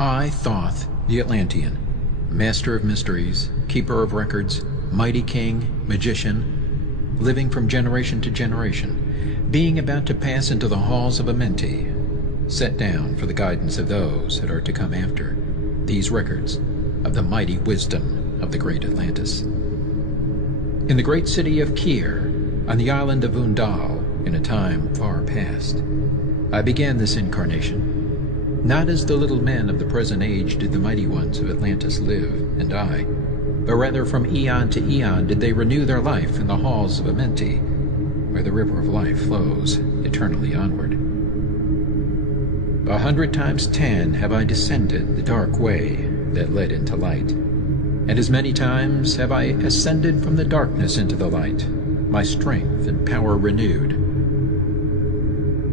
I, Thoth, the Atlantean, master of mysteries, keeper of records, mighty king, magician, living from generation to generation, being about to pass into the halls of Amenti, set down for the guidance of those that are to come after, these records of the mighty wisdom of the great Atlantis. In the great city of Kir, on the island of Undal, in a time far past, I began this incarnation. Not as the little men of the present age did the mighty ones of Atlantis live and die, but rather from eon to eon did they renew their life in the halls of Amenti, where the river of life flows eternally onward. 100 times 10 have I descended the dark way that led into light, and as many times have I ascended from the darkness into the light, my strength and power renewed.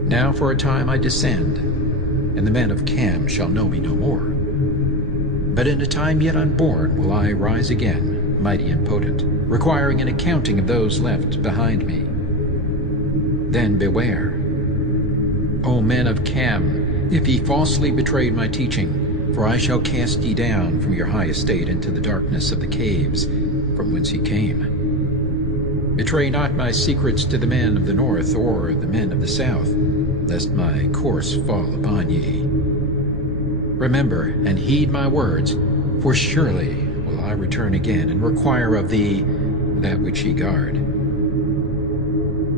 Now for a time I descend, and the men of Cam shall know me no more. But in a time yet unborn will I rise again, mighty and potent, requiring an accounting of those left behind me. Then beware, O men of Cam, if ye falsely betrayed my teaching, for I shall cast ye down from your high estate into the darkness of the caves from whence ye came. Betray not my secrets to the men of the north or the men of the south, lest my course fall upon ye. Remember and heed my words, for surely will I return again and require of thee that which ye guard.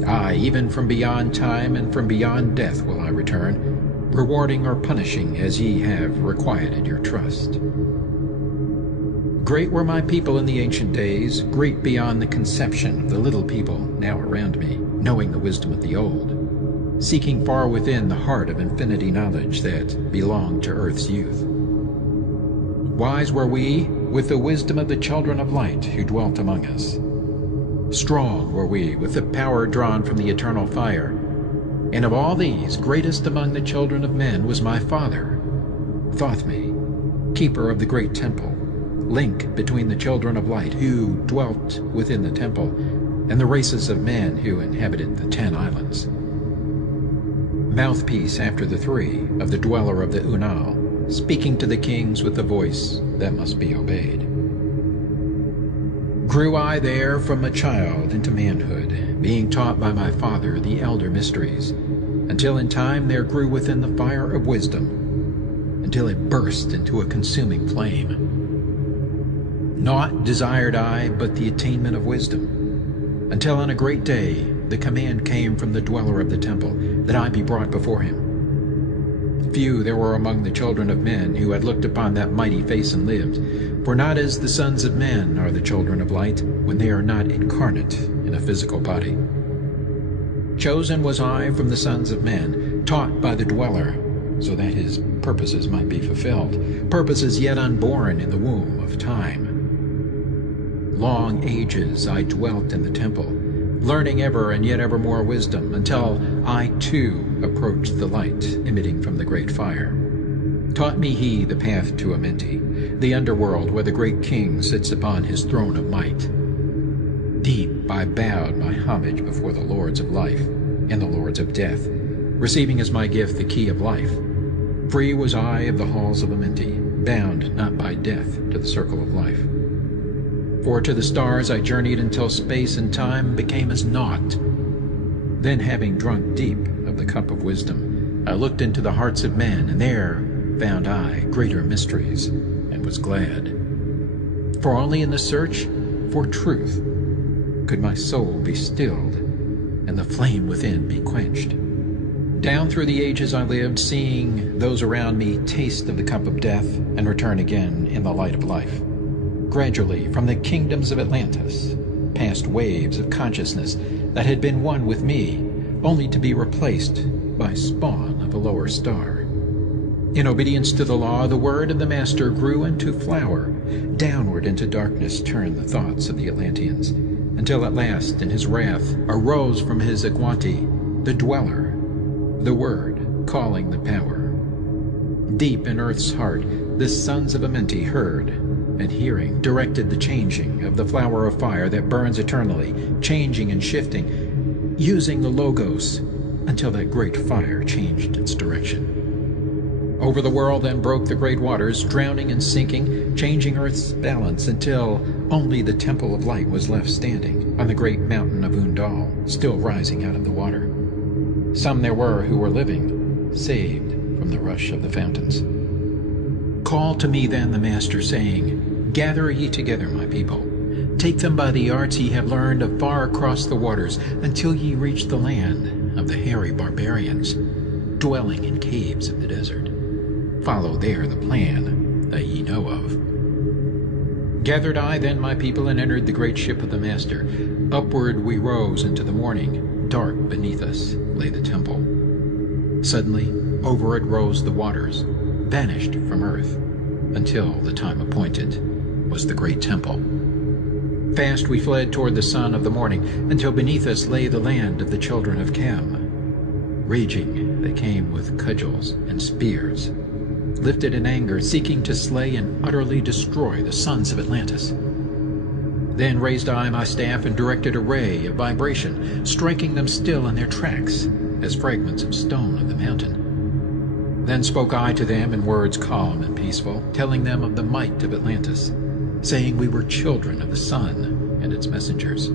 Aye, even from beyond time and from beyond death will I return, rewarding or punishing as ye have requited your trust. Great were my people in the ancient days, great beyond the conception of the little people now around me, knowing the wisdom of the old, seeking far within the heart of infinity knowledge that belonged to earth's youth. Wise were we with the wisdom of the children of light who dwelt among us. Strong were we with the power drawn from the eternal fire, and of all these, greatest among the children of men was my father, Thothme, keeper of the great temple, link between the children of light who dwelt within the temple and the races of men who inhabited the 10 islands. Mouthpiece after the 3 of the dweller of the Unal, speaking to the kings with a voice that must be obeyed. Grew I there from a child into manhood, being taught by my father the elder mysteries, until in time there grew within the fire of wisdom, until it burst into a consuming flame. Naught desired I but the attainment of wisdom, until on a great day the command came from the dweller of the temple that I be brought before him. Few there were among the children of men who had looked upon that mighty face and lived, for not as the sons of men are the children of light when they are not incarnate in a physical body. Chosen was I from the sons of men, taught by the dweller, so that his purposes might be fulfilled, purposes yet unborn in the womb of time. Long ages I dwelt in the temple, learning ever and yet ever more wisdom, until I too approached the light emitting from the great fire. Taught me he the path to Amenti, the underworld where the great king sits upon his throne of might. Deep I bowed my homage before the lords of life and the lords of death, receiving as my gift the key of life. Free was I of the halls of Amenti, bound not by death to the circle of life. For to the stars I journeyed until space and time became as naught. Then, having drunk deep of the cup of wisdom, I looked into the hearts of men, and there found I greater mysteries, and was glad. For only in the search for truth could my soul be stilled, and the flame within be quenched. Down through the ages I lived, seeing those around me taste of the cup of death, and return again in the light of life. Gradually, from the kingdoms of Atlantis, past waves of consciousness that had been one with me, only to be replaced by spawn of a lower star. In obedience to the law, the word of the Master grew into flower. Downward into darkness turned the thoughts of the Atlanteans, until at last, in his wrath, arose from his Agwanti the dweller, the word calling the power. Deep in earth's heart, the sons of Amenti heard, and hearing, directed the changing of the flower of fire that burns eternally, changing and shifting, using the Logos until that great fire changed its direction. Over the world then broke the great waters, drowning and sinking, changing earth's balance, until only the Temple of Light was left standing on the great mountain of Undal, still rising out of the water. Some there were who were living, saved from the rush of the fountains. Called to me then the Master, saying, Gather ye together, my people. Take them by the arts ye have learned afar across the waters, until ye reach the land of the hairy barbarians, dwelling in caves of the desert. Follow there the plan that ye know of. Gathered I then my people, and entered the great ship of the Master. Upward we rose into the morning. Dark beneath us lay the temple. Suddenly over it rose the waters, vanished from earth, until the time appointed was the great temple. Fast we fled toward the sun of the morning, until beneath us lay the land of the children of Cam. Raging they came with cudgels and spears, lifted in anger, seeking to slay and utterly destroy the sons of Atlantis. Then raised I my staff and directed a ray of vibration, striking them still in their tracks, as fragments of stone of the mountain. Then spoke I to them in words calm and peaceful, telling them of the might of Atlantis, saying we were children of the sun and its messengers.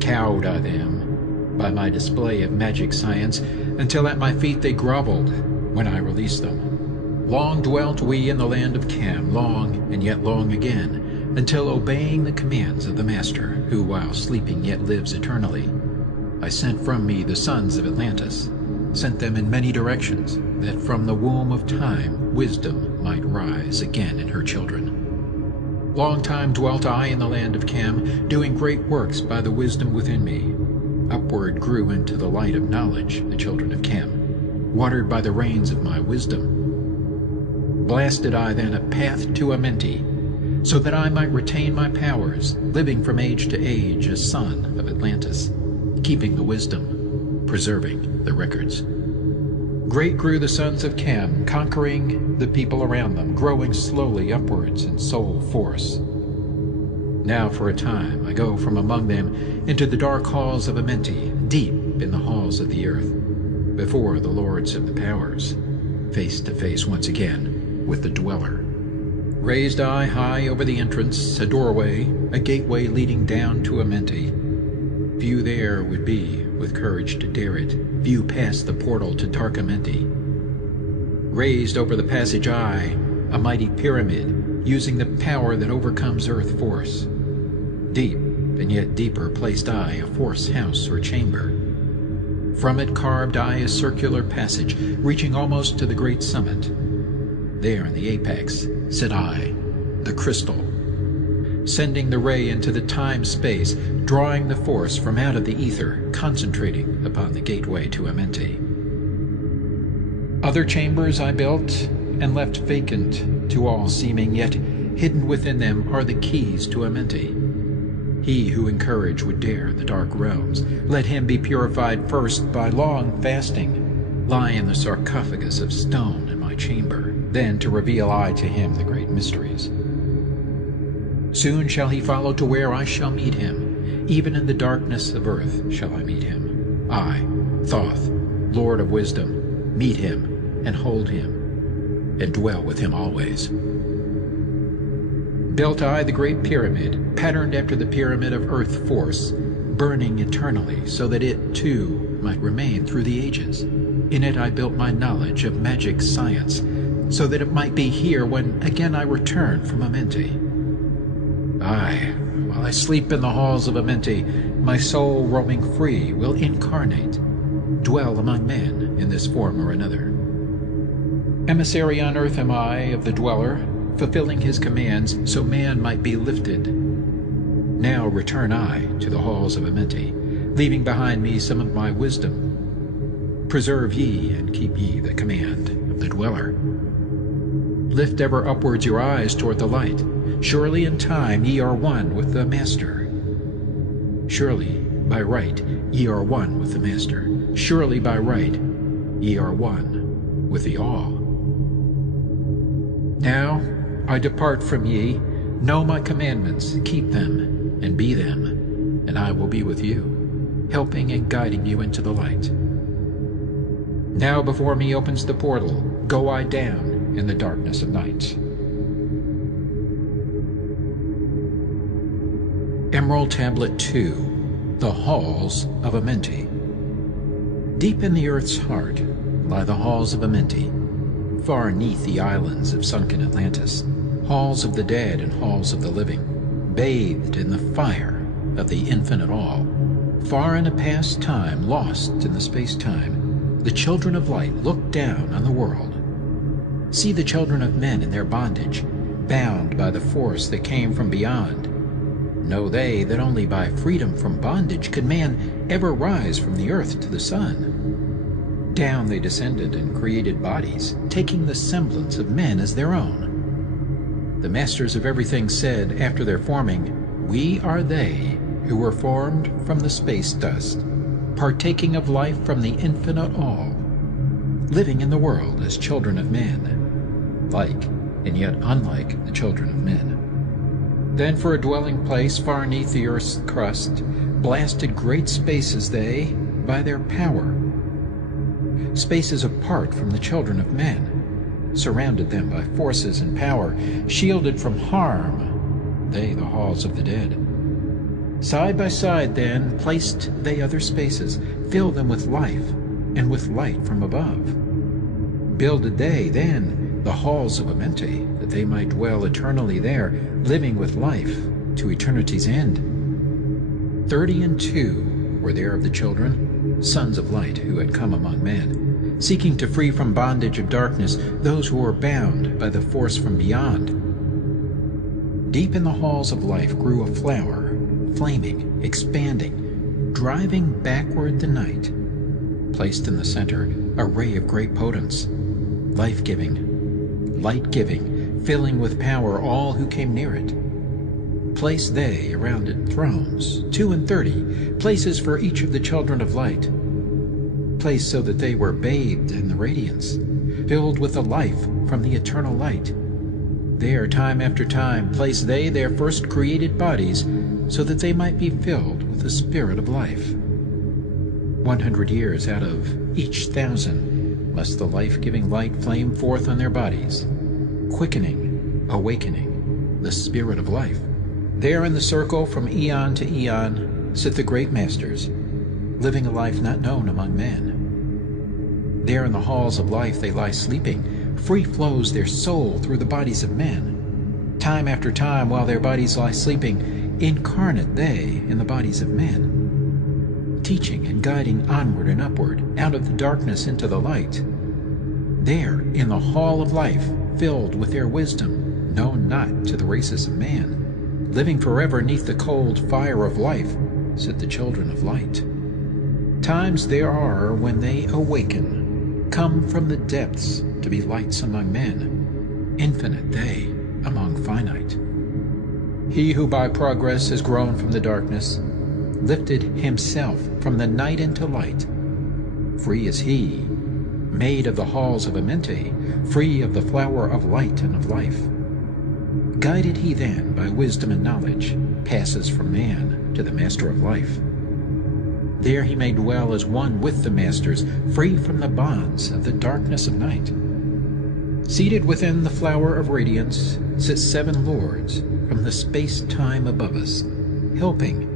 Cowed I them by my display of magic science, until at my feet they groveled when I released them. Long dwelt we in the land of Cam, long and yet long again, until obeying the commands of the Master, who while sleeping yet lives eternally, I sent from me the sons of Atlantis, sent them in many directions, that from the womb of time wisdom might rise again in her children. Long time dwelt I in the land of Cam, doing great works by the wisdom within me. Upward grew into the light of knowledge the children of Cam, watered by the rains of my wisdom. Blasted I then a path to Amenti, so that I might retain my powers, living from age to age as son of Atlantis, keeping the wisdom, preserving the records. Great grew the sons of Cam, conquering the people around them, growing slowly upwards in soul force. Now for a time I go from among them into the dark halls of Amenti, deep in the halls of the earth, before the lords of the powers, face to face once again with the dweller. Raised I high over the entrance, a doorway, a gateway leading down to Amenti. Few there would be with courage to dare it, few past the portal to dark Amenti. Raised over the passage I, a mighty pyramid, using the power that overcomes earth force. Deep and yet deeper placed I a force house or chamber. From it carved I a circular passage, reaching almost to the great summit. There in the apex sit I, the crystal, sending the ray into the time-space, drawing the force from out of the ether, concentrating upon the gateway to Amenti. Other chambers I built and left vacant to all seeming, yet hidden within them are the keys to Amenti. He who in courage would dare the dark realms, let him be purified first by long fasting, lie in the sarcophagus of stone in my chamber, then to reveal I to him the great mysteries. Soon shall he follow to where I shall meet him, even in the darkness of earth shall I meet him. I, Thoth, Lord of Wisdom, meet him and hold him, and dwell with him always. Built I the great pyramid, patterned after the pyramid of earth force, burning eternally, so that it, too, might remain through the ages. In it I built my knowledge of magic science, so that it might be here when again I return from Amenti. Aye, while I sleep in the halls of Amenti, my soul roaming free will incarnate, dwell among men in this form or another. Emissary on earth am I of the dweller, fulfilling his commands so man might be lifted. Now return I to the halls of Amenti, leaving behind me some of my wisdom. Preserve ye and keep ye the command of the dweller. Lift ever upwards your eyes toward the light. Surely in time ye are one with the Master. Surely by right ye are one with the Master. Surely by right ye are one with the All. Now I depart from ye. Know my commandments, keep them, and be them, and I will be with you, helping and guiding you into the light. Now before me opens the portal, go I down in the darkness of night. Emerald Tablet 2, The Halls of Amenti. Deep in the earth's heart lie the halls of Amenti, far neath the islands of sunken Atlantis, halls of the dead and halls of the living, bathed in the fire of the infinite all. Far in a past time, lost in the space-time, the children of light look down on the world. See the children of men in their bondage, bound by the force that came from beyond. Know they that only by freedom from bondage could man ever rise from the earth to the sun. Down they descended and created bodies, taking the semblance of men as their own. The masters of everything said after their forming, "We are they who were formed from the space dust, partaking of life from the infinite all, living in the world as children of men, like and yet unlike the children of men." Then for a dwelling place far neath the earth's crust, blasted great spaces they by their power, spaces apart from the children of men, surrounded them by forces and power, shielded from harm, they the halls of the dead. Side by side then placed they other spaces, filled them with life and with light from above. Builded they then the halls of Amenti, that they might dwell eternally there, living with life to eternity's end. 32 were there of the children, sons of light, who had come among men, seeking to free from bondage of darkness those who were bound by the force from beyond. Deep in the halls of life grew a flower, flaming, expanding, driving backward the night. Placed in the center, a ray of great potence, life-giving, light-giving, filling with power all who came near it. Placed they around it thrones, 32, places for each of the children of light, placed so that they were bathed in the radiance, filled with the life from the eternal light. There, time after time, placed they their first created bodies, so that they might be filled with the spirit of life. 100 years out of each 1,000 must the life-giving light flame forth on their bodies, quickening, awakening the spirit of life. There in the circle from eon to eon sit the great masters, living a life not known among men. There in the halls of life they lie sleeping, free flows their soul through the bodies of men. Time after time, while their bodies lie sleeping, incarnate they in the bodies of men, teaching and guiding onward and upward, out of the darkness into the light. There in the hall of life, filled with their wisdom, known not to the races of man, living forever neath the cold fire of life, sit the children of light. Times there are when they awaken, come from the depths to be lights among men, infinite they among finite. He who by progress has grown from the darkness, lifted himself from the night into light. Free is he, made of the halls of Amenti, free of the flower of light and of life. Guided he then by wisdom and knowledge, passes from man to the master of life. There he may dwell as one with the masters, free from the bonds of the darkness of night. Seated within the flower of radiance sit 7 lords from the space-time above us, helping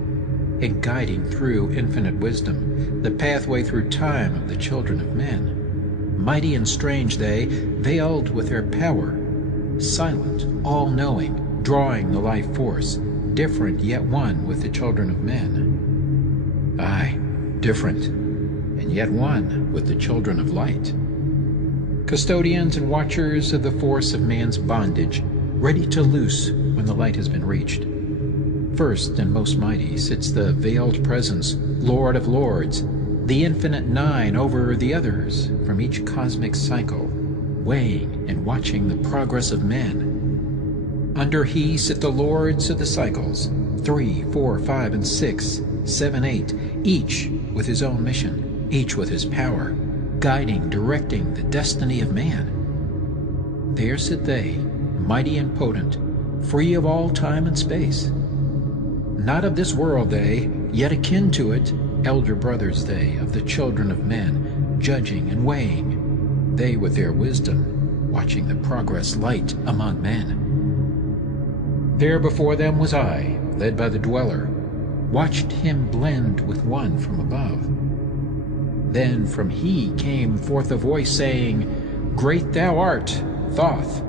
and guiding through infinite wisdom the pathway through time of the children of men. Mighty and strange they, veiled with their power, silent, all-knowing, drawing the life force, different yet one with the children of men. Aye, different, and yet one with the children of light. Custodians and watchers of the force of man's bondage, ready to loose when the light has been reached. First and most mighty sits the veiled presence, Lord of Lords, the infinite 9 over the others from each cosmic cycle, weighing and watching the progress of men. Under he sit the lords of the cycles, 3, 4, 5, and 6, 7, 8, each with his own mission, each with his power, guiding, directing the destiny of man. There sit they, mighty and potent, free of all time and space. Not of this world they, yet akin to it, elder brothers they of the children of men, judging and weighing. they with their wisdom, watching the progress light among men. There before them was I, led by the dweller, watched him blend with one from above. Then from he came forth a voice saying, Great thou art, Thoth,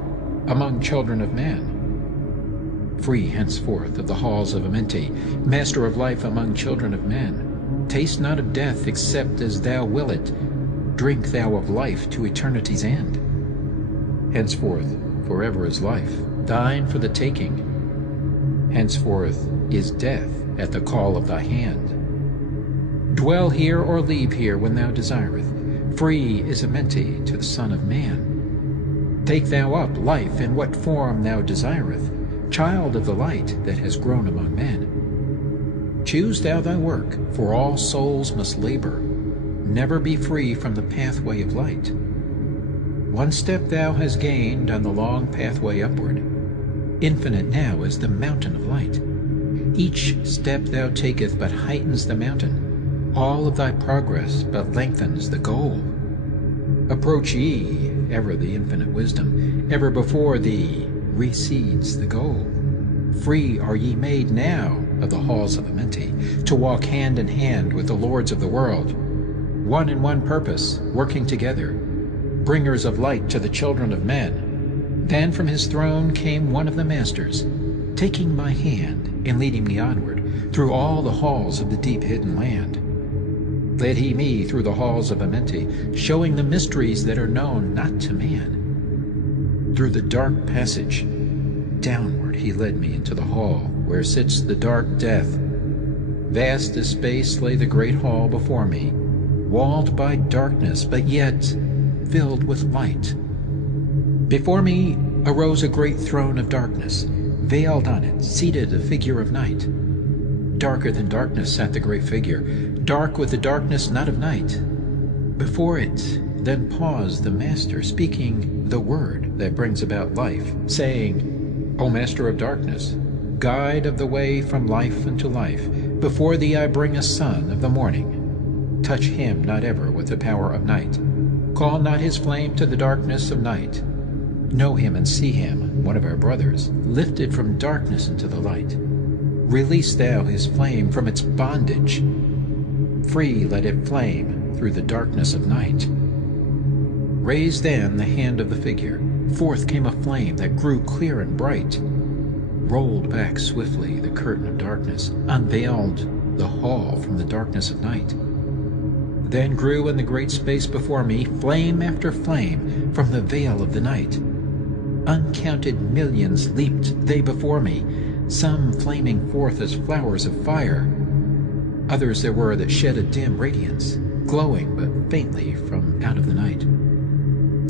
among children of men. Free henceforth of the halls of Amenti, master of life among children of men. Taste not of death except as thou will it, drink thou of life to eternity's end. Henceforth forever is life, thine for the taking. Henceforth is death at the call of thy hand. Dwell here or leave here when thou desireth. Free is Amenti to the Son of Man. Take thou up life in what form thou desireth, child of the light that has grown among men. Choose thou thy work, for all souls must labor. Never be free from the pathway of light. One step thou hast gained on the long pathway upward. Infinite now is the mountain of light. Each step thou taketh but heightens the mountain. All of thy progress but lengthens the goal. Approach ye, ever the infinite wisdom, ever before thee recedes the goal. Free are ye made now of the halls of Amenti, to walk hand in hand with the lords of the world, one in one purpose, working together, bringers of light to the children of men. Then from his throne came one of the masters, taking my hand and leading me onward through all the halls of the deep hidden land. Led he me through the halls of Amenti, showing the mysteries that are known not to man. Through the dark passage, downward he led me into the hall where sits the dark death. Vast as space lay the great hall before me, walled by darkness, but yet filled with light. Before me arose a great throne of darkness. Veiled on it, seated a figure of night. Darker than darkness sat the great figure, dark with the darkness not of night. Before it then paused the Master, speaking the word that brings about life, saying, O Master of darkness, guide of the way from life unto life, before thee I bring a son of the morning. Touch him not ever with the power of night. Call not his flame to the darkness of night. Know him and see him, one of our brothers, lifted from darkness into the light. Release thou his flame from its bondage. Free let it flame through the darkness of night. Raise then the hand of the figure. Forth came a flame that grew clear and bright. Rolled back swiftly the curtain of darkness, unveiled the hall from the darkness of night. Then grew in the great space before me flame after flame from the veil of the night. Uncounted millions leaped they before me, some flaming forth as flowers of fire. Others there were that shed a dim radiance, glowing but faintly from out of the night.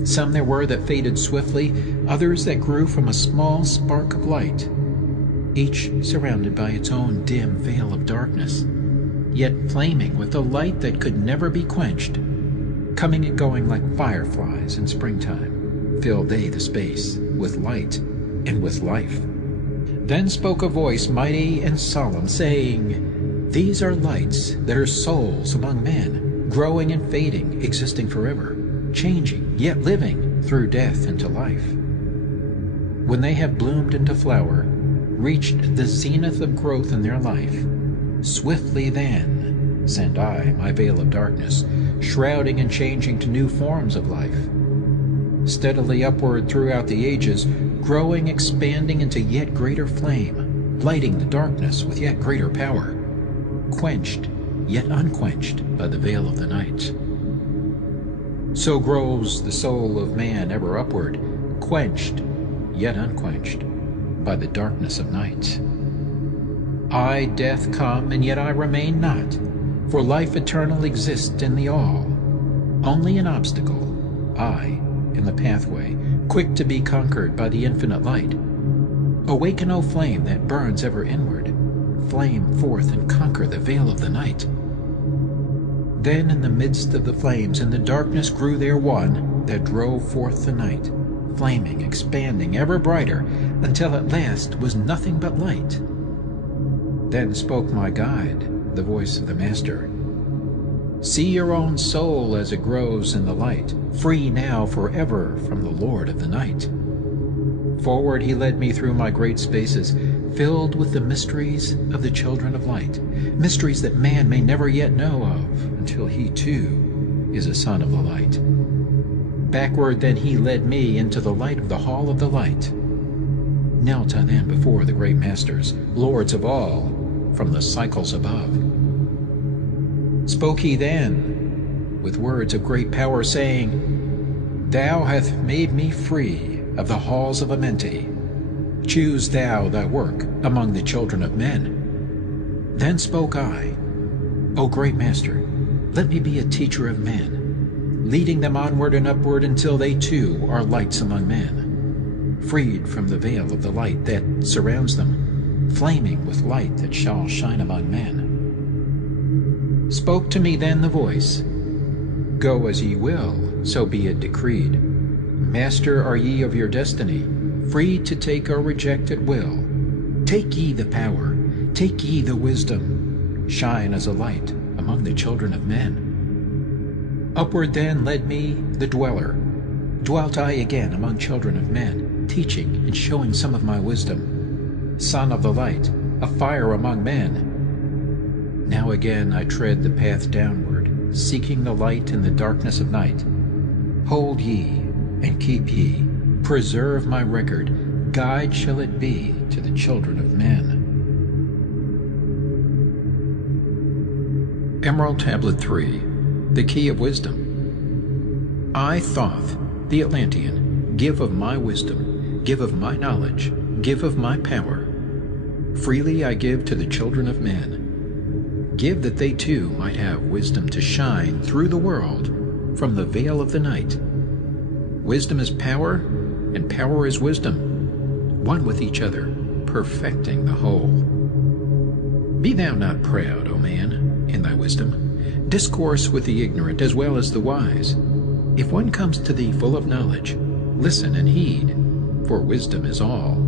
Some there were that faded swiftly, others that grew from a small spark of light, each surrounded by its own dim veil of darkness, yet flaming with a light that could never be quenched. Coming and going like fireflies in springtime, filled they the space with light and with life. Then spoke a voice mighty and solemn, saying, These are lights that are souls among men, growing and fading, existing forever, changing, yet living through death into life. When they have bloomed into flower, reached the zenith of growth in their life, swiftly then send I my veil of darkness, shrouding and changing to new forms of life. Steadily upward throughout the ages, growing, expanding into yet greater flame, lighting the darkness with yet greater power, quenched yet unquenched by the veil of the night. So grows the soul of man ever upward, quenched yet unquenched by the darkness of night. I, death, come, and yet I remain not, for life eternal exists in the all. Only an obstacle, I, in the pathway, quick to be conquered by the infinite light. Awaken, O flame that burns ever inward, flame forth and conquer the veil of the night. Then in the midst of the flames in the darkness grew there one that drove forth the night, flaming, expanding, ever brighter, until at last was nothing but light. Then spoke my guide, the voice of the Master, See your own soul as it grows in the light, free now forever from the Lord of the night. Forward he led me through my great spaces, filled with the mysteries of the children of light, mysteries that man may never yet know of, until he too is a son of the light. Backward then he led me into the light of the hall of the light. Knelt I then before the great masters, lords of all, from the cycles above. Spoke he then with words of great power, saying, Thou hast made me free of the halls of Amenti. Choose thou thy work among the children of men. Then spoke I, O great master, let me be a teacher of men, leading them onward and upward until they too are lights among men, freed from the veil of the light that surrounds them, flaming with light that shall shine among men. Spoke to me then the voice, Go as ye will, so be it decreed. Master are ye of your destiny, free to take or reject at will. Take ye the power, take ye the wisdom, shine as a light among the children of men. Upward then led me the dweller. Dwelt I again among children of men, teaching and showing some of my wisdom. Son of the light, a fire among men. Now again I tread the path downward, seeking the light in the darkness of night. Hold ye, and keep ye, preserve my record, guide shall it be to the children of men. Emerald Tablet 3, The Key of Wisdom. I, Thoth, the Atlantean, give of my wisdom, give of my knowledge, give of my power. Freely I give to the children of men. Give that they too might have wisdom to shine through the world from the veil of the night. Wisdom is power, and power is wisdom, one with each other, perfecting the whole. Be thou not proud, O man, in thy wisdom. Discourse with the ignorant as well as the wise. If one comes to thee full of knowledge, listen and heed, for wisdom is all.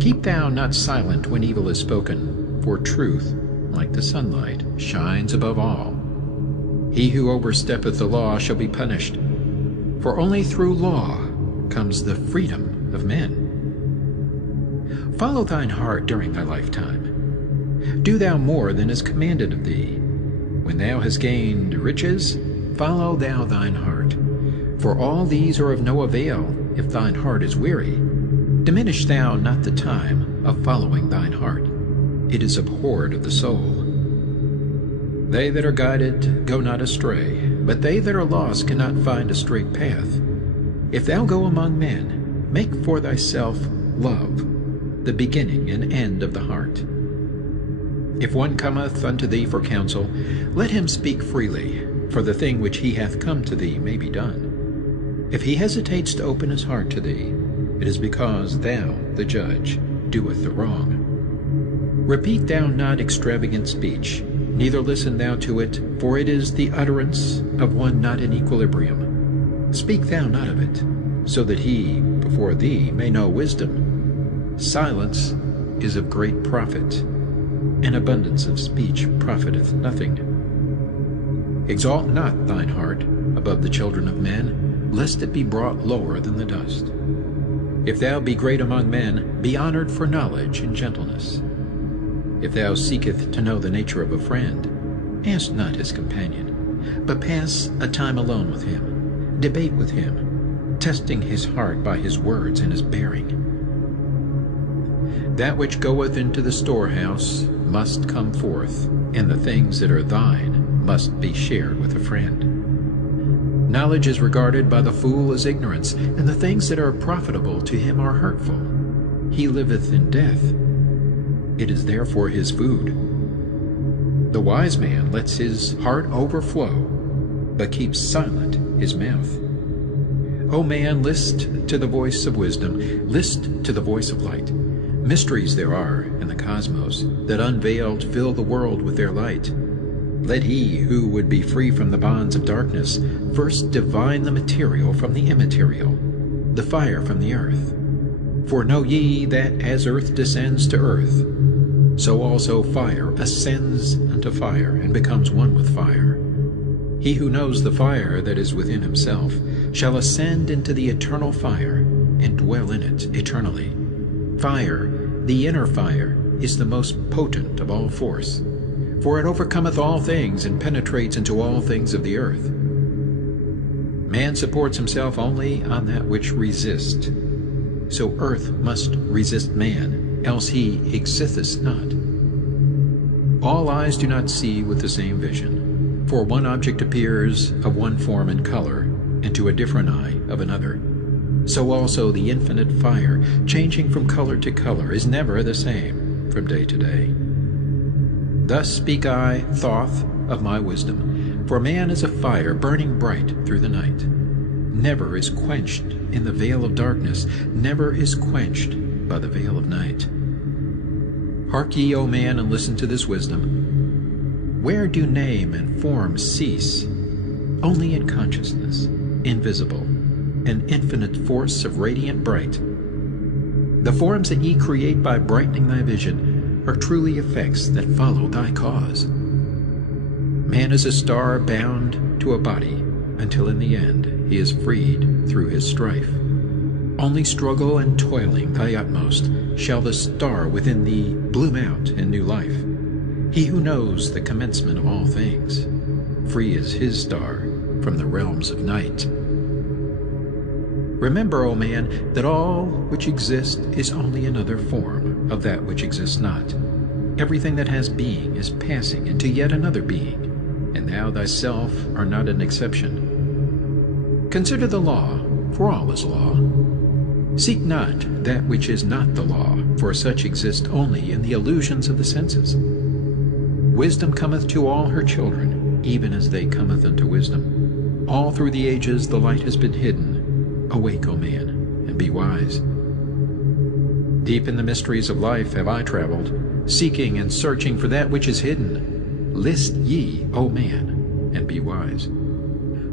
Keep thou not silent when evil is spoken, for truth, like the sunlight, shines above all. He who oversteppeth the law shall be punished, for only through law comes the freedom of men. Follow thine heart during thy lifetime. Do thou more than is commanded of thee. When thou hast gained riches, follow thou thine heart. For all these are of no avail if thine heart is weary. Diminish thou not the time of following thine heart. It is abhorred of the soul. They that are guided go not astray, but they that are lost cannot find a straight path. If thou go among men, make for thyself love, the beginning and end of the heart. If one cometh unto thee for counsel, let him speak freely, for the thing which he hath come to thee may be done. If he hesitates to open his heart to thee, it is because thou, the judge, doeth the wrong. Repeat thou not extravagant speech, neither listen thou to it, for it is the utterance of one not in equilibrium. Speak thou not of it, so that he before thee may know wisdom. Silence is of great profit, and abundance of speech profiteth nothing. Exalt not thine heart above the children of men, lest it be brought lower than the dust. If thou be great among men, be honored for knowledge and gentleness. If thou seeketh to know the nature of a friend, ask not his companion, but pass a time alone with him, debate with him, testing his heart by his words and his bearing. That which goeth into the storehouse must come forth, and the things that are thine must be shared with a friend. Knowledge is regarded by the fool as ignorance, and the things that are profitable to him are hurtful. He liveth in death. It is therefore his food. The wise man lets his heart overflow, but keeps silent his mouth. O man, list to the voice of wisdom, list to the voice of light. Mysteries there are in the cosmos that unveiled fill the world with their light. Let he who would be free from the bonds of darkness first divine the material from the immaterial, the fire from the earth. For know ye that as earth descends to earth, So also fire ascends unto fire, and becomes one with fire. He who knows the fire that is within himself shall ascend into the eternal fire, and dwell in it eternally. Fire, the inner fire, is the most potent of all force, for it overcometh all things, and penetrates into all things of the earth. Man supports himself only on that which resists. So earth must resist man, else he existeth not. All eyes do not see with the same vision, for one object appears of one form and color, and to a different eye of another. So also the infinite fire, changing from color to color, is never the same from day to day. Thus speak I, Thoth, of my wisdom, for man is a fire burning bright through the night. Never is quenched in the veil of darkness, never is quenched by the veil of night. Hark ye, O man, and listen to this wisdom. Where do name and form cease? Only in consciousness, invisible, an infinite force of radiant bright. The forms that ye create by brightening thy vision are truly effects that follow thy cause. Man is a star bound to a body, until in the end he is freed through his strife. Only struggle and toiling thy utmost shall the star within thee bloom out in new life. He who knows the commencement of all things, free is his star from the realms of night. Remember, O man, that all which exists is only another form of that which exists not. Everything that has being is passing into yet another being, and thou thyself art not an exception. Consider the law, for all is law. Seek not that which is not the law, for such exist only in the illusions of the senses. Wisdom cometh to all her children, even as they cometh unto wisdom. All through the ages the light has been hidden. Awake, O man, and be wise. Deep in the mysteries of life have I traveled, seeking and searching for that which is hidden. List ye, O man, and be wise.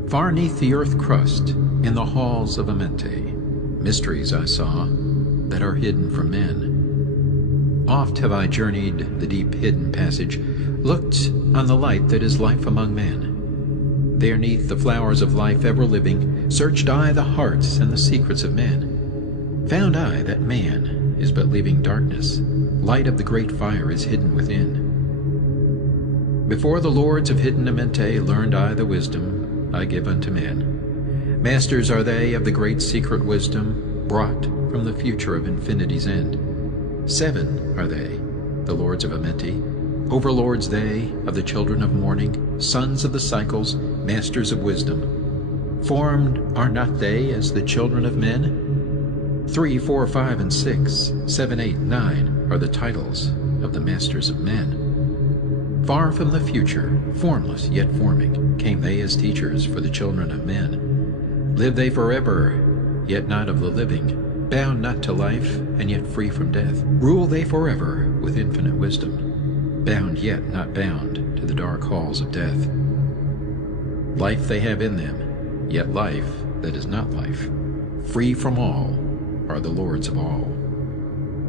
Far neath the earth crust, in the halls of Amente, mysteries I saw that are hidden from men. Oft have I journeyed the deep hidden passage, looked on the light that is life among men. There neath the flowers of life ever living, searched I the hearts and the secrets of men. Found I that man is but leaving darkness, light of the great fire is hidden within. Before the lords of hidden Amente learned I the wisdom I give unto men. Masters are they of the great secret wisdom, brought from the future of infinity's end. 7 are they, the lords of Amenti, overlords they of the children of morning, sons of the cycles, masters of wisdom. Formed are not they as the children of men? 3, 4, 5, and 6, 7, 8, 9 are the titles of the masters of men. Far from the future, formless yet forming, came they as teachers for the children of men. Live they forever, yet not of the living, bound not to life, and yet free from death. Rule they forever with infinite wisdom, bound yet not bound to the dark halls of death. Life they have in them, yet life that is not life. Free from all are the lords of all.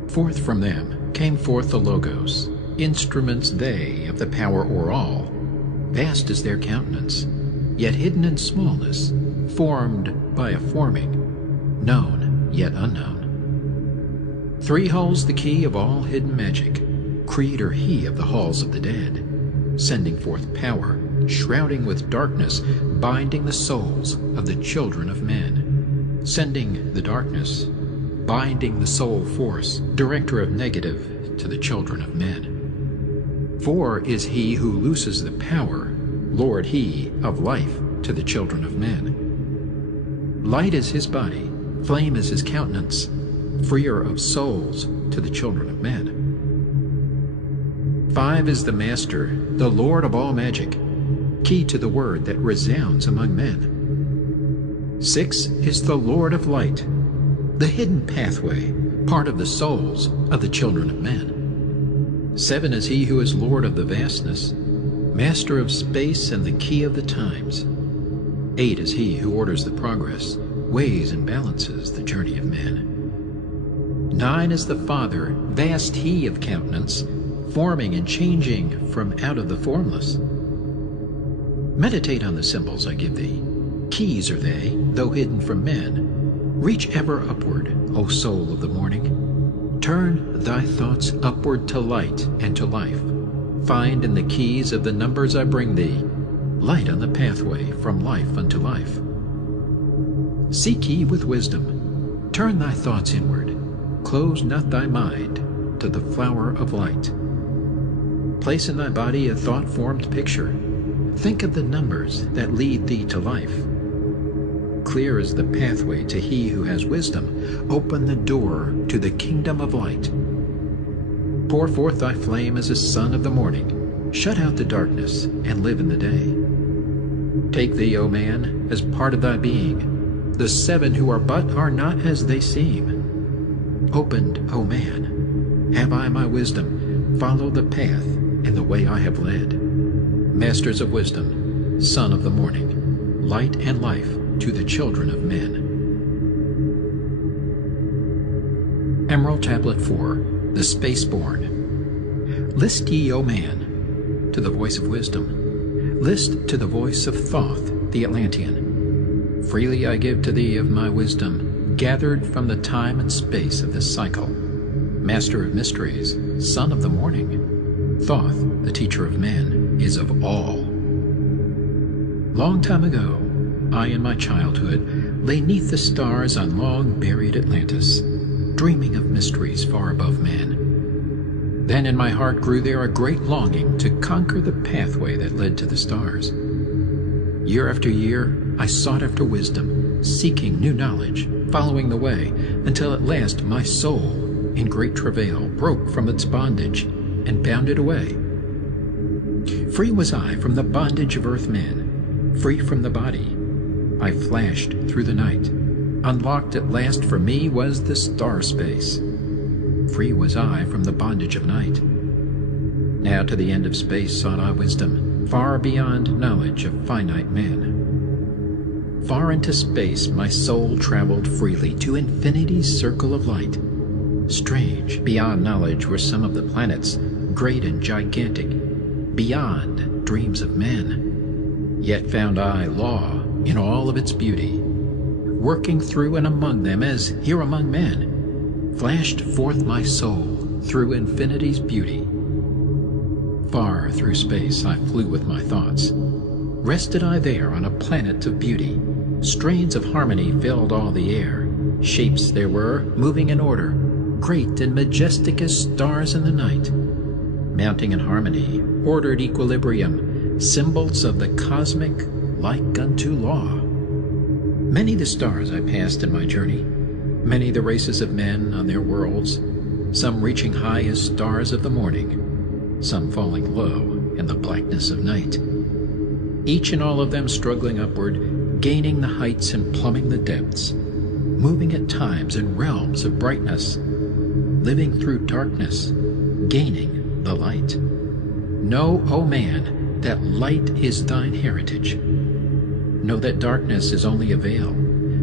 Forth from them came forth the Logos, instruments they of the power o'er all. Vast is their countenance, yet hidden in smallness, formed by a forming, known yet unknown. 3 holds the key of all hidden magic, creator he of the halls of the dead, sending forth power, shrouding with darkness, binding the souls of the children of men. Sending the darkness, binding the soul force, director of negative to the children of men. 4 is he who looses the power, lord he of life to the children of men. Light is his body, flame is his countenance, freer of souls to the children of men. 5 is the master, the lord of all magic, key to the word that resounds among men. 6 is the lord of light, the hidden pathway, part of the souls of the children of men. 7 is he who is lord of the vastness, master of space and the key of the times. 8 is he who orders the progress, weighs and balances the journey of men. 9 is the Father, vast he of countenance, forming and changing from out of the formless. Meditate on the symbols I give thee. Keys are they, though hidden from men. Reach ever upward, O soul of the morning. Turn thy thoughts upward to light and to life. Find in the keys of the numbers I bring thee light on the pathway from life unto life. Seek ye with wisdom. Turn thy thoughts inward. Close not thy mind to the flower of light. Place in thy body a thought-formed picture. Think of the numbers that lead thee to life. Clear is the pathway to he who has wisdom. Open the door to the kingdom of light. Pour forth thy flame as a sun of the morning. Shut out the darkness and live in the day. Take thee, O man, as part of thy being. The seven who are but are not as they seem. Opened, O man, have I my wisdom. Follow the path and the way I have led. Masters of wisdom, son of the morning, light and life to the children of men. Emerald Tablet 4, The Spaceborn. List ye, O man, to the voice of wisdom. List to the voice of Thoth, the Atlantean. Freely I give to thee of my wisdom, gathered from the time and space of this cycle. Master of mysteries, son of the morning, Thoth, the teacher of men, is of all. Long time ago, I in my childhood lay 'neath the stars on long-buried Atlantis, dreaming of mysteries far above man. Then in my heart grew there a great longing to conquer the pathway that led to the stars. Year after year, I sought after wisdom, seeking new knowledge, following the way, until at last my soul, in great travail, broke from its bondage and bounded away. Free was I from the bondage of earth men, free from the body. I flashed through the night. Unlocked at last for me was the star space. Free was I from the bondage of night. Now to the end of space sought I wisdom, far beyond knowledge of finite men. Far into space my soul traveled freely to infinity's circle of light. Strange, beyond knowledge were some of the planets, great and gigantic, beyond dreams of men. Yet found I law in all of its beauty, working through and among them as here among men, flashed forth my soul through infinity's beauty. Far through space I flew with my thoughts. Rested I there on a planet of beauty. Strains of harmony filled all the air. Shapes there were, moving in order, great and majestic as stars in the night. Mounting in harmony, ordered equilibrium, symbols of the cosmic, like unto law. Many the stars I passed in my journey, many the races of men on their worlds, some reaching high as stars of the morning, some falling low in the blackness of night. Each and all of them struggling upward, gaining the heights and plumbing the depths, moving at times in realms of brightness, living through darkness, gaining the light. Know, O man, that light is thine heritage. Know that darkness is only a veil.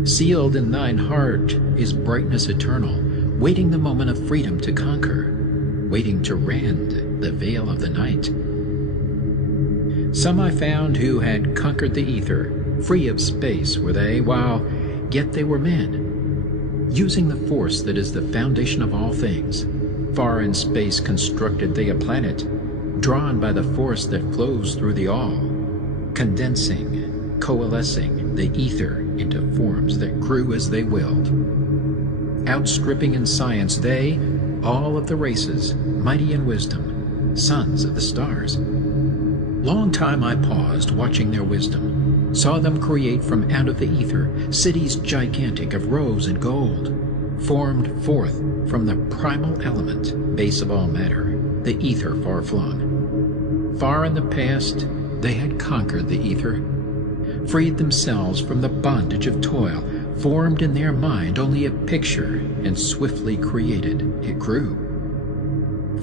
Sealed in thine heart is brightness eternal, waiting the moment of freedom to conquer, waiting to rend the veil of the night. Some I found who had conquered the ether, free of space were they, while yet they were men, using the force that is the foundation of all things. Far in space constructed they a planet, drawn by the force that flows through the all, condensing, coalescing the ether into forms that grew as they willed. Outstripping in science they, all of the races, mighty in wisdom, sons of the stars. Long time I paused, watching their wisdom, saw them create from out of the ether cities gigantic of rose and gold, formed forth from the primal element, base of all matter, the ether far flung. Far in the past, they had conquered the ether, freed themselves from the bondage of toil, formed in their mind only a picture, and swiftly created it grew.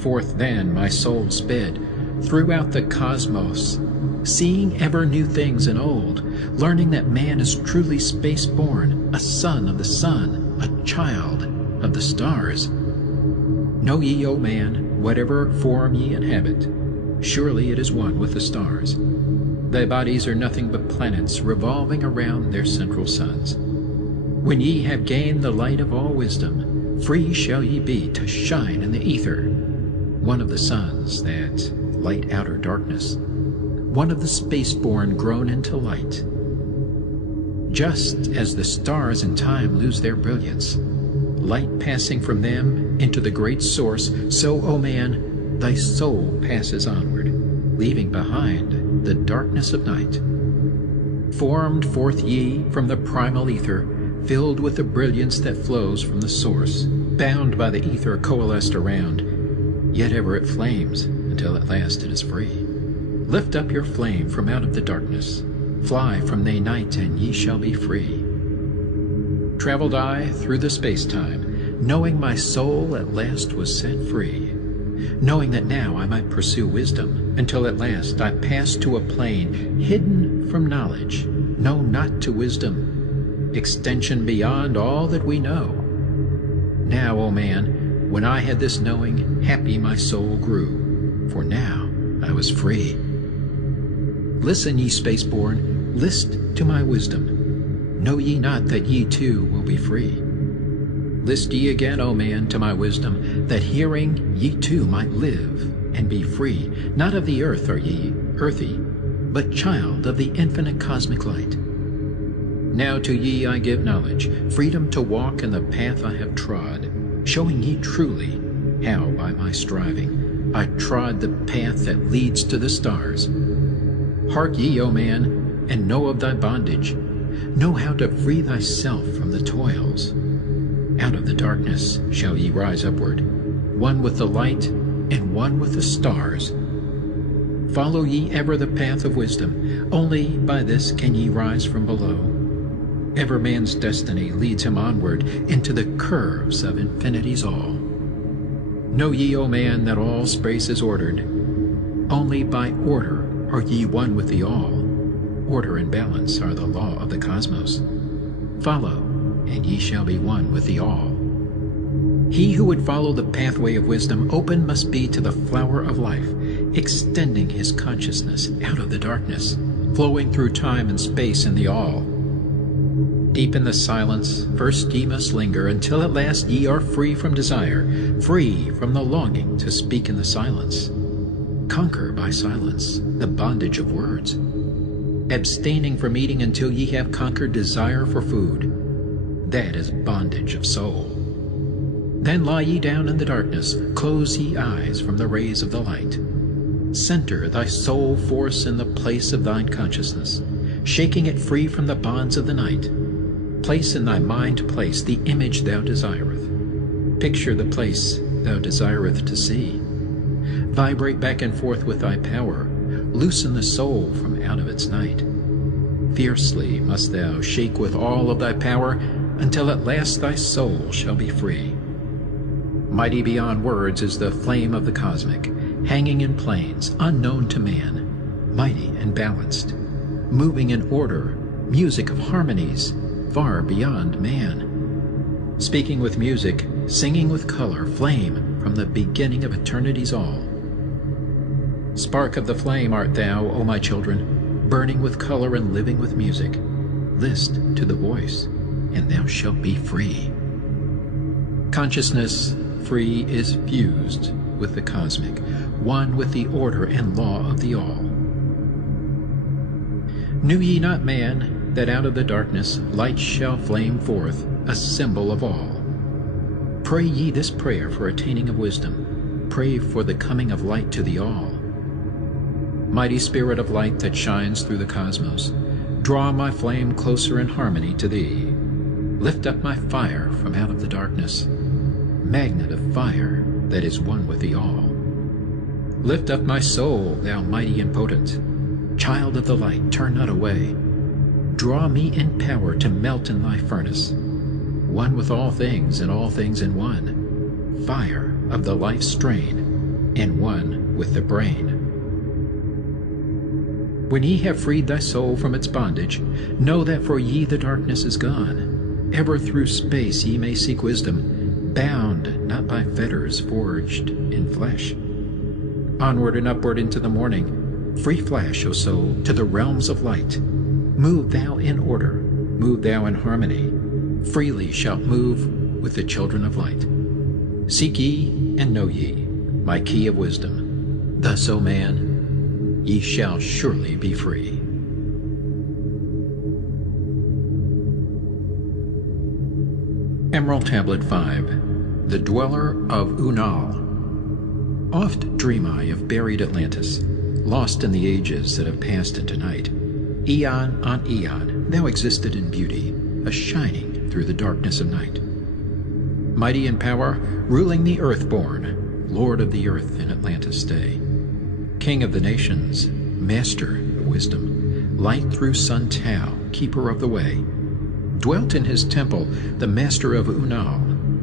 Forth then my soul sped, throughout the cosmos, seeing ever new things and old, learning that man is truly space-born, a son of the sun, a child of the stars. Know ye, O man, whatever form ye inhabit, surely it is one with the stars. Thy bodies are nothing but planets revolving around their central suns. When ye have gained the light of all wisdom, free shall ye be to shine in the ether, one of the suns that light outer darkness, one of the space-born grown into light. Just as the stars in time lose their brilliance, light passing from them into the great source, so, O man, thy soul passes onward, leaving behind the darkness of night. Formed forth ye from the primal ether, filled with the brilliance that flows from the source, bound by the ether coalesced around, yet ever it flames until at last it is free. Lift up your flame from out of the darkness, fly from the night, and ye shall be free. Traveled I through the space-time, knowing my soul at last was set free, knowing that now I might pursue wisdom, until at last I passed to a plane hidden from knowledge, known not to wisdom, extension beyond all that we know. Now, O man, when I had this knowing, happy my soul grew, for now I was free. Listen, ye spaceborn, list to my wisdom. Know ye not that ye too will be free? List ye again, O man, to my wisdom, that hearing ye too might live and be free. Not of the earth are ye, earthy, but child of the infinite cosmic light. Now to ye I give knowledge, freedom to walk in the path I have trod, showing ye truly how by my striving I trod the path that leads to the stars. Hark ye, O man, and know of thy bondage. Know how to free thyself from the toils. Out of the darkness shall ye rise upward, one with the light and one with the stars. Follow ye ever the path of wisdom, only by this can ye rise from below. Ever man's destiny leads him onward into the curves of infinity's all. Know ye, O man, that all space is ordered. Only by order are ye one with the all. Order and balance are the law of the cosmos. Follow, and ye shall be one with the all. He who would follow the pathway of wisdom open must be to the flower of life, extending his consciousness out of the darkness, flowing through time and space in the all. Deep in the silence, first ye must linger, until at last ye are free from desire, free from the longing to speak in the silence. Conquer by silence the bondage of words, abstaining from eating until ye have conquered desire for food. That is bondage of soul. Then lie ye down in the darkness, close ye eyes from the rays of the light. Center thy soul force in the place of thine consciousness, shaking it free from the bonds of the night. Place in thy mind place the image thou desireth. Picture the place thou desireth to see. Vibrate back and forth with thy power. Loosen the soul from out of its night. Fiercely must thou shake with all of thy power, until at last thy soul shall be free. Mighty beyond words is the flame of the cosmic, hanging in planes unknown to man, mighty and balanced, moving in order, music of harmonies, far beyond man. Speaking with music, singing with color, flame from the beginning of eternity's all. Spark of the flame art thou, O my children, burning with color and living with music. List to the voice, and thou shalt be free. Consciousness free is fused with the cosmic, one with the order and law of the all. Knew ye not, man, that out of the darkness light shall flame forth, a symbol of all? Pray ye this prayer for attaining of wisdom. Pray for the coming of light to the all. Mighty spirit of light that shines through the cosmos, draw my flame closer in harmony to thee. Lift up my fire from out of the darkness, magnet of fire that is one with the all. Lift up my soul, thou mighty and potent, child of the light, turn not away. Draw me in power to melt in thy furnace, one with all things and all things in one, fire of the life strain, and one with the brain. When ye have freed thy soul from its bondage, know that for ye the darkness is gone. Ever through space ye may seek wisdom. bound not by fetters forged in flesh. Onward and upward into the morning, free flash, O soul, to the realms of light. Move thou in order, move thou in harmony, freely shalt move with the children of light. Seek ye and know ye my key of wisdom. Thus, O man, ye shall surely be free. Emerald Tablet 5. The Dweller of Unal. Oft dream I of buried Atlantis, lost in the ages that have passed into night. Eon on eon thou existed in beauty, a shining through the darkness of night. Mighty in power, ruling the earth-born, Lord of the earth in Atlantis' day. King of the nations, master of wisdom, light through sun Tao, keeper of the way. Dwelt in his temple the master of Unal,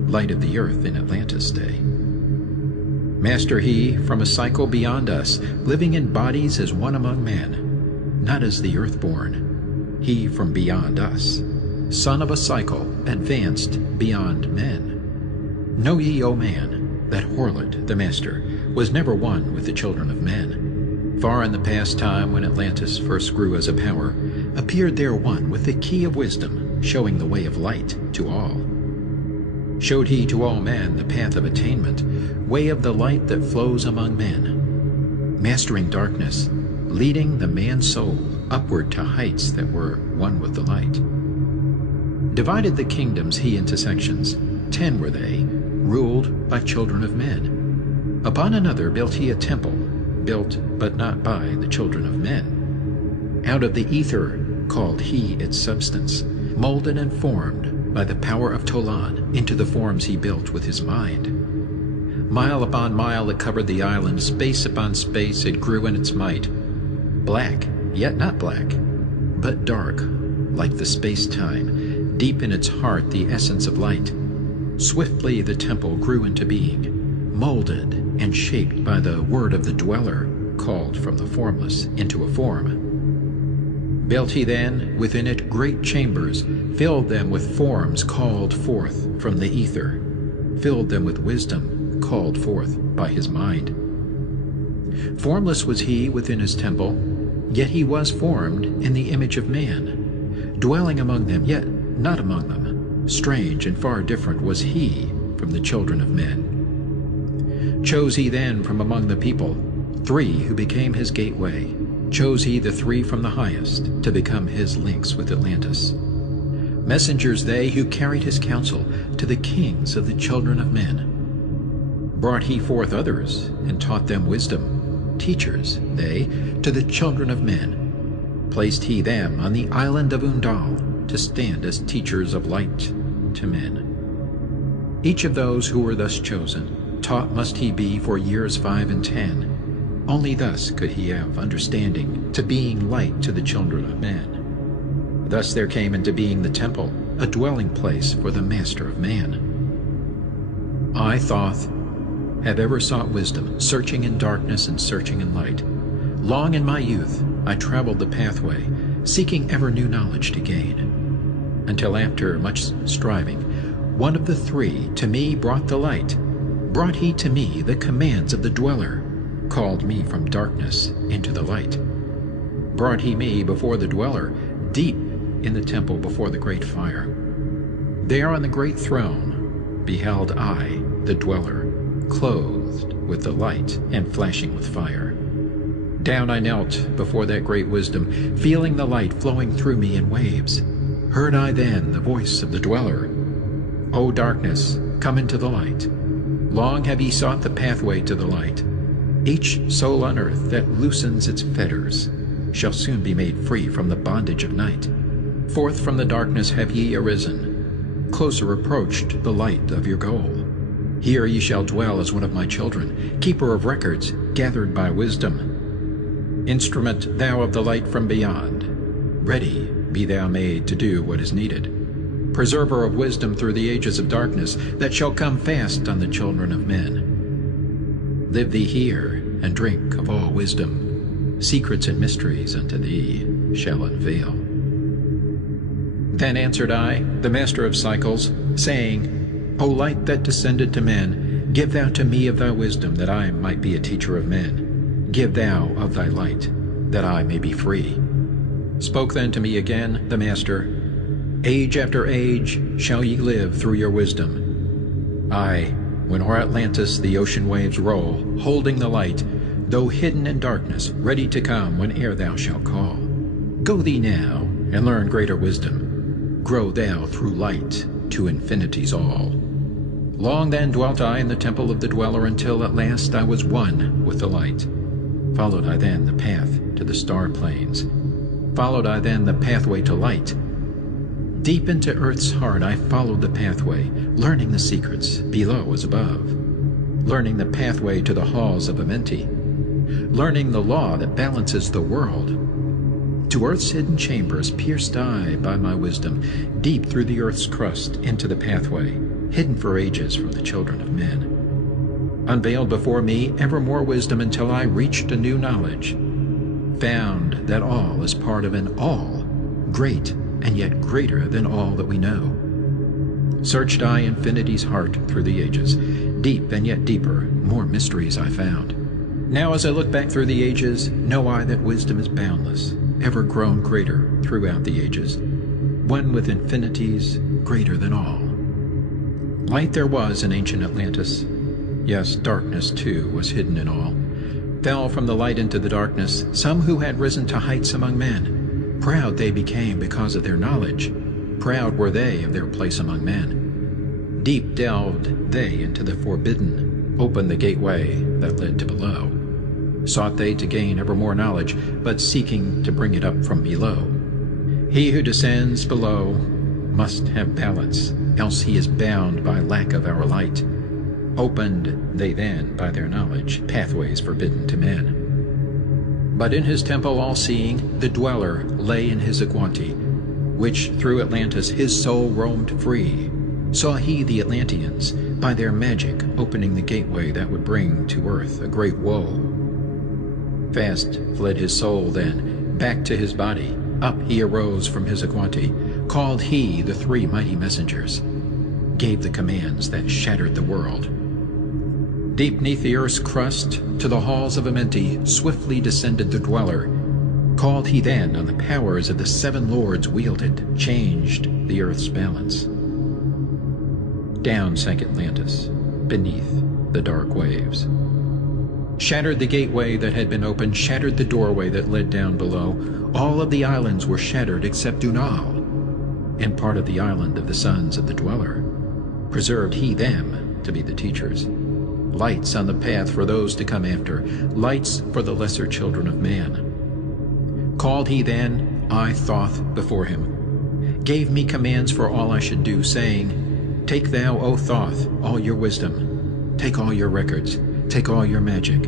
light of the earth in Atlantis' day. Master he from a cycle beyond us, living in bodies as one among men, not as the earthborn, he from beyond us, son of a cycle, advanced beyond men. Know ye, O man, that Horlet, the master, was never one with the children of men. Far in the past time, when Atlantis first grew as a power, appeared there one with the key of wisdom, showing the way of light to all. Showed he to all men the path of attainment, way of the light that flows among men, mastering darkness, leading the man's soul upward to heights that were one with the light. Divided the kingdoms he into sections, 10 were they, ruled by children of men. Upon another built he a temple, built but not by the children of men. Out of the ether called he its substance, molded and formed by the power of Tolan into the forms he built with his mind. Mile upon mile it covered the island, space upon space it grew in its might. Black, yet not black, but dark, like the space-time, deep in its heart the essence of light. Swiftly the temple grew into being, molded and shaped by the word of the dweller, called from the formless into a form. Built he then within it great chambers, filled them with forms called forth from the ether, filled them with wisdom called forth by his mind. Formless was he within his temple, yet he was formed in the image of man, dwelling among them, yet not among them. Strange and far different was he from the children of men. Chose he then from among the people 3 who became his gateway. Chose he the 3 from the highest to become his links with Atlantis. Messengers they who carried his counsel to the kings of the children of men. Brought he forth others and taught them wisdom, teachers they to the children of men. Placed he them on the island of Undal to stand as teachers of light to men. Each of those who were thus chosen, taught must he be for years 5 and 10. Only thus could he have understanding to being light to the children of men. Thus there came into being the temple, a dwelling place for the master of man. I, Thoth, have ever sought wisdom, searching in darkness and searching in light. Long in my youth I traveled the pathway, seeking ever new knowledge to gain, until after much striving, one of the 3 to me brought the light. Brought he to me the commands of the dweller, called me from darkness into the light. Brought he me before the dweller, deep in the temple before the great fire. There on the great throne beheld I the dweller, clothed with the light and flashing with fire. Down I knelt before that great wisdom, feeling the light flowing through me in waves. Heard I then the voice of the dweller, O darkness, come into the light. Long have ye sought the pathway to the light. Each soul on earth that loosens its fetters shall soon be made free from the bondage of night. Forth from the darkness have ye arisen, closer approached the light of your goal. Here ye shall dwell as one of my children, keeper of records gathered by wisdom. Instrument thou of the light from beyond, ready be thou made to do what is needed. Preserver of wisdom through the ages of darkness that shall come fast on the children of men. Live thee here, and drink of all wisdom. Secrets and mysteries unto thee shall unveil. Then answered I, the master of cycles, saying, O light that descended to men, give thou to me of thy wisdom, that I might be a teacher of men. Give thou of thy light, that I may be free. Spoke then to me again the Master, Age after age shall ye live through your wisdom. Aye, when o'er Atlantis the ocean waves roll, holding the light, though hidden in darkness, ready to come whene'er thou shalt call. Go thee now, and learn greater wisdom. Grow thou through light to infinity's all. Long then dwelt I in the temple of the Dweller, until at last I was one with the light. Followed I then the path to the star plains. Followed I then the pathway to light. Deep into earth's heart I followed the pathway, learning the secrets below as above. Learning the pathway to the halls of Amenti. Learning the law that balances the world. To earth's hidden chambers pierced I by my wisdom, deep through the earth's crust into the pathway, hidden for ages from the children of men. Unveiled before me ever more wisdom until I reached a new knowledge. Found that all is part of an all, great and yet greater than all that we know. Searched I infinity's heart through the ages, deep and yet deeper, more mysteries I found. Now as I look back through the ages, know I that wisdom is boundless, ever grown greater throughout the ages, one with infinities greater than all. Light there was in ancient Atlantis. Yes, darkness too was hidden in all. Fell from the light into the darkness some who had risen to heights among men. Proud they became because of their knowledge. Proud were they of their place among men. Deep delved they into the forbidden, opened the gateway that led to below. Sought they to gain ever more knowledge, but seeking to bring it up from below. He who descends below must have balance, else he is bound by lack of our light. Opened they then by their knowledge pathways forbidden to men. But in his temple all-seeing, the Dweller lay in his Aquanti, which through Atlantis his soul roamed free. Saw he the Atlanteans, by their magic opening the gateway that would bring to earth a great woe. Fast fled his soul then, back to his body. Up he arose from his Aquanti, called he the three mighty messengers, gave the commands that shattered the world. Deep neath the earth's crust, to the halls of Amenti, swiftly descended the Dweller. Called he then on the powers of the seven lords wielded, changed the earth's balance. Down sank Atlantis, beneath the dark waves. Shattered the gateway that had been opened, shattered the doorway that led down below. All of the islands were shattered except Dunal, and part of the island of the sons of the Dweller. Preserved he them to be the teachers. Lights on the path for those to come after, lights for the lesser children of man. Called he then, I Thoth before him, gave me commands for all I should do, saying, Take thou, O Thoth, all your wisdom, take all your records, take all your magic.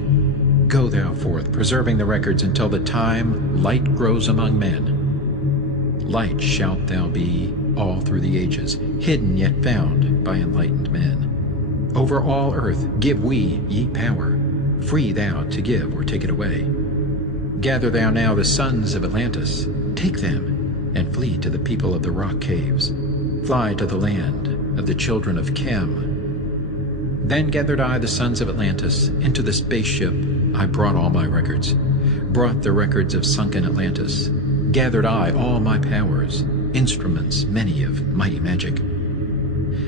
Go thou forth, preserving the records until the time light grows among men. Light shalt thou be all through the ages, hidden yet found by enlightened men. Over all earth give we ye power, free thou to give or take it away. Gather thou now the sons of Atlantis, take them, and flee to the people of the rock caves. Fly to the land of the children of Chem. Then gathered I the sons of Atlantis into the spaceship. I brought all my records, brought the records of sunken Atlantis. Gathered I all my powers, instruments many of mighty magic.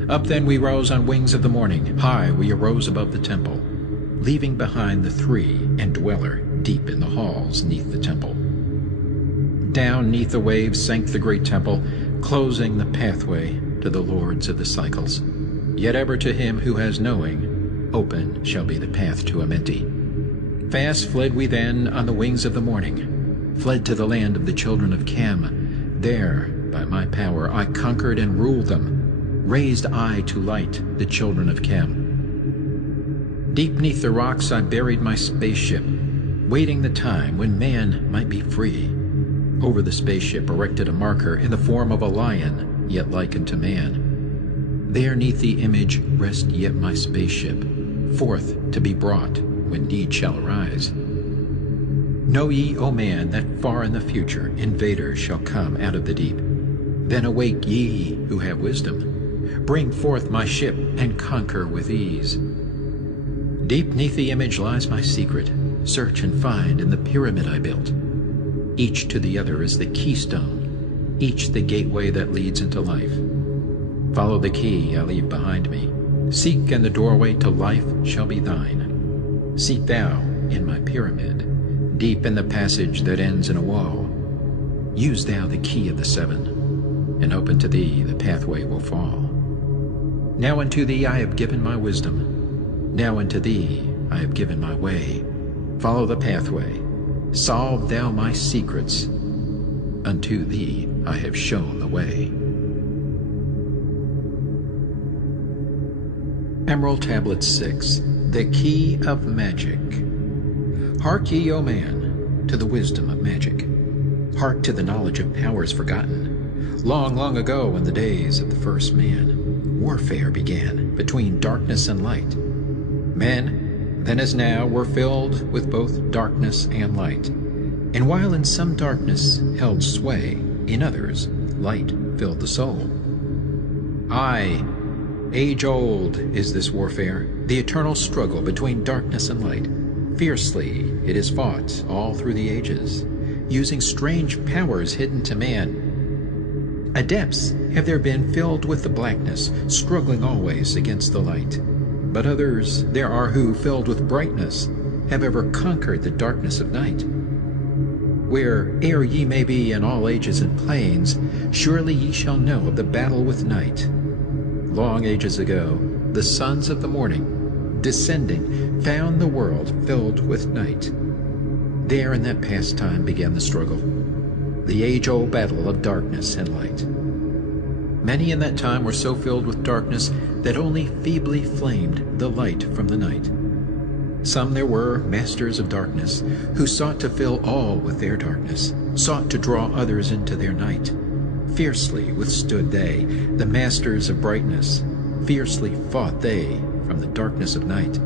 Up then we rose on wings of the morning, high we arose above the temple, leaving behind the three and Dweller deep in the halls neath the temple. Down neath the waves sank the great temple, closing the pathway to the lords of the cycles. Yet ever to him who has knowing, open shall be the path to Amenti. Fast fled we then on the wings of the morning, fled to the land of the children of Chem. There, by my power, I conquered and ruled them, raised I to light the children of Chem. Deep neath the rocks I buried my spaceship, waiting the time when man might be free. Over the spaceship erected a marker in the form of a lion, yet like unto man. There neath the image rest yet my spaceship, forth to be brought when need shall arise. Know ye, O man, that far in the future invaders shall come out of the deep. Then awake ye who have wisdom, Bring forth my ship and conquer with ease. Deep 'neath the image lies my secret. Search and find in the pyramid I built. Each to the other is the keystone, each the gateway that leads into life. Follow the key I leave behind me. Seek, and the doorway to life shall be thine. Seek thou in my pyramid, deep in the passage that ends in a wall. Use thou the key of the seven, and open to thee the pathway will fall. Now unto thee I have given my wisdom. Now unto thee I have given my way. Follow the pathway. Solve thou my secrets. Unto thee I have shown the way. Emerald Tablet 6, The Key of Magic. Hark ye, O man, to the wisdom of magic. Hark to the knowledge of powers forgotten. Long, long ago, in the days of the first man, warfare began between darkness and light. Men, then as now, were filled with both darkness and light. And while in some darkness held sway, in others light filled the soul. Aye, age-old is this warfare, the eternal struggle between darkness and light. Fiercely it is fought all through the ages, using strange powers hidden to man. Adepts have there been filled with the blackness, struggling always against the light. But others there are who, filled with brightness, have ever conquered the darkness of night. Where'er ye may be in all ages and planes, surely ye shall know of the battle with night. Long ages ago, the sons of the morning, descending, found the world filled with night. There in that past time began the struggle, the age-old battle of darkness and light. Many in that time were so filled with darkness that only feebly flamed the light from the night. Some there were, masters of darkness, who sought to fill all with their darkness, sought to draw others into their night. Fiercely withstood they, the masters of brightness. Fiercely fought they from the darkness of night.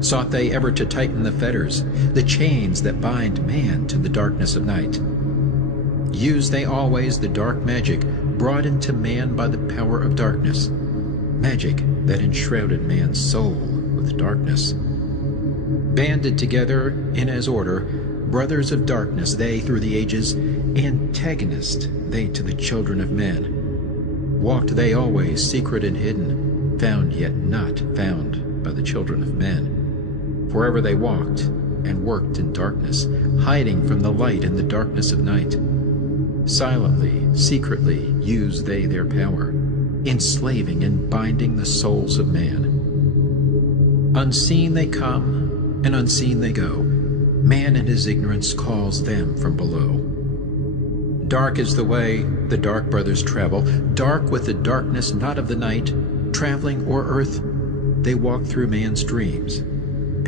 Sought they ever to tighten the fetters, the chains that bind man to the darkness of night. Used they always the dark magic brought into man by the power of darkness, magic that enshrouded man's soul with darkness. Banded together in as order, brothers of darkness they through the ages, antagonist they to the children of men. Walked they always secret and hidden, found yet not found by the children of men. Forever they walked and worked in darkness, hiding from the light in the darkness of night. Silently, secretly used they their power, enslaving and binding the souls of man. Unseen they come, and unseen they go. Man in his ignorance calls them from below. Dark is the way the dark brothers travel, dark with the darkness not of the night. Traveling o'er earth, they walk through man's dreams.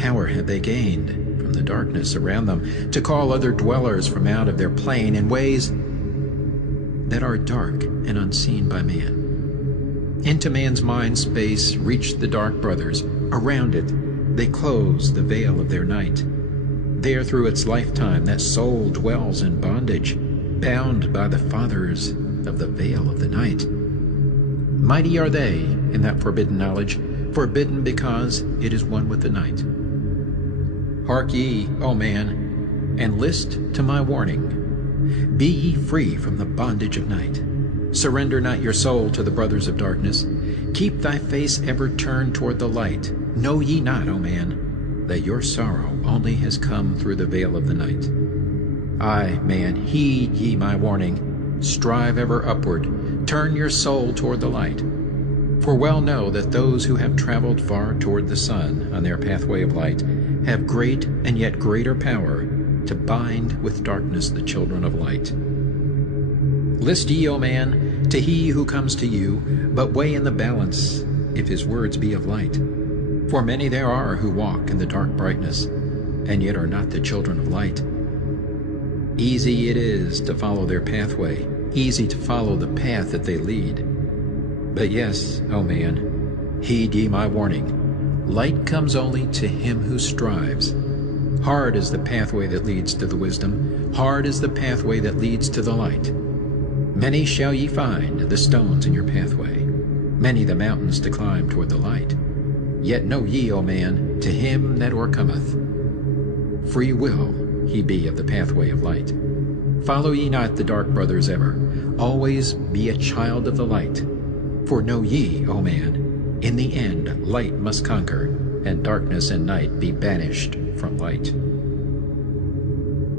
Power have they gained from the darkness around them to call other dwellers from out of their plane in ways that are dark and unseen by man. Into man's mind space reach the dark brothers. Around it they close the veil of their night. There through its lifetime that soul dwells in bondage, bound by the fathers of the veil of the night. Mighty are they in that forbidden knowledge, forbidden because it is one with the night. Hark ye, O man, and list to my warning. Be ye free from the bondage of night. Surrender not your soul to the brothers of darkness. Keep thy face ever turned toward the light. Know ye not, O man, that your sorrow only has come through the veil of the night. Aye, man, heed ye my warning. Strive ever upward. Turn your soul toward the light. For well know that those who have traveled far toward the sun on their pathway of light have great and yet greater power to bind with darkness the children of light. List ye, O man, to he who comes to you, but weigh in the balance if his words be of light. For many there are who walk in the dark brightness, and yet are not the children of light. Easy it is to follow their pathway, easy to follow the path that they lead. But yes, O man, heed ye my warning. Light comes only to him who strives. Hard is the pathway that leads to the wisdom, hard is the pathway that leads to the light. Many shall ye find the stones in your pathway. many the mountains to climb toward the light. Yet know ye, O man, to him that o'ercometh, free will he be of the pathway of light. Follow ye not the dark brothers ever, always be a child of the light. For know ye, O man, in the end light must conquer, and darkness and night be banished from light.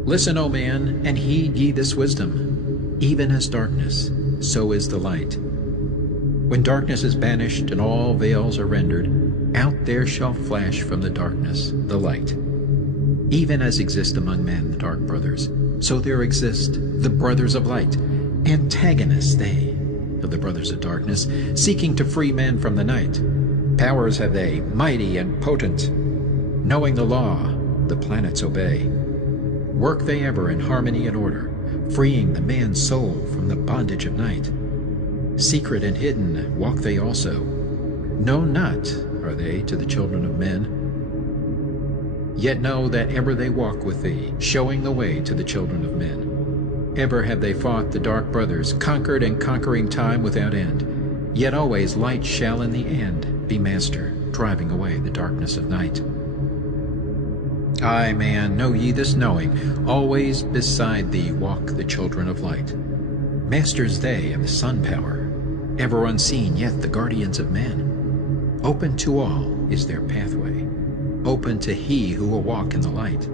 Listen, O man, and heed ye this wisdom. Even as darkness, so is the light. When darkness is banished and all veils are rendered, out there shall flash from the darkness the light. Even as exist among men the dark brothers, so there exist the brothers of light, antagonists they of the brothers of darkness, seeking to free men from the night. Powers have they, mighty and potent. Knowing the law, the planets obey. Work they ever in harmony and order, freeing the man's soul from the bondage of night. Secret and hidden walk they also. Known not are they to the children of men. Yet know that ever they walk with thee, showing the way to the children of men. Ever have they fought the dark brothers, conquered and conquering time without end. Yet always light shall in the end be master, driving away the darkness of night. Ay, man, know ye this knowing, always beside thee walk the children of light. Masters they of the sun power, ever unseen yet the guardians of men. Open to all is their pathway, open to he who will walk in the light.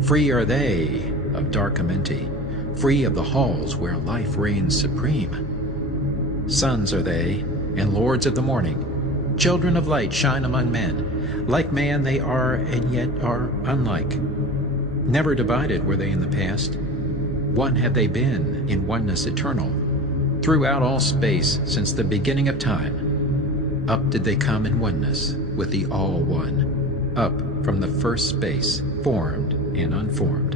Free are they of dark amenti, free of the halls where life reigns supreme. Sons are they, and lords of the morning, children of light shine among men. Like man they are, and yet are unlike. Never divided were they in the past. One have they been in oneness eternal. Throughout all space, since the beginning of time, up did they come in oneness with the All One, up from the first space, formed and unformed.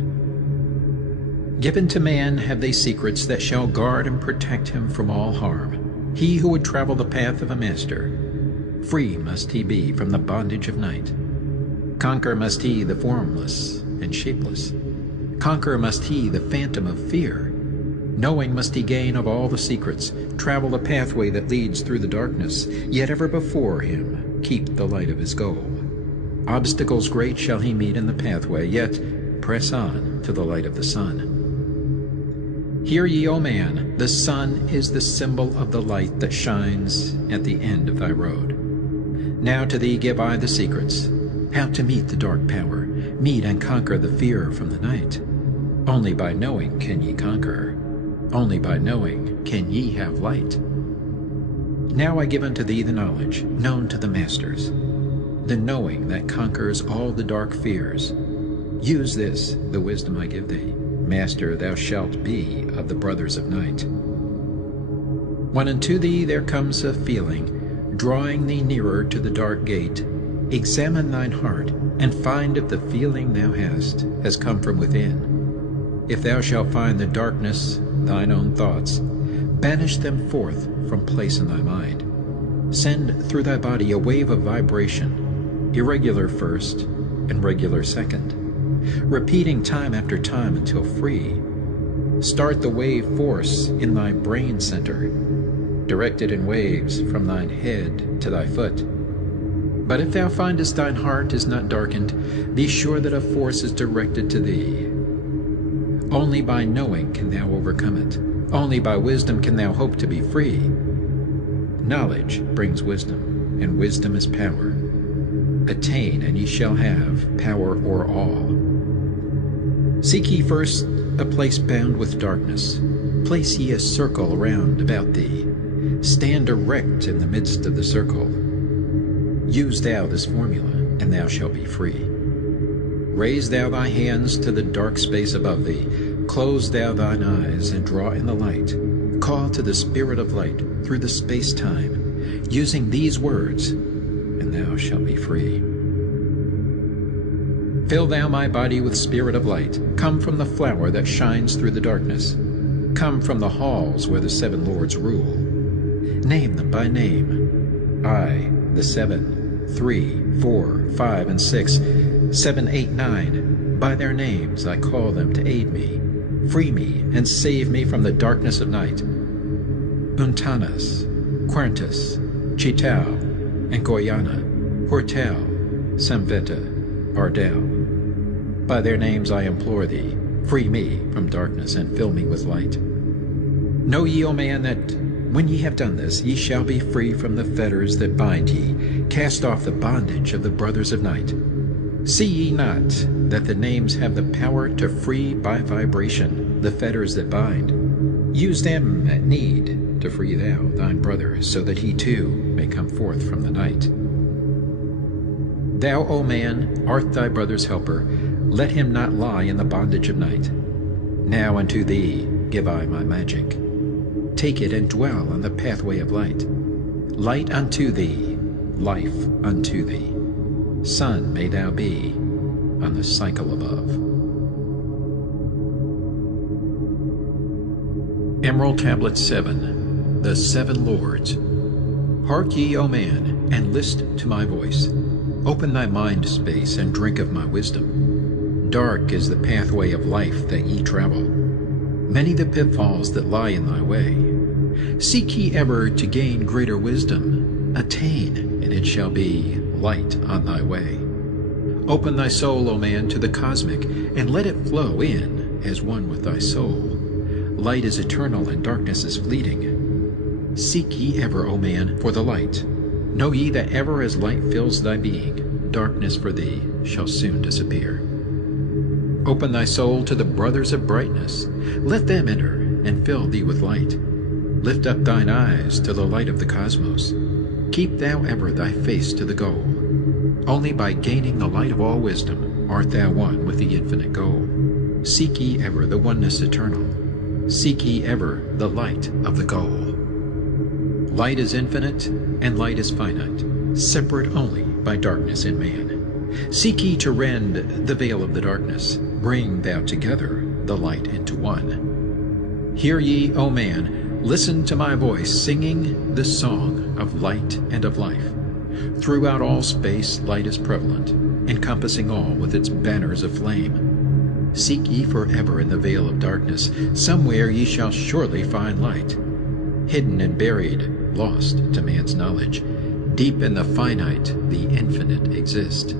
Given to man have they secrets that shall guard and protect him from all harm. He who would travel the path of a master, free must he be from the bondage of night. Conquer must he the formless and shapeless. Conquer must he the phantom of fear. Knowing must he gain of all the secrets, travel the pathway that leads through the darkness, yet ever before him keep the light of his goal. Obstacles great shall he meet in the pathway, yet press on to the light of the sun. Hear ye, O man, the sun is the symbol of the light that shines at the end of thy road. Now to thee give I the secrets, how to meet the dark power, meet and conquer the fear from the night. Only by knowing can ye conquer, only by knowing can ye have light. Now I give unto thee the knowledge known to the masters, the knowing that conquers all the dark fears. Use this, the wisdom I give thee. Master thou shalt be of the brothers of night. When unto thee there comes a feeling, drawing thee nearer to the dark gate, examine thine heart, and find if the feeling thou hast has come from within. If thou shalt find the darkness, thine own thoughts, banish them forth from place in thy mind. Send through thy body a wave of vibration, irregular first and regular second, repeating time after time until free. Start the wave force in thy brain center, directed in waves from thine head to thy foot. But if thou findest thine heart is not darkened, be sure that a force is directed to thee. Only by knowing can thou overcome it. Only by wisdom can thou hope to be free. Knowledge brings wisdom, and wisdom is power. Attain, and ye shall have power o'er all. Seek ye first a place bound with darkness. Place ye a circle round about thee. Stand erect in the midst of the circle. Use thou this formula, and thou shalt be free. Raise thou thy hands to the dark space above thee. Close thou thine eyes, and draw in the light. Call to the Spirit of light through the space-time, using these words, and thou shalt be free. Fill thou my body with spirit of light. Come from the flower that shines through the darkness. Come from the halls where the seven lords rule. Name them by name. I, the 7, 3, 4, 5, and 6, 7, 8, 9. By their names I call them to aid me, free me, and save me from the darkness of night. Untanas, Quertus, Chitao, and Goyana, Hortel, Samvita, Ardel. By their names I implore thee, free me from darkness and fill me with light. Know ye, O man, that when ye have done this, ye shall be free from the fetters that bind ye, cast off the bondage of the brothers of night. See ye not that the names have the power to free by vibration the fetters that bind? Use them at need to free thou thine brother, so that he too may come forth from the night. Thou, O man, art thy brother's helper. Let him not lie in the bondage of night. Now unto thee give I my magic. Take it and dwell on the pathway of light. Light unto thee, life unto thee. Sun may thou be on the cycle above. Emerald Tablet 7. The Seven Lords. Hark ye, O man, and list to my voice. Open thy mind space and drink of my wisdom. Dark is the pathway of life that ye travel. Many the pitfalls that lie in thy way. Seek ye ever to gain greater wisdom. Attain, and it shall be light on thy way. Open thy soul, O man, to the cosmic, and let it flow in as one with thy soul. Light is eternal and darkness is fleeting. Seek ye ever, O man, for the light. Know ye that ever as light fills thy being, darkness for thee shall soon disappear. Open thy soul to the brothers of brightness. Let them enter and fill thee with light. Lift up thine eyes to the light of the cosmos. Keep thou ever thy face to the goal. Only by gaining the light of all wisdom art thou one with the infinite goal. Seek ye ever the oneness eternal. Seek ye ever the light of the goal. Light is infinite, and light is finite, separate only by darkness in man. Seek ye to rend the veil of the darkness. Bring thou together the light into one. Hear ye, O man, listen to my voice, singing the song of light and of life. Throughout all space light is prevalent, encompassing all with its banners of flame. Seek ye forever in the veil of darkness. Somewhere ye shall surely find light. Hidden and buried, lost to man's knowledge, deep in the finite, the infinite exist.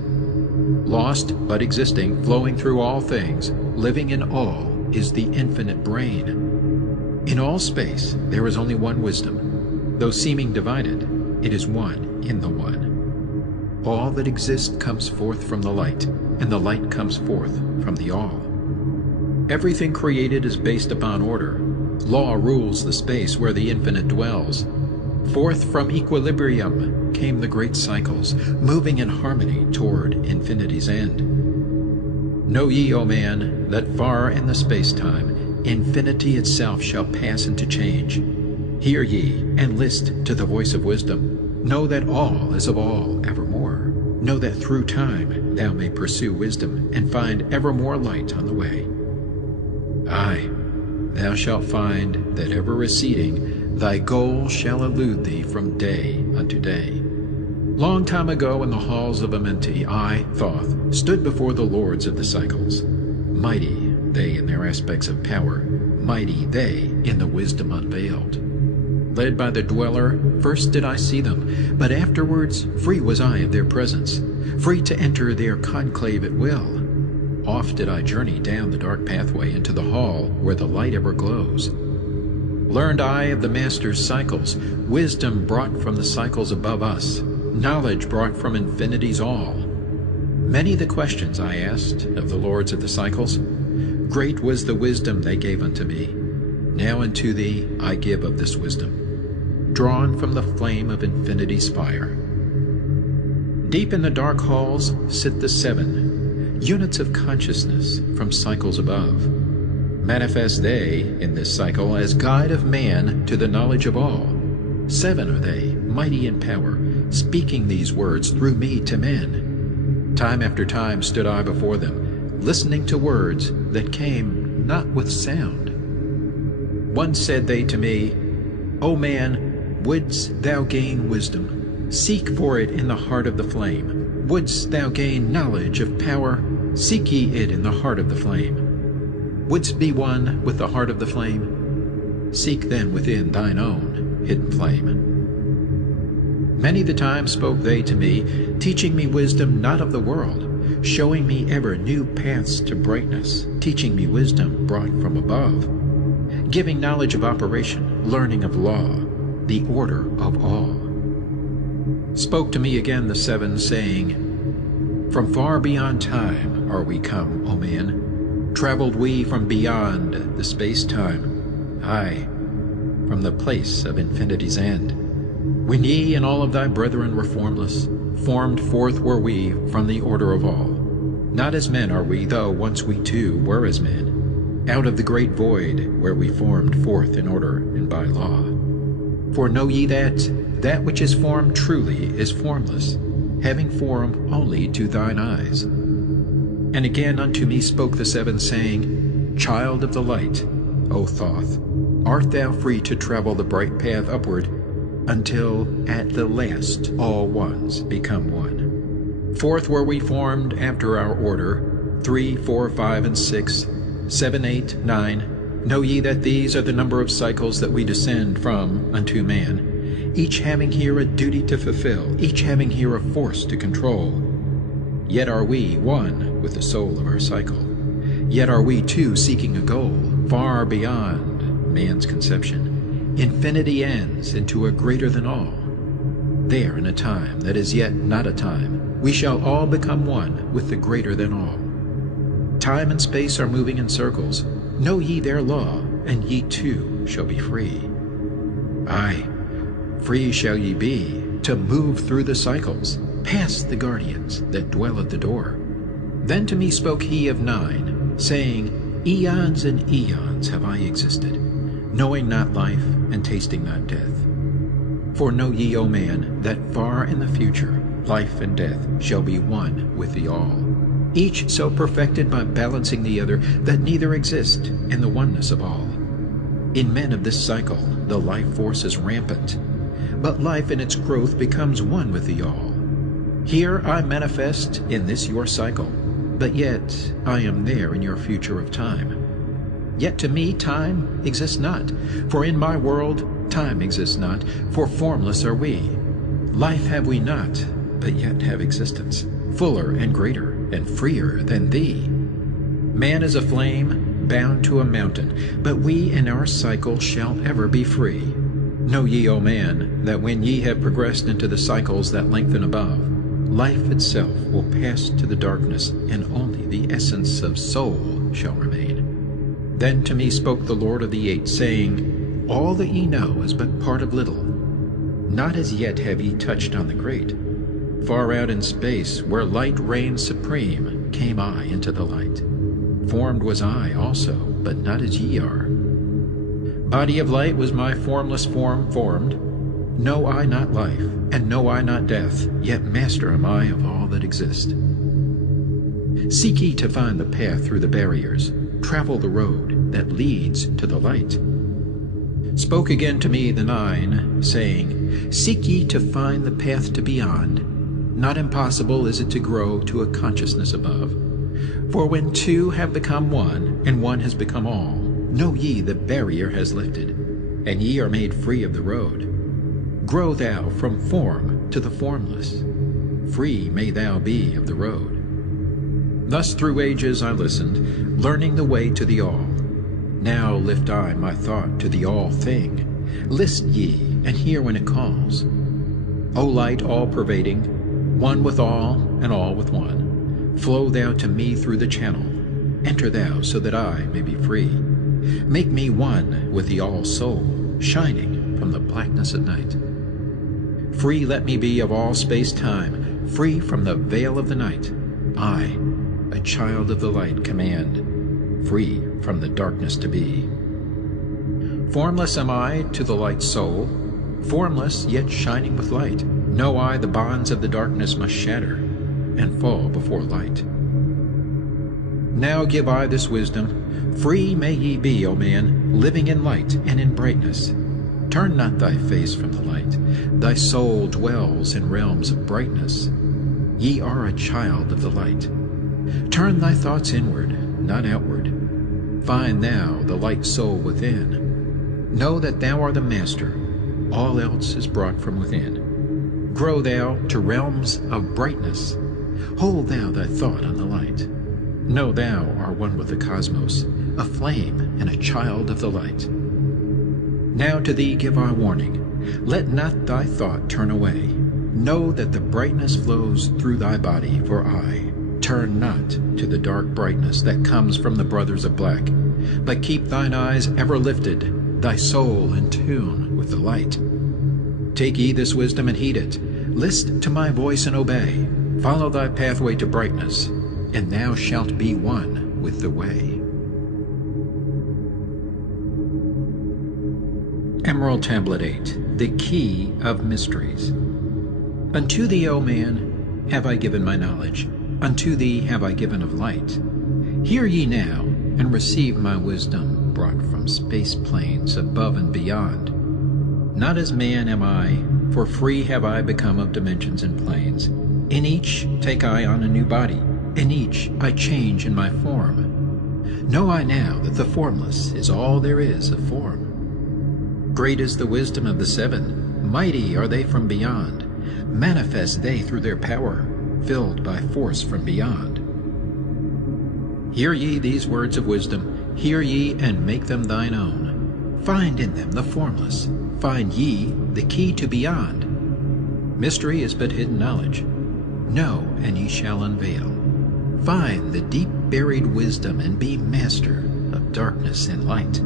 Lost but existing, flowing through all things, living in all, is the infinite brain. In all space there is only one wisdom. Though seeming divided, it is one in the one. All that exists comes forth from the light, and the light comes forth from the all. Everything created is based upon order. Law rules the space where the infinite dwells. Forth from equilibrium came the great cycles, moving in harmony toward infinity's end. Know ye, O man, that far in the space-time, infinity itself shall pass into change. Hear ye, and list to the voice of wisdom. Know that all is of all evermore. Know that through time thou may pursue wisdom, and find ever more light on the way. Aye, thou shalt find that ever receding, thy goal shall elude thee from day unto day. Long time ago in the halls of Amenti, I, Thoth, stood before the lords of the cycles. Mighty they in their aspects of power, mighty they in the wisdom unveiled. Led by the dweller, first did I see them, but afterwards free was I of their presence, free to enter their conclave at will. Oft did I journey down the dark pathway into the hall where the light ever glows. Learned I of the master's cycles, wisdom brought from the cycles above us, knowledge brought from infinity's all. Many the questions I asked of the lords of the cycles. Great was the wisdom they gave unto me. Now unto thee I give of this wisdom, drawn from the flame of infinity's fire. Deep in the dark halls sit the seven, units of consciousness from cycles above. Manifest they in this cycle as guide of man to the knowledge of all. Seven are they, mighty in power, speaking these words through me to men. Time after time stood I before them, listening to words that came not with sound. Once said they to me, O man, wouldst thou gain wisdom? Seek for it in the heart of the flame. Wouldst thou gain knowledge of power? Seek ye it in the heart of the flame. Wouldst be one with the heart of the flame? Seek then within thine own hidden flame. Many the time spoke they to me, teaching me wisdom not of the world, showing me ever new paths to brightness, teaching me wisdom brought from above, giving knowledge of operation, learning of law, the order of all. Spoke to me again the seven, saying, From far beyond time are we come, O man. Traveled we from beyond the space-time, aye, from the place of infinity's end. When ye and all of thy brethren were formless, formed forth were we from the order of all. Not as men are we, though once we too were as men, out of the great void where we formed forth in order and by law. For know ye that which is formed truly is formless, having form only to thine eyes. And again unto me spoke the seven, saying, Child of the light, O Thoth, art thou free to travel the bright path upward, until at the last all ones become one. Forth were we formed after our order, 3, 4, 5, and 6, 7, 8, 9. Know ye that these are the number of cycles that we descend from unto man, each having here a duty to fulfill, each having here a force to control. Yet are we one with the soul of our cycle. Yet are we too seeking a goal far beyond man's conception. Infinity ends into a greater than all. There in a time that is yet not a time, we shall all become one with the greater than all. Time and space are moving in circles. Know ye their law, and ye too shall be free. Aye, free shall ye be to move through the cycles, past the guardians that dwell at the door. Then to me spoke he of 9, saying, Eons and eons have I existed, knowing not life and tasting not death. For know ye, O man, that far in the future life and death shall be one with the all, each so perfected by balancing the other that neither exist in the oneness of all. In men of this cycle the life force is rampant, but life in its growth becomes one with the all. Here I manifest in this your cycle, but yet I am there in your future of time. Yet to me time exists not, for in my world time exists not, for formless are we. Life have we not, but yet have existence, fuller and greater and freer than thee. Man is a flame bound to a mountain, but we in our cycle shall ever be free. Know ye, O man, that when ye have progressed into the cycles that lengthen above, life itself will pass to the darkness, and only the essence of soul shall remain. Then to me spoke the Lord of the Eight, saying, All that ye know is but part of little. Not as yet have ye touched on the great. Far out in space, where light reigns supreme, came I into the light. Formed was I also, but not as ye are. Body of light was my formless form formed. Know I not life, and know I not death, yet master am I of all that exist. Seek ye to find the path through the barriers, travel the road that leads to the light. Spoke again to me the 9, saying, Seek ye to find the path to beyond. Not impossible is it to grow to a consciousness above. For when two have become one, and one has become all, know ye the barrier has lifted, and ye are made free of the road. Grow thou from form to the formless. Free may thou be of the road. Thus through ages I listened, learning the way to the all. Now lift I my thought to the all thing. List ye, and hear when it calls. O light all-pervading, one with all, and all with one, flow thou to me through the channel. Enter thou, so that I may be free. Make me one with the all-soul, shining from the blackness at night. Free let me be of all space-time, free from the veil of the night. I, a child of the light, command, free from the darkness to be. Formless am I to the light soul, formless yet shining with light. Know I the bonds of the darkness must shatter and fall before light. Now give I this wisdom, free may ye be, O man, living in light and in brightness. Turn not thy face from the light, thy soul dwells in realms of brightness. Ye are a child of the light. Turn thy thoughts inward, not outward. Find thou the light soul within. Know that thou art the master, all else is brought from within. Grow thou to realms of brightness. Hold thou thy thought on the light. Know thou art one with the cosmos, a flame and a child of the light. Now to thee give our warning. Let not thy thought turn away. Know that the brightness flows through thy body, for I turn not to the dark brightness that comes from the brothers of black, but keep thine eyes ever lifted, thy soul in tune with the light. Take ye this wisdom and heed it. List to my voice and obey. Follow thy pathway to brightness, and thou shalt be one with the way. Emerald Tablet 8, the Key of Mysteries. Unto thee, O man, have I given my knowledge. Unto thee have I given of light. Hear ye now, and receive my wisdom, brought from space planes above and beyond. Not as man am I, for free have I become of dimensions and planes. In each take I on a new body, in each I change in my form. Know I now that the formless is all there is of form. Great is the wisdom of the seven, mighty are they from beyond. Manifest they through their power, filled by force from beyond. Hear ye these words of wisdom, hear ye and make them thine own. Find in them the formless, find ye the key to beyond. Mystery is but hidden knowledge. Know, and ye shall unveil. Find the deep buried wisdom, and be master of darkness and light.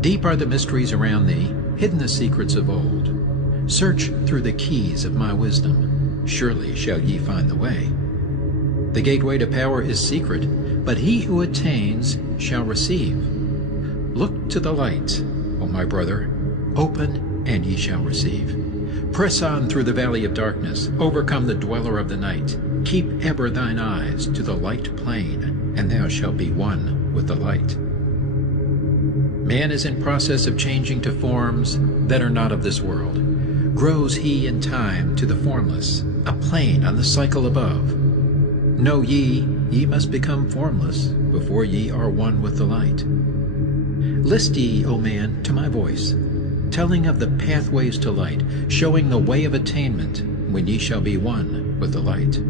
Deep are the mysteries around thee, hidden the secrets of old. Search through the keys of my wisdom, surely shall ye find the way. The gateway to power is secret, but he who attains shall receive. Look to the light, O my brother, open and ye shall receive. Press on through the valley of darkness, overcome the dweller of the night. Keep ever thine eyes to the light plain, and thou shalt be one with the light. Man is in process of changing to forms that are not of this world. Grows he in time to the formless, a plane on the cycle above. Know ye, ye must become formless before ye are one with the light. List ye, O man, to my voice, telling of the pathways to light, showing the way of attainment when ye shall be one with the light.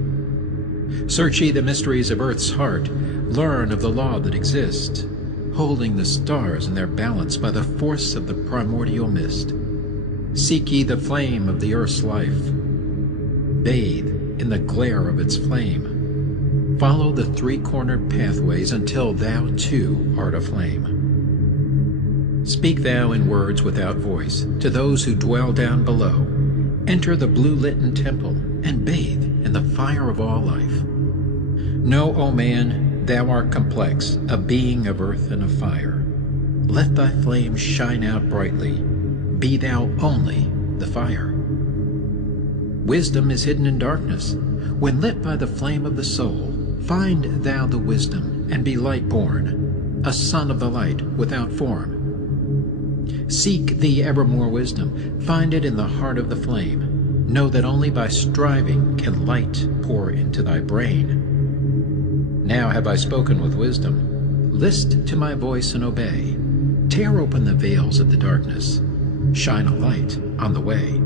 Search ye the mysteries of earth's heart, learn of the law that exists, holding the stars in their balance by the force of the primordial mist. Seek ye the flame of the earth's life. Bathe in the glare of its flame. Follow the three-cornered pathways until thou too art aflame. Speak thou in words without voice to those who dwell down below. Enter the blue-litten temple and bathe in the fire of all life. Know, O man, thou art complex, a being of earth and of fire. Let thy flame shine out brightly. Be thou only the fire. Wisdom is hidden in darkness. When lit by the flame of the soul, find thou the wisdom, and be light-born, a son of the light without form. Seek thee evermore wisdom, find it in the heart of the flame. Know that only by striving can light pour into thy brain. Now have I spoken with wisdom. List to my voice and obey. Tear open the veils of the darkness. Shine a light on the way.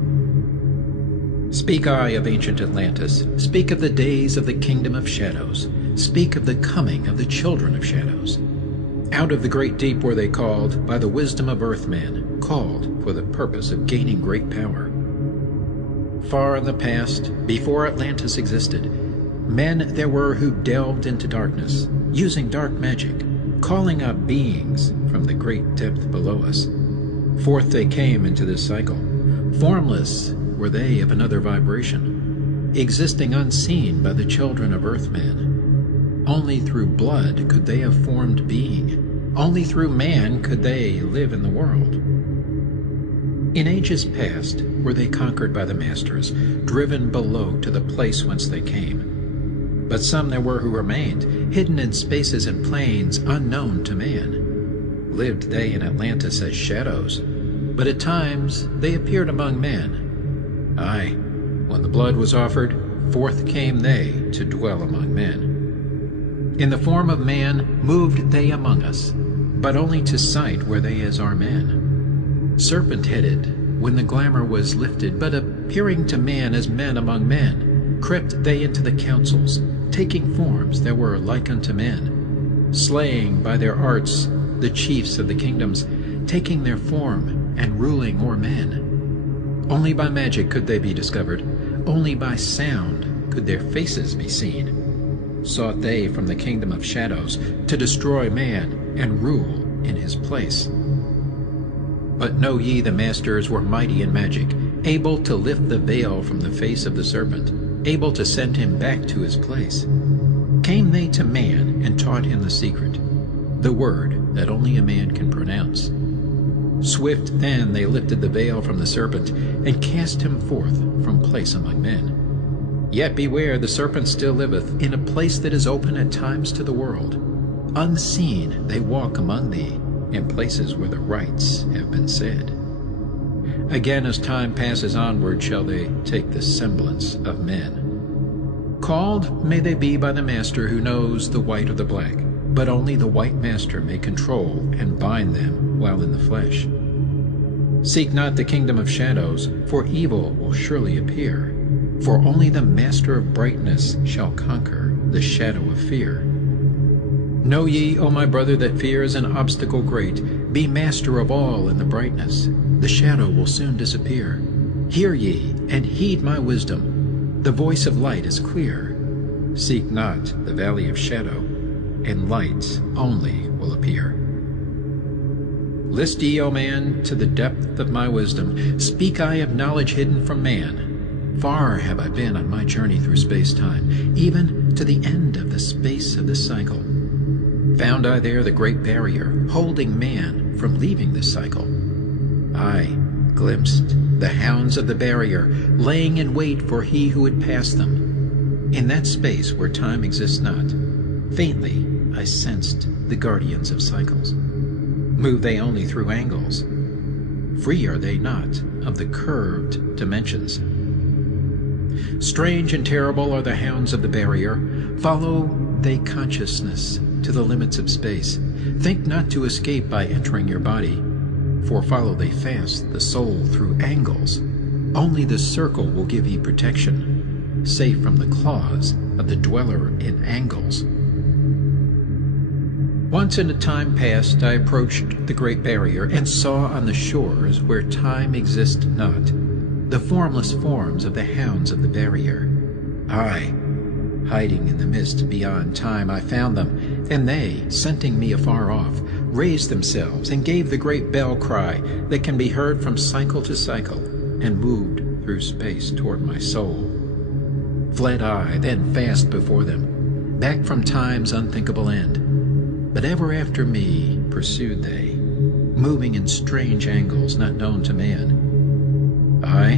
Speak I of ancient Atlantis. Speak of the days of the kingdom of shadows. Speak of the coming of the children of shadows. Out of the great deep were they called, by the wisdom of earthmen, called for the purpose of gaining great power. Far in the past, before Atlantis existed, men there were who delved into darkness, using dark magic, calling up beings from the great depth below us. Forth they came into this cycle. Formless were they of another vibration, existing unseen by the children of earthmen. Only through blood could they have formed being. Only through man could they live in the world. In ages past were they conquered by the masters, driven below to the place whence they came. But some there were who remained, hidden in spaces and planes unknown to man. Lived they in Atlantis as shadows, but at times they appeared among men. Aye, when the blood was offered, forth came they to dwell among men. In the form of man moved they among us, but only to sight were they as our men. Serpent-headed when the glamour was lifted, but appearing to man as men among men, crept they into the councils, taking forms that were like unto men, slaying by their arts the chiefs of the kingdoms, taking their form and ruling o'er men. Only by magic could they be discovered, only by sound could their faces be seen. Sought they from the kingdom of shadows to destroy man and rule in his place. But know ye the masters were mighty in magic, able to lift the veil from the face of the serpent, able to send him back to his place. Came they to man and taught him the secret, the word that only a man can pronounce. Swift then they lifted the veil from the serpent and cast him forth from place among men. Yet beware, the serpent still liveth in a place that is open at times to the world. Unseen they walk among thee, in places where the rites have been said. Again, as time passes onward, shall they take the semblance of men. Called may they be by the master who knows the white or the black, but only the white master may control and bind them while in the flesh. Seek not the kingdom of shadows, for evil will surely appear, for only the master of brightness shall conquer the shadow of fear. Know ye, O my brother, that fear is an obstacle great. Be master of all in the brightness. The shadow will soon disappear. Hear ye, and heed my wisdom. The voice of light is clear. Seek not the valley of shadow, and light only will appear. List ye, O man, to the depth of my wisdom. Speak I of knowledge hidden from man. Far have I been on my journey through space-time, even to the end of the space of the cycle. Found I there the great barrier, holding man from leaving this cycle. I glimpsed the hounds of the barrier, laying in wait for he who would pass them. In that space where time exists not, faintly I sensed the guardians of cycles. Move they only through angles. Free are they not of the curved dimensions. Strange and terrible are the hounds of the barrier. Follow they consciousness to the limits of space. Think not to escape by entering your body, for follow they fast the soul through angles. Only the circle will give ye protection, safe from the claws of the dweller in angles. Once in a time past I approached the great barrier, and saw on the shores where time exists not, the formless forms of the hounds of the barrier. Aye, hiding in the mist beyond time I found them, and they, scenting me afar off, raised themselves and gave the great bell cry that can be heard from cycle to cycle, and moved through space toward my soul. Fled I then fast before them, back from time's unthinkable end. But ever after me pursued they, moving in strange angles not known to man. I,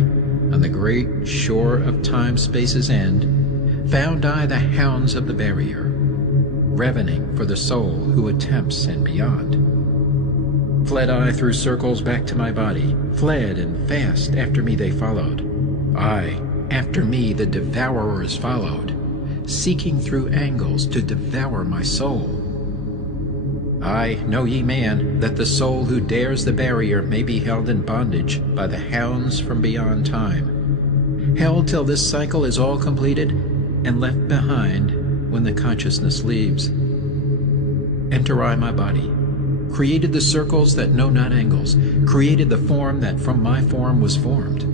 on the great shore of time-space's end, found I the hounds of the barrier, ravening for the soul who attempts and beyond. Fled I through circles back to my body, fled and fast after me they followed. Aye, after me the devourers followed, seeking through angles to devour my soul. Aye, know ye, man, that the soul who dares the barrier may be held in bondage by the hounds from beyond time, held till this cycle is all completed, and left behind when the consciousness leaves. Enter I my body, created the circles that know not angles, created the form that from my form was formed,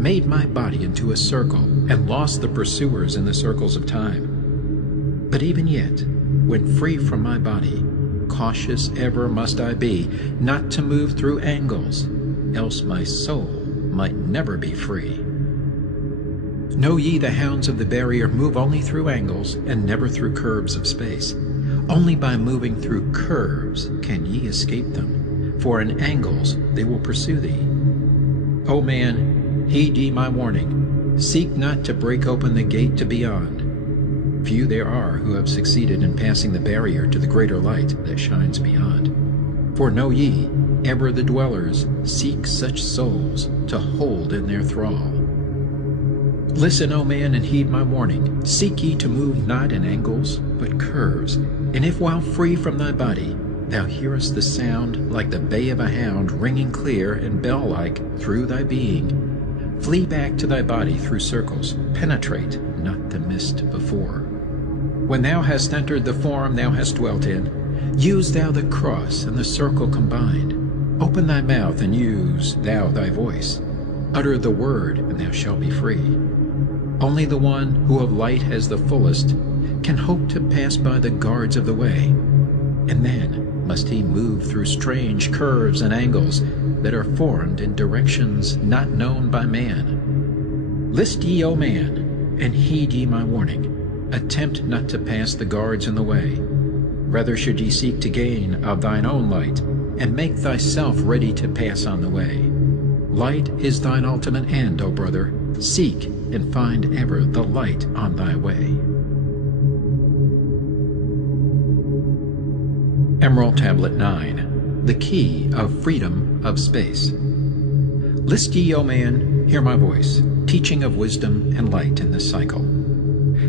made my body into a circle, and lost the pursuers in the circles of time. But even yet, when free from my body, cautious ever must I be, not to move through angles, else my soul might never be free. Know ye the hounds of the barrier move only through angles, and never through curves of space. Only by moving through curves can ye escape them, for in angles they will pursue thee. O man, heed ye my warning, seek not to break open the gate to beyond. Few there are who have succeeded in passing the barrier to the greater light that shines beyond. For know ye, ever the dwellers seek such souls to hold in their thrall. Listen, O man, and heed my warning. Seek ye to move not in angles, but curves. And if while free from thy body, thou hearest the sound like the bay of a hound ringing clear and bell-like through thy being. Flee back to thy body through circles, penetrate not the mist before. When thou hast entered the form thou hast dwelt in, use thou the cross and the circle combined. Open thy mouth and use thou thy voice. Utter the word, and thou shalt be free. Only the one who of light has the fullest can hope to pass by the guards of the way, and then must he move through strange curves and angles that are formed in directions not known by man. List ye, O man, and heed ye my warning. Attempt not to pass the guards in the way. Rather should ye seek to gain of thine own light, and make thyself ready to pass on the way. Light is thine ultimate end, O brother. Seek and find ever the light on thy way. Emerald Tablet 9. The Key of Freedom of Space. List ye, O man, hear my voice, teaching of wisdom and light in this cycle.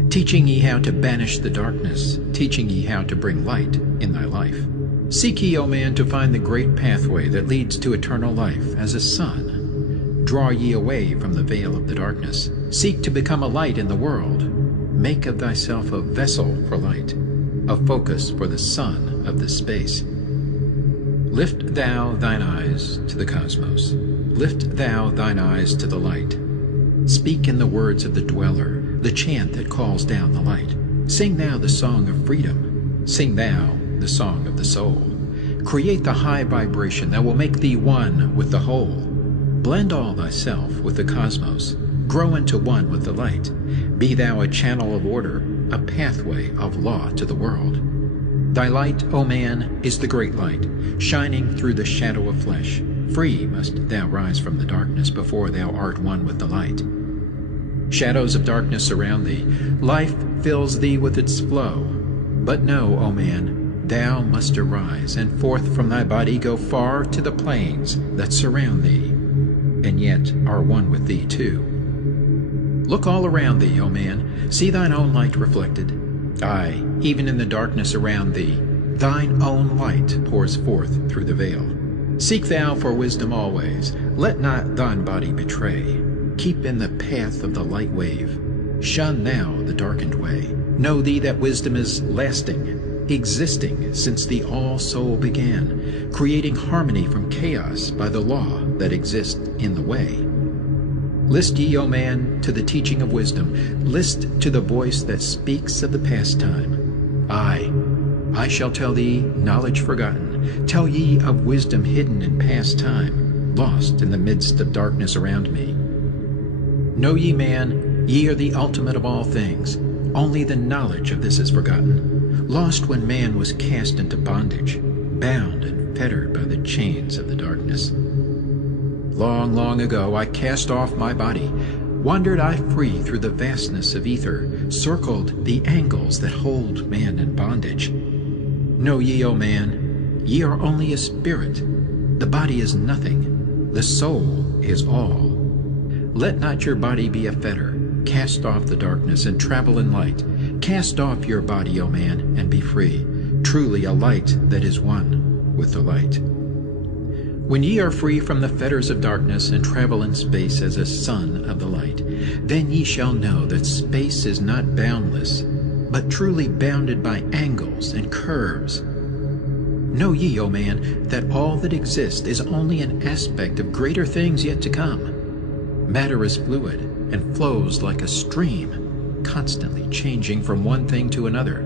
Teaching ye how to banish the darkness, teaching ye how to bring light in thy life. Seek ye, O man, to find the great pathway that leads to eternal life as a sun. Draw ye away from the veil of the darkness. Seek to become a light in the world. Make of thyself a vessel for light, a focus for the sun of this space. Lift thou thine eyes to the cosmos. Lift thou thine eyes to the light. Speak in the words of the dweller, the chant that calls down the light. Sing thou the song of freedom. Sing thou the song of the soul. Create the high vibration that will make thee one with the whole. Blend all thyself with the cosmos. Grow into one with the light. Be thou a channel of order, a pathway of law to the world. Thy light, O man, is the great light, shining through the shadow of flesh. Free must thou rise from the darkness before thou art one with the light. Shadows of darkness surround thee. Life fills thee with its flow. But know, O man, thou must arise, and forth from thy body go far to the plains that surround thee, and yet are one with thee too. Look all around thee, O man, see thine own light reflected. Aye, even in the darkness around thee, thine own light pours forth through the veil. Seek thou for wisdom always, let not thine body betray. Keep in the path of the light wave. Shun thou the darkened way. Know thee that wisdom is lasting, existing since the all-soul began, creating harmony from chaos by the law that exists in the way. List ye, O man, to the teaching of wisdom. List to the voice that speaks of the past time. I shall tell thee knowledge forgotten, tell ye of wisdom hidden in past time, lost in the midst of darkness around me. Know ye, man, ye are the ultimate of all things. Only the knowledge of this is forgotten, lost when man was cast into bondage, bound and fettered by the chains of the darkness. Long, long ago I cast off my body, wandered I free through the vastness of ether, circled the angles that hold man in bondage. Know ye, O man, ye are only a spirit. The body is nothing, the soul is all. Let not your body be a fetter. Cast off the darkness and travel in light. Cast off your body, O man, and be free, truly a light that is one with the light. When ye are free from the fetters of darkness and travel in space as a son of the light, then ye shall know that space is not boundless, but truly bounded by angles and curves. Know ye, O man, that all that exists is only an aspect of greater things yet to come. Matter is fluid and flows like a stream, constantly changing from one thing to another.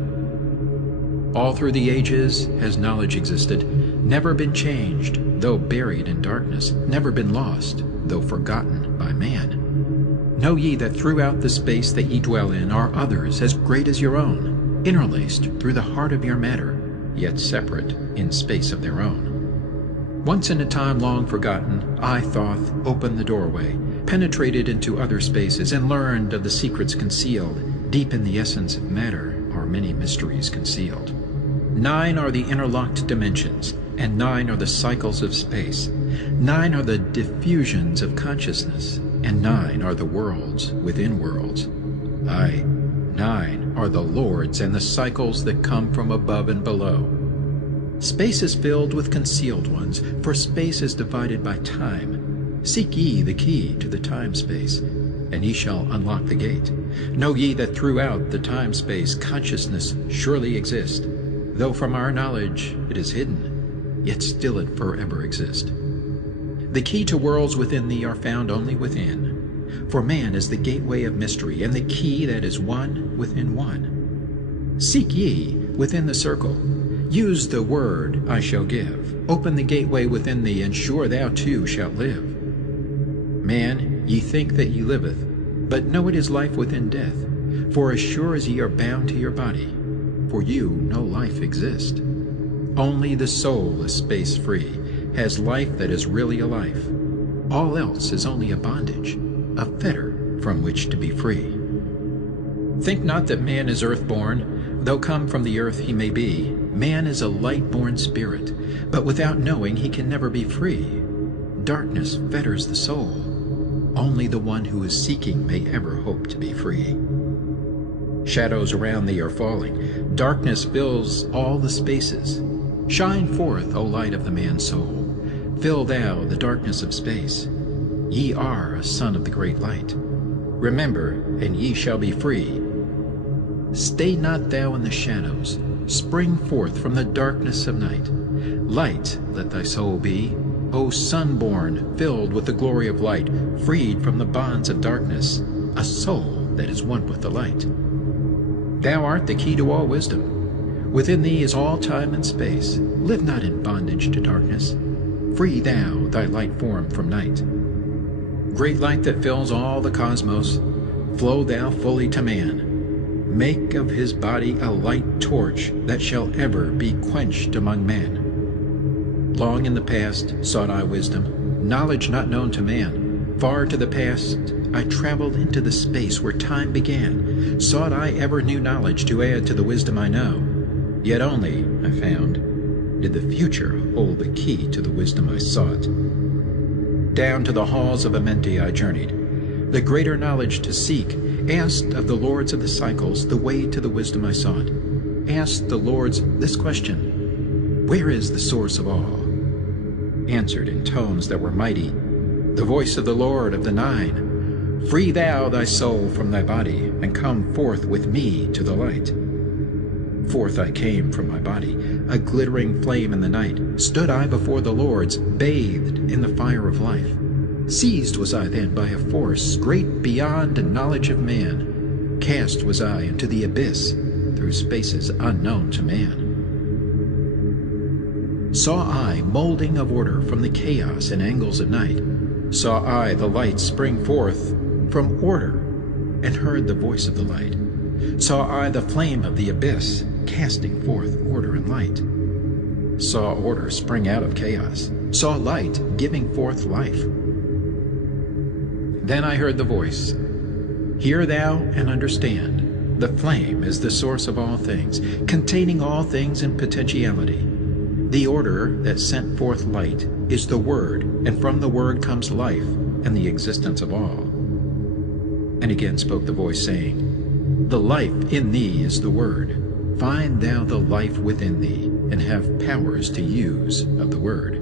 All through the ages has knowledge existed, never been changed, though buried in darkness, never been lost, though forgotten by man. Know ye that throughout the space that ye dwell in are others as great as your own, interlaced through the heart of your matter, yet separate in space of their own. Once in a time long forgotten, I, Thoth, opened the doorway, penetrated into other spaces, and learned of the secrets concealed. Deep in the essence of matter are many mysteries concealed. 9 are the interlocked dimensions, and 9 are the cycles of space. 9 are the diffusions of consciousness, and 9 are the worlds within worlds. Aye, 9 are the lords and the cycles that come from above and below. Space is filled with concealed ones, for space is divided by time. Seek ye the key to the time-space, and ye shall unlock the gate. Know ye that throughout the time-space consciousness surely exists, though from our knowledge it is hidden, yet still it forever exists. The key to worlds within thee are found only within, for man is the gateway of mystery, and the key that is one within one. Seek ye within the circle. Use the word I shall give. Open the gateway within thee, and sure thou too shalt live. Man, ye think that ye liveth, but know it is life within death. For as sure as ye are bound to your body, for you no life exists. Only the soul is space free, has life that is really a life. All else is only a bondage, a fetter from which to be free. Think not that man is earth-born, though come from the earth he may be. Man is a light-born spirit, but without knowing he can never be free. Darkness fetters the soul. Only the one who is seeking may ever hope to be free. Shadows around thee are falling. Darkness fills all the spaces. Shine forth, O light of the man's soul. Fill thou the darkness of space. Ye are a son of the great light. Remember, and ye shall be free. Stay not thou in the shadows. Spring forth from the darkness of night. Light let thy soul be, O sun-born, filled with the glory of light, freed from the bonds of darkness, a soul that is one with the light. Thou art the key to all wisdom. Within thee is all time and space. Live not in bondage to darkness. Free thou thy light form from night. Great light that fills all the cosmos, flow thou fully to man. Make of his body a light torch that shall ever be quenched among men. Long in the past sought I wisdom, knowledge not known to man. Far to the past I traveled into the space where time began. Sought I ever new knowledge to add to the wisdom I know. Yet only, I found, did the future hold the key to the wisdom I sought. Down to the halls of Amenti I journeyed, the greater knowledge to seek, asked of the lords of the cycles the way to the wisdom I sought. Asked the lords this question: where is the source of all? Answered in tones that were mighty, the voice of the Lord of the Nine: free thou thy soul from thy body, and come forth with me to the light. Forth I came from my body, a glittering flame in the night. Stood I before the lords, bathed in the fire of life. Seized was I then by a force great beyond the knowledge of man. Cast was I into the abyss, through spaces unknown to man. Saw I molding of order from the chaos and angles of night. Saw I the light spring forth from order, and heard the voice of the light. Saw I the flame of the abyss, casting forth order and light. Saw order spring out of chaos. Saw light giving forth life. Then I heard the voice: hear thou and understand. The flame is the source of all things, containing all things in potentiality. The order that sent forth light is the Word, and from the Word comes life and the existence of all. And again spoke the voice, saying, the life in thee is the Word. Find thou the life within thee, and have powers to use of the Word.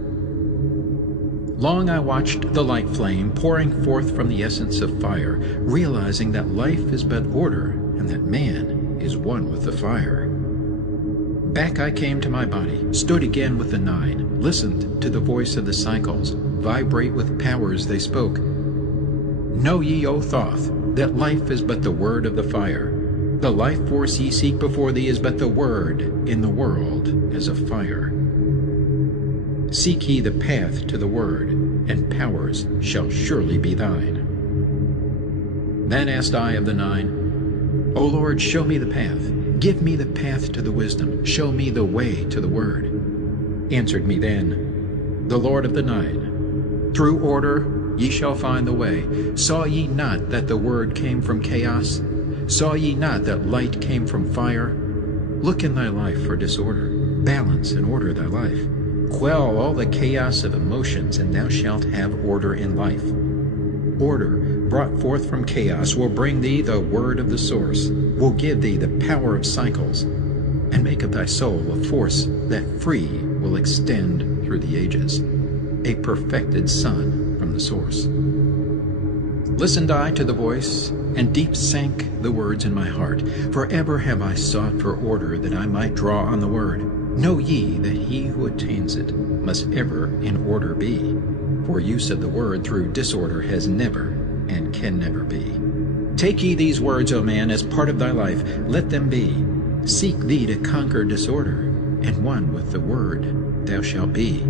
Long I watched the light flame pouring forth from the essence of fire, realizing that life is but order, and that man is one with the fire. Back I came to my body, stood again with the Nine, listened to the voice of the cycles, vibrate with powers they spoke. Know ye, O Thoth, that life is but the word of the fire. The life force ye seek before thee is but the word in the world as a fire. Seek ye the path to the word, and powers shall surely be thine. Then asked I of the Nine, O Lord, show me the path. Give me the path to the wisdom. Show me the way to the word. Answered me then the Lord of the Nine, through order ye shall find the way. Saw ye not that the word came from chaos? Saw ye not that light came from fire? Look in thy life for disorder. Balance and order thy life. Quell all the chaos of emotions, and thou shalt have order in life. Order brought forth from chaos will bring thee the word of the source, will give thee the power of cycles, and make of thy soul a force that free will extend through the ages, a perfected sun from the source. Listened I to the voice, and deep sank the words in my heart. Forever have I sought for order, that I might draw on the word. Know ye that he who attains it must ever in order be, for use of the word through disorder has never and can never be. Take ye these words, O man, as part of thy life, let them be. Seek thee to conquer disorder, and one with the word thou shalt be.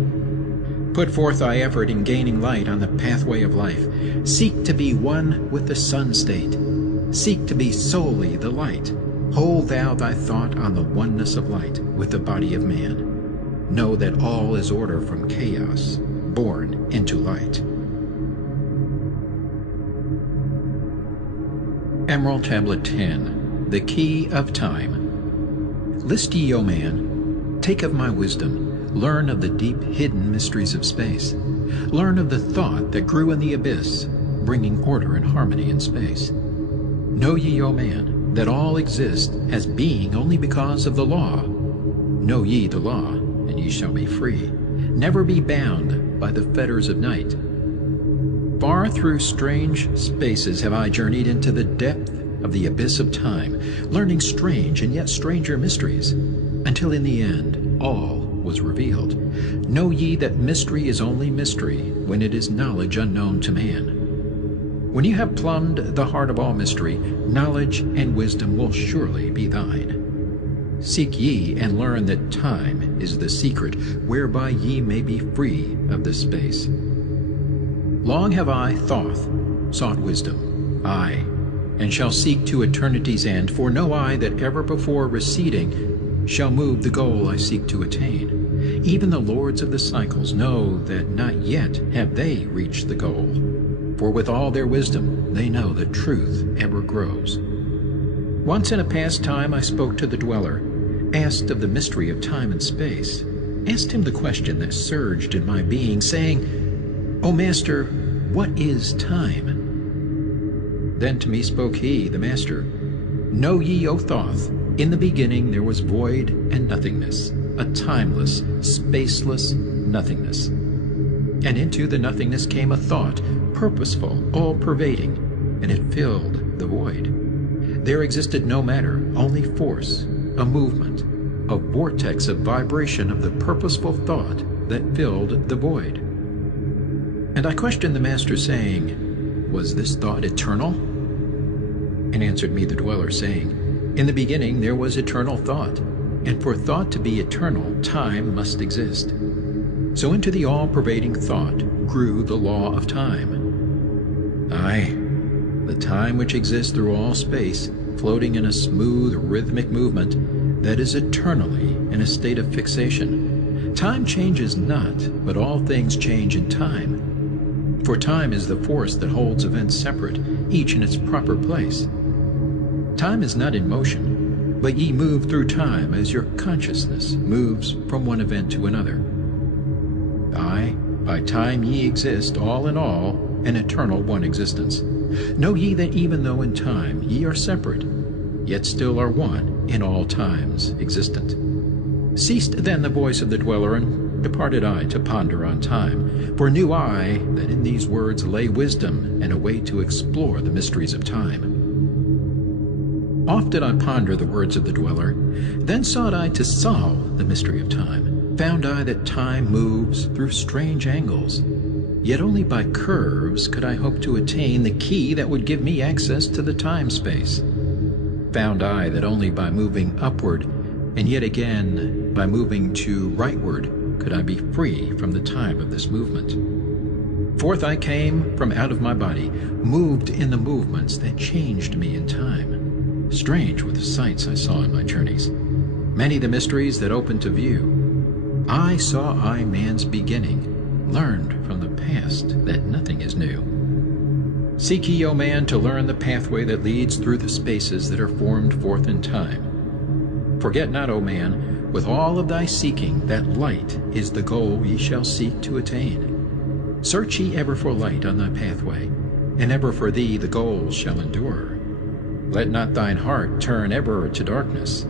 Put forth thy effort in gaining light on the pathway of life. Seek to be one with the sun state. Seek to be solely the light. Hold thou thy thought on the oneness of light with the body of man. Know that all is order from chaos, born into light. Emerald Tablet 10, The Key of Time. List ye, O man, take of my wisdom. Learn of the deep hidden mysteries of space. Learn of the thought that grew in the abyss, bringing order and harmony in space. Know ye, O man, that all exist as being only because of the law. Know ye the law, and ye shall be free. Never be bound by the fetters of night. Far through strange spaces have I journeyed into the depth of the abyss of time, learning strange and yet stranger mysteries, until in the end all was revealed. Know ye that mystery is only mystery when it is knowledge unknown to man. When you have plumbed the heart of all mystery, knowledge and wisdom will surely be thine. Seek ye and learn that time is the secret whereby ye may be free of this space. Long have I, Thoth, sought wisdom, aye, and shall seek to eternity's end, for no eye that ever before receding shall move the goal I seek to attain. Even the lords of the cycles know that not yet have they reached the goal, for with all their wisdom they know that truth ever grows. Once in a past time I spoke to the dweller, asked of the mystery of time and space, asked him the question that surged in my being, saying, O Master, what is time? Then to me spoke he, the Master, Know ye, O Thoth, in the beginning there was void and nothingness, a timeless, spaceless nothingness. And into the nothingness came a thought, purposeful, all-pervading, and it filled the void. There existed no matter, only force, a movement, a vortex of vibration of the purposeful thought that filled the void. And I questioned the Master, saying, Was this thought eternal? And answered me the dweller, saying, In the beginning there was eternal thought, and for thought to be eternal, time must exist. So into the all-pervading thought grew the law of time. Aye, the time which exists through all space, floating in a smooth, rhythmic movement that is eternally in a state of fixation. Time changes not, but all things change in time. For time is the force that holds events separate, each in its proper place. Time is not in motion, but ye move through time as your consciousness moves from one event to another. Aye, by time ye exist, all in all, an eternal one existence. Know ye that even though in time ye are separate, yet still are one in all times existent. Ceased then the voice of the dweller, and departed I to ponder on time, for knew I that in these words lay wisdom and a way to explore the mysteries of time. Oft did I ponder the words of the dweller, then sought I to solve the mystery of time. Found I that time moves through strange angles, yet only by curves could I hope to attain the key that would give me access to the time-space. Found I that only by moving upward, and yet again by moving to rightward, could I be free from the time of this movement. Forth I came from out of my body, moved in the movements that changed me in time. Strange were the sights I saw in my journeys, many the mysteries that opened to view. I saw man's beginning, learned from the past that nothing is new. Seek ye, O man, to learn the pathway that leads through the spaces that are formed forth in time. Forget not, O man, with all of thy seeking, that light is the goal ye shall seek to attain. Search ye ever for light on thy pathway, and ever for thee the goal shall endure. Let not thine heart turn ever to darkness.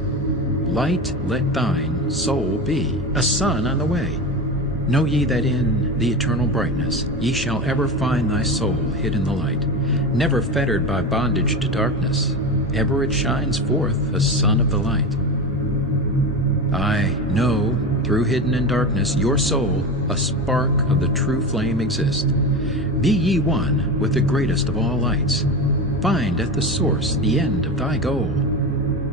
light let thine soul be, a sun on the way. Know ye that in the eternal brightness ye shall ever find thy soul hid in the light, never fettered by bondage to darkness, ever it shines forth a sun of the light. I know, through hidden in darkness, your soul, a spark of the true flame exists. Be ye one with the greatest of all lights. Find at the source the end of thy goal.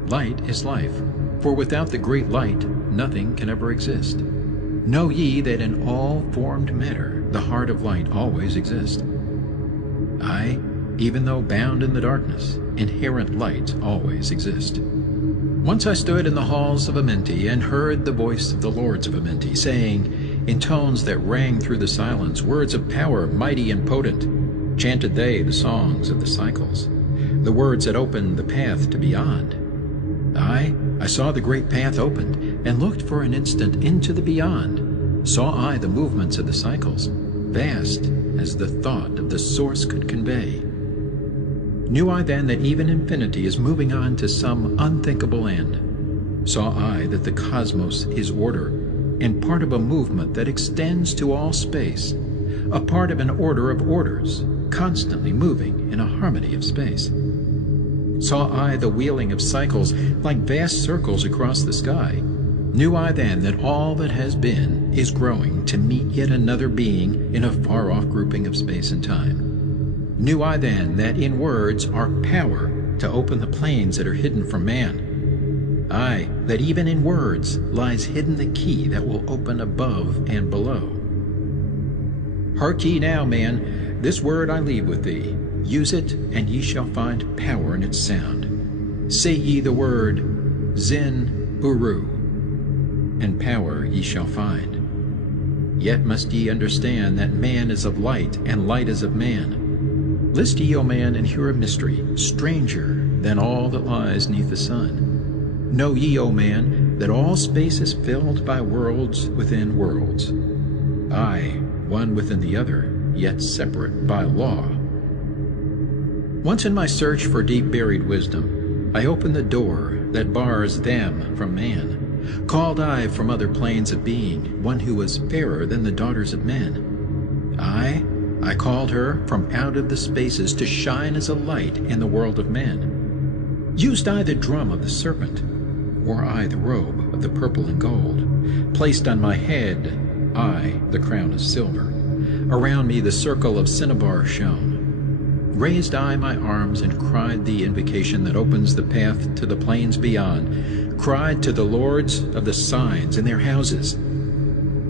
Light is life, for without the great light nothing can ever exist. Know ye that in all formed matter the heart of light always exists. Aye, even though bound in the darkness, inherent light always exists. Once I stood in the halls of Amenti and heard the voice of the lords of Amenti, saying, in tones that rang through the silence, words of power mighty and potent, chanted they the songs of the cycles, the words that opened the path to beyond. Aye, I saw the great path opened, and looked for an instant into the beyond. Saw I the movements of the cycles, vast as the thought of the source could convey. Knew I then that even infinity is moving on to some unthinkable end. Saw I that the cosmos is order, and part of a movement that extends to all space, a part of an order of orders, constantly moving in a harmony of space. Saw I the wheeling of cycles like vast circles across the sky. Knew I then that all that has been is growing to meet yet another being in a far-off grouping of space and time. Knew I then that in words are power to open the planes that are hidden from man. Aye, that even in words lies hidden the key that will open above and below. Hark ye now, man, this word I leave with thee. Use it, and ye shall find power in its sound. Say ye the word Zin Uru, and power ye shall find. Yet must ye understand that man is of light, and light is of man. List ye, O man, and hear a mystery, stranger than all that lies neath the sun. Know ye, O man, that all space is filled by worlds within worlds. Aye, one within the other, yet separate by law. Once in my search for deep-buried wisdom, I opened the door that bars them from man. Called I from other planes of being one who was fairer than the daughters of men. Aye, I called her from out of the spaces to shine as a light in the world of men. Used I the drum of the serpent? Wore I the robe of the purple and gold? Placed on my head, I the crown of silver. Around me the circle of cinnabar shone. Raised I my arms and cried the invocation that opens the path to the plains beyond, cried to the lords of the signs in their houses,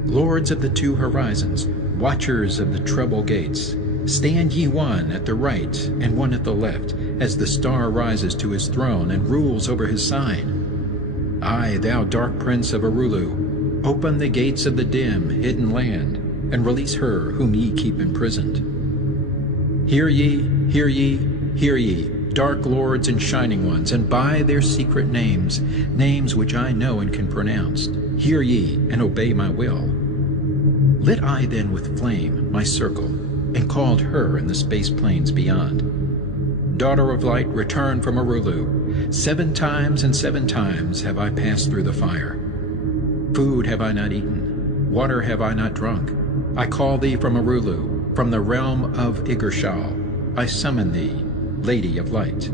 lords of the two horizons, watchers of the treble gates, stand ye one at the right and one at the left, as the star rises to his throne and rules over his sign. Aye, thou dark prince of Arulu, open the gates of the dim, hidden land, and release her whom ye keep imprisoned. Hear ye, hear ye, hear ye, dark lords and shining ones, and by their secret names, names which I know and can pronounce, hear ye and obey my will. Lit I then with flame my circle, and called her in the space plains beyond. Daughter of light, return from Arulu. 7 times and 7 times have I passed through the fire. Food have I not eaten, water have I not drunk. I call thee from Arulu, from the realm of Igershal. I summon thee, Lady of Light.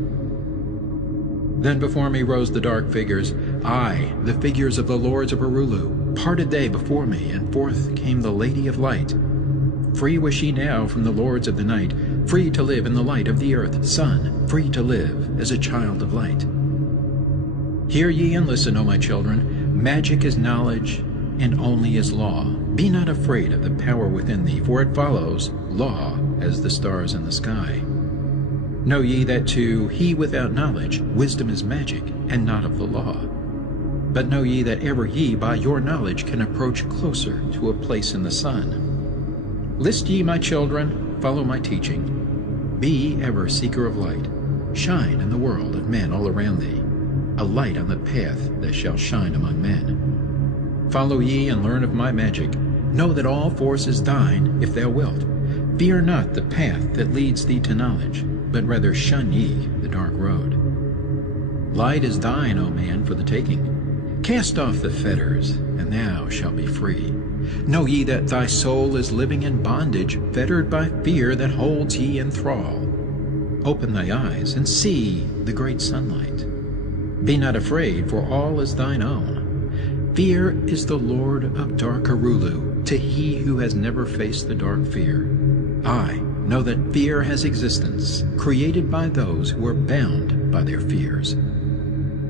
Then before me rose the dark figures, aye, the figures of the lords of Arulu. Parted they before me, and forth came the Lady of Light. Free was she now from the lords of the night, free to live in the light of the earth, sun, free to live as a child of light. Hear ye and listen, O my children, magic is knowledge, and only is law. Be not afraid of the power within thee, for it follows law as the stars in the sky. Know ye that to he without knowledge wisdom is magic, and not of the law. But know ye that ever ye by your knowledge can approach closer to a place in the sun. List ye, my children, follow my teaching. Be ever seeker of light. Shine in the world of men all around thee, a light on the path that shall shine among men. Follow ye and learn of my magic. Know that all force is thine, if thou wilt. Fear not the path that leads thee to knowledge, but rather shun ye the dark road. Light is thine, O man, for the taking. Cast off the fetters, and thou shalt be free. Know ye that thy soul is living in bondage, fettered by fear that holds ye in thrall. Open thy eyes, and see the great sunlight. Be not afraid, for all is thine own. Fear is the lord of dark Arulu, to he who has never faced the dark fear. I know that fear has existence, created by those who are bound by their fears.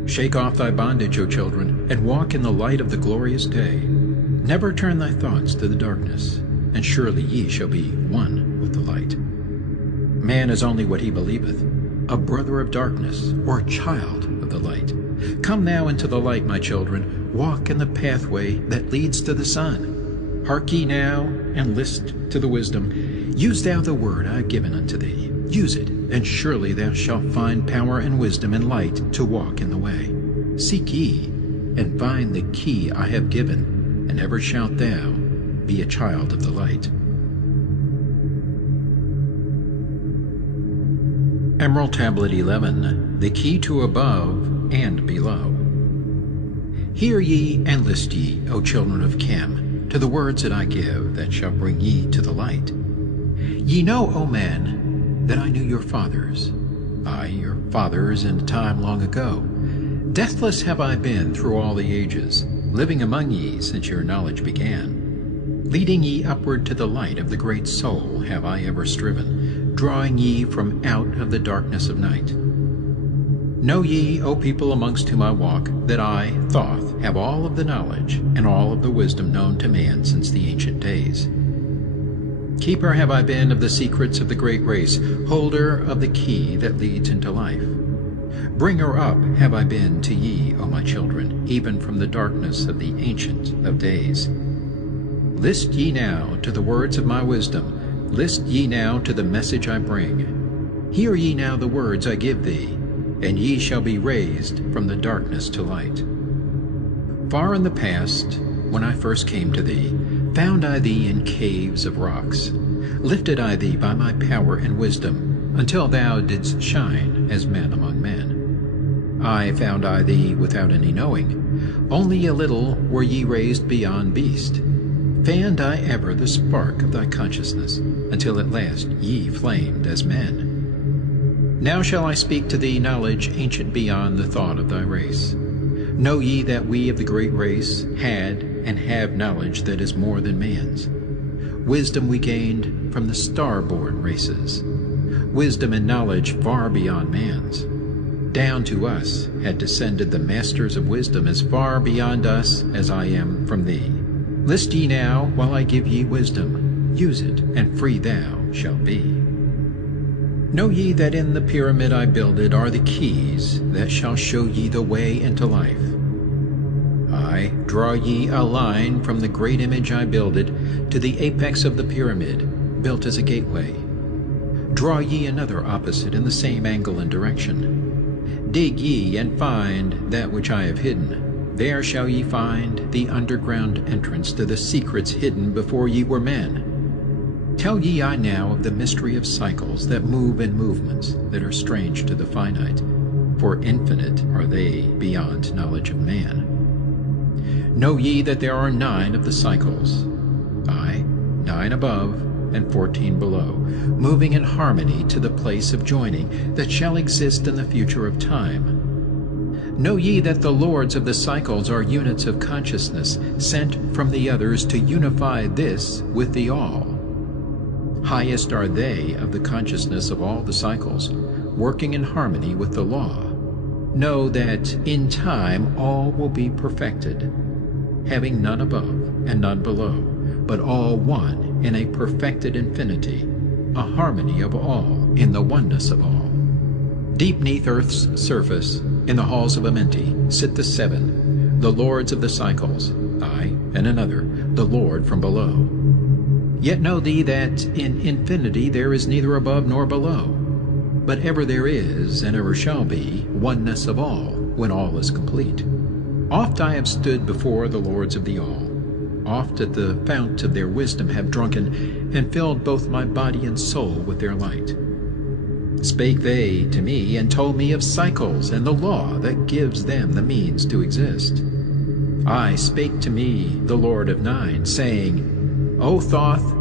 Shake off thy bondage, O children, and walk in the light of the glorious day. Never turn thy thoughts to the darkness, and surely ye shall be one with the light. Man is only what he believeth, a brother of darkness, or a child of the light. Come now into the light, my children, walk in the pathway that leads to the sun. Hark ye now, and list to the wisdom. Use thou the word I have given unto thee. Use it, and surely thou shalt find power and wisdom and light to walk in the way. Seek ye, and find the key I have given, and ever shalt thou be a child of the light. Emerald Tablet 11, the key to above and below. Hear ye and list ye, O children of Chem, to the words that I give, that shall bring ye to the light. Ye know, O men, that I knew your fathers, I your fathers in a time long ago. Deathless have I been through all the ages, living among ye since your knowledge began. Leading ye upward to the light of the great soul have I ever striven, drawing ye from out of the darkness of night. Know ye, O people amongst whom I walk, that I, Thoth, have all of the knowledge and all of the wisdom known to man since the ancient days. Keeper have I been of the secrets of the great race, holder of the key that leads into life. Bringer up have I been to ye, O my children, even from the darkness of the Ancient of Days. List ye now to the words of my wisdom, list ye now to the message I bring. Hear ye now the words I give thee, and ye shall be raised from the darkness to light. Far in the past, when I first came to thee, found I thee in caves of rocks. Lifted I thee by my power and wisdom, until thou didst shine as men among men. I found I thee without any knowing, only a little were ye raised beyond beast. Fanned I ever the spark of thy consciousness, until at last ye flamed as men. Now shall I speak to thee knowledge ancient beyond the thought of thy race. Know ye that we of the great race had and have knowledge that is more than man's. Wisdom we gained from the star-born races, wisdom and knowledge far beyond man's. Down to us had descended the masters of wisdom as far beyond us as I am from thee. List ye now while I give ye wisdom, use it, and free thou shalt be. Know ye that in the pyramid I builded are the keys that shall show ye the way into life. I draw ye a line from the great image I builded to the apex of the pyramid, built as a gateway. Draw ye another opposite in the same angle and direction. Dig ye and find that which I have hidden. There shall ye find the underground entrance to the secrets hidden before ye were men. Tell ye I now of the mystery of cycles that move in movements that are strange to the finite, for infinite are they beyond knowledge of man. Know ye that there are 9 of the cycles, 9 above and 14 below, moving in harmony to the place of joining that shall exist in the future of time. Know ye that the lords of the cycles are units of consciousness sent from the others to unify this with the all. Highest are they of the consciousness of all the cycles, working in harmony with the law. Know that in time all will be perfected, having none above and none below, but all one in a perfected infinity, a harmony of all in the oneness of all. Deep neath earth's surface, in the halls of Amenti, sit the 7, the lords of the cycles, I and another, the Lord from below. Yet know thee that in infinity there is neither above nor below, but ever there is, and ever shall be, oneness of all, when all is complete. Oft I have stood before the lords of the all, oft at the fount of their wisdom have drunken, and filled both my body and soul with their light. Spake they to me, and told me of cycles and the law that gives them the means to exist. I spake to me, the Lord of Nine, saying, O Thoth,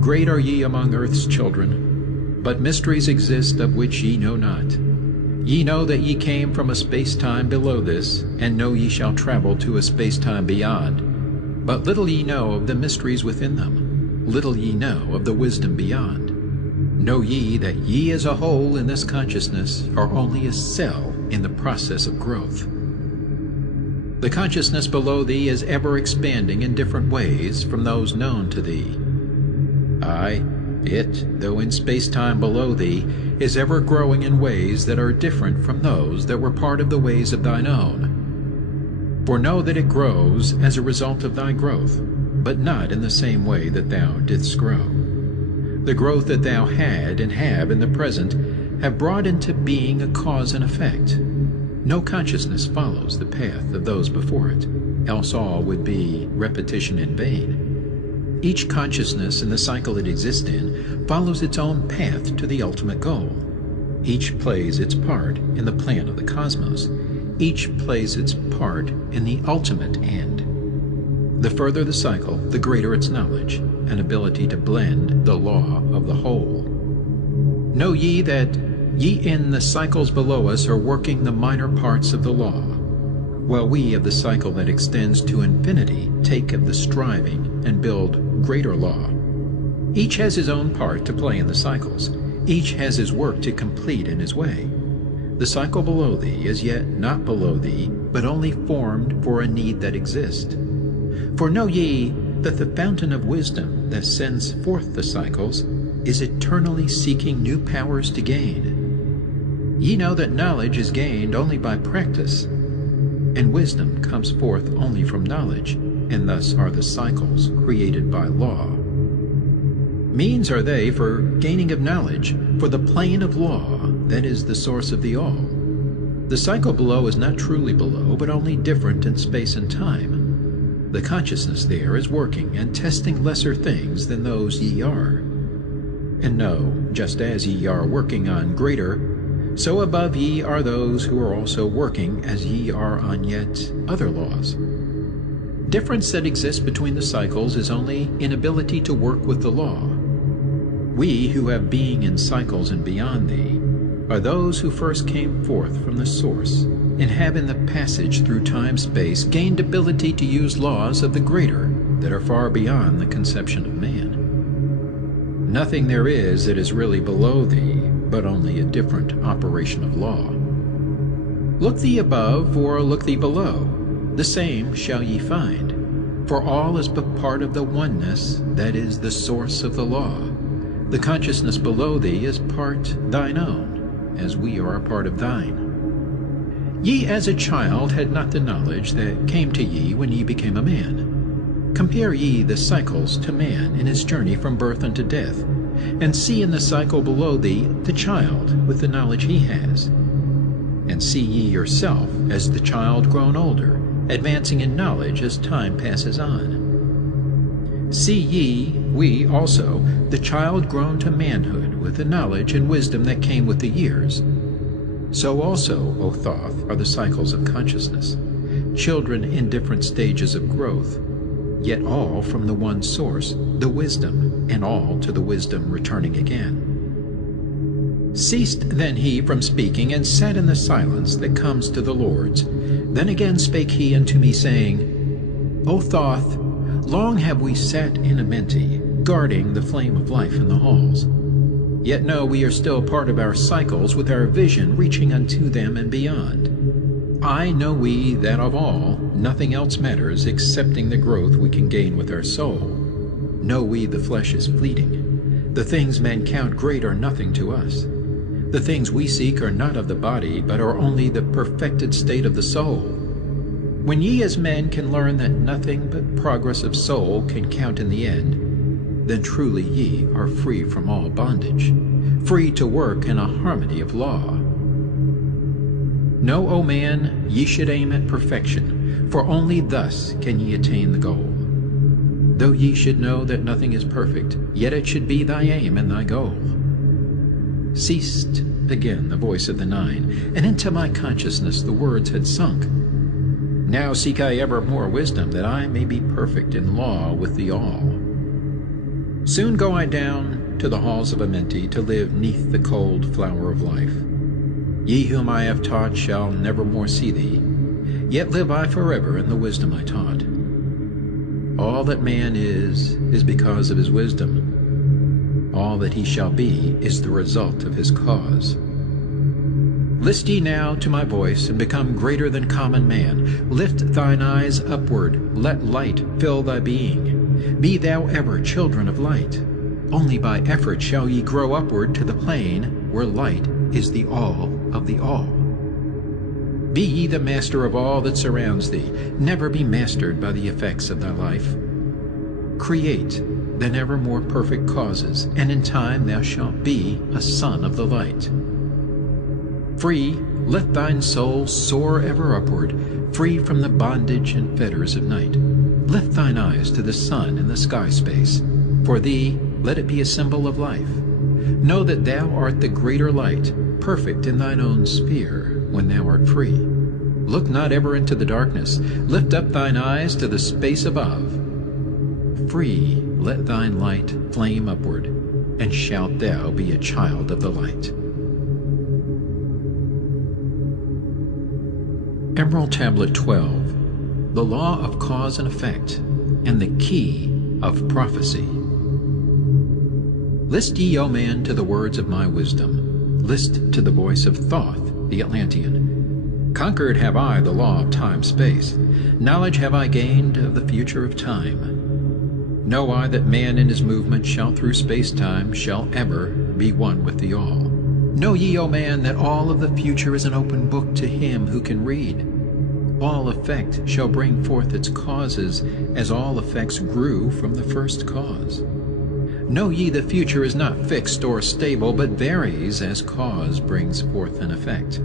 great are ye among earth's children, but mysteries exist of which ye know not. Ye know that ye came from a space-time below this, and know ye shall travel to a space-time beyond. But little ye know of the mysteries within them, little ye know of the wisdom beyond. Know ye that ye as a whole in this consciousness are only a cell in the process of growth. The consciousness below thee is ever expanding in different ways from those known to thee. Aye, it, though in space-time below thee, is ever growing in ways that are different from those that were part of the ways of thine own. For know that it grows as a result of thy growth, but not in the same way that thou didst grow. The growth that thou had and have in the present have brought into being a cause and effect. No consciousness follows the path of those before it, else all would be repetition in vain. Each consciousness in the cycle it exists in follows its own path to the ultimate goal. Each plays its part in the plan of the cosmos. Each plays its part in the ultimate end. The further the cycle, the greater its knowledge and ability to blend the law of the whole. Know ye that ye in the cycles below us are working the minor parts of the law, while we of the cycle that extends to infinity take of the striving and build greater law. Each has his own part to play in the cycles. Each has his work to complete in his way. The cycle below thee is yet not below thee, but only formed for a need that exists. For know ye that the fountain of wisdom that sends forth the cycles is eternally seeking new powers to gain. Ye know that knowledge is gained only by practice, and wisdom comes forth only from knowledge, and thus are the cycles created by law. Means are they for gaining of knowledge, for the plane of law that is the source of the all. The cycle below is not truly below, but only different in space and time. The consciousness there is working and testing lesser things than those ye are. And know, just as ye are working on greater, so above ye are those who are also working as ye are on yet other laws. Difference that exists between the cycles is only inability to work with the law. We who have being in cycles and beyond thee are those who first came forth from the source, and have in the passage through time-space gained ability to use laws of the greater that are far beyond the conception of man. Nothing there is that is really below thee, but only a different operation of law. Look thee above, or look thee below, the same shall ye find, for all is but part of the oneness that is the source of the law. The consciousness below thee is part thine own, as we are a part of thine. Ye as a child had not the knowledge that came to ye when ye became a man. Compare ye the cycles to man in his journey from birth unto death, and see in the cycle below thee the child with the knowledge he has. And see ye yourself as the child grown older, advancing in knowledge as time passes on. See ye, we also, the child grown to manhood with the knowledge and wisdom that came with the years. So also, O Thoth, are the cycles of consciousness, children in different stages of growth, yet all from the one source, the wisdom, and all to the wisdom returning again. Ceased then he from speaking, and sat in the silence that comes to the Lord's. Then again spake he unto me, saying, O Thoth, long have we sat in Amenti, guarding the flame of life in the halls. Yet know we are still part of our cycles, with our vision reaching unto them and beyond. I know we that of all, nothing else matters excepting the growth we can gain with our soul. Know we the flesh is fleeting. The things men count great are nothing to us. The things we seek are not of the body, but are only the perfected state of the soul. When ye as men can learn that nothing but progress of soul can count in the end, then truly ye are free from all bondage, free to work in a harmony of law. Know, O man, ye should aim at perfection, for only thus can ye attain the goal. Though ye should know that nothing is perfect, yet it should be thy aim and thy goal. Ceased again the voice of the Nine, and into my consciousness the words had sunk. Now seek I ever more wisdom, that I may be perfect in law with the all. Soon go I down to the halls of Amenti, to live neath the cold flower of life. Ye whom I have taught shall never more see thee, yet live I forever in the wisdom I taught. All that man is because of his wisdom. All that he shall be is the result of his cause. List ye now to my voice, and become greater than common man. Lift thine eyes upward, let light fill thy being. Be thou ever children of light. Only by effort shall ye grow upward to the plane where light is the all of the all. Be ye the master of all that surrounds thee. Never be mastered by the effects of thy life. Create then ever more perfect causes, and in time thou shalt be a son of the light. Free, let thine soul soar ever upward, free from the bondage and fetters of night. Lift thine eyes to the sun in the sky space. For thee, let it be a symbol of life. Know that thou art the greater light, perfect in thine own sphere, when thou art free. Look not ever into the darkness. Lift up thine eyes to the space above. Free, let thine light flame upward, and shalt thou be a child of the light. Emerald Tablet 12, the law of cause and effect, and the key of prophecy. List ye, O man, to the words of my wisdom. List to the voice of Thoth, the Atlantean. Conquered have I the law of time-space. Knowledge have I gained of the future of time. Know I that man in his movement shall through space-time shall ever be one with the all. Know ye, O man, that all of the future is an open book to him who can read. All effect shall bring forth its causes, as all effects grew from the first cause. Know ye the future is not fixed or stable, but varies as cause brings forth an effect.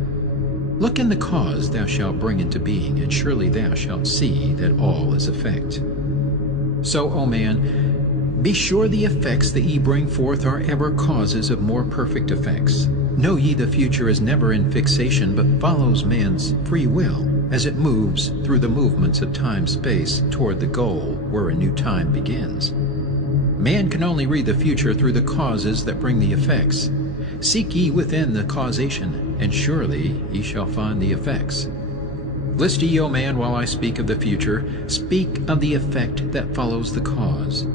Look in the cause thou shalt bring into being, and surely thou shalt see that all is effect. So, O man, be sure the effects that ye bring forth are ever causes of more perfect effects. Know ye the future is never in fixation, but follows man's free will, as it moves through the movements of time-space toward the goal where a new time begins. Man can only read the future through the causes that bring the effects. Seek ye within the causation, and surely ye shall find the effects. List ye, O man, while I speak of the future, speak of the effect that follows the cause.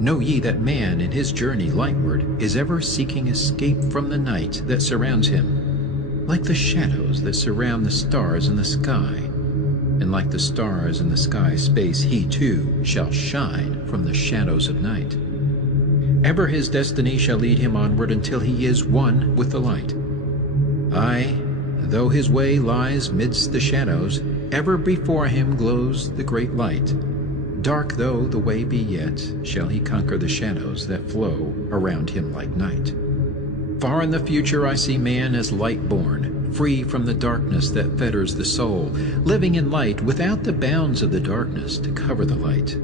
Know ye that man in his journey lightward is ever seeking escape from the night that surrounds him, like the shadows that surround the stars in the sky. And like the stars in the sky space, he too shall shine from the shadows of night. Ever his destiny shall lead him onward until he is one with the light. Aye, though his way lies midst the shadows, ever before him glows the great light. Dark though the way be yet, shall he conquer the shadows that flow around him like night. Far in the future I see man as light-born, free from the darkness that fetters the soul, living in light without the bounds of the darkness to cover the light,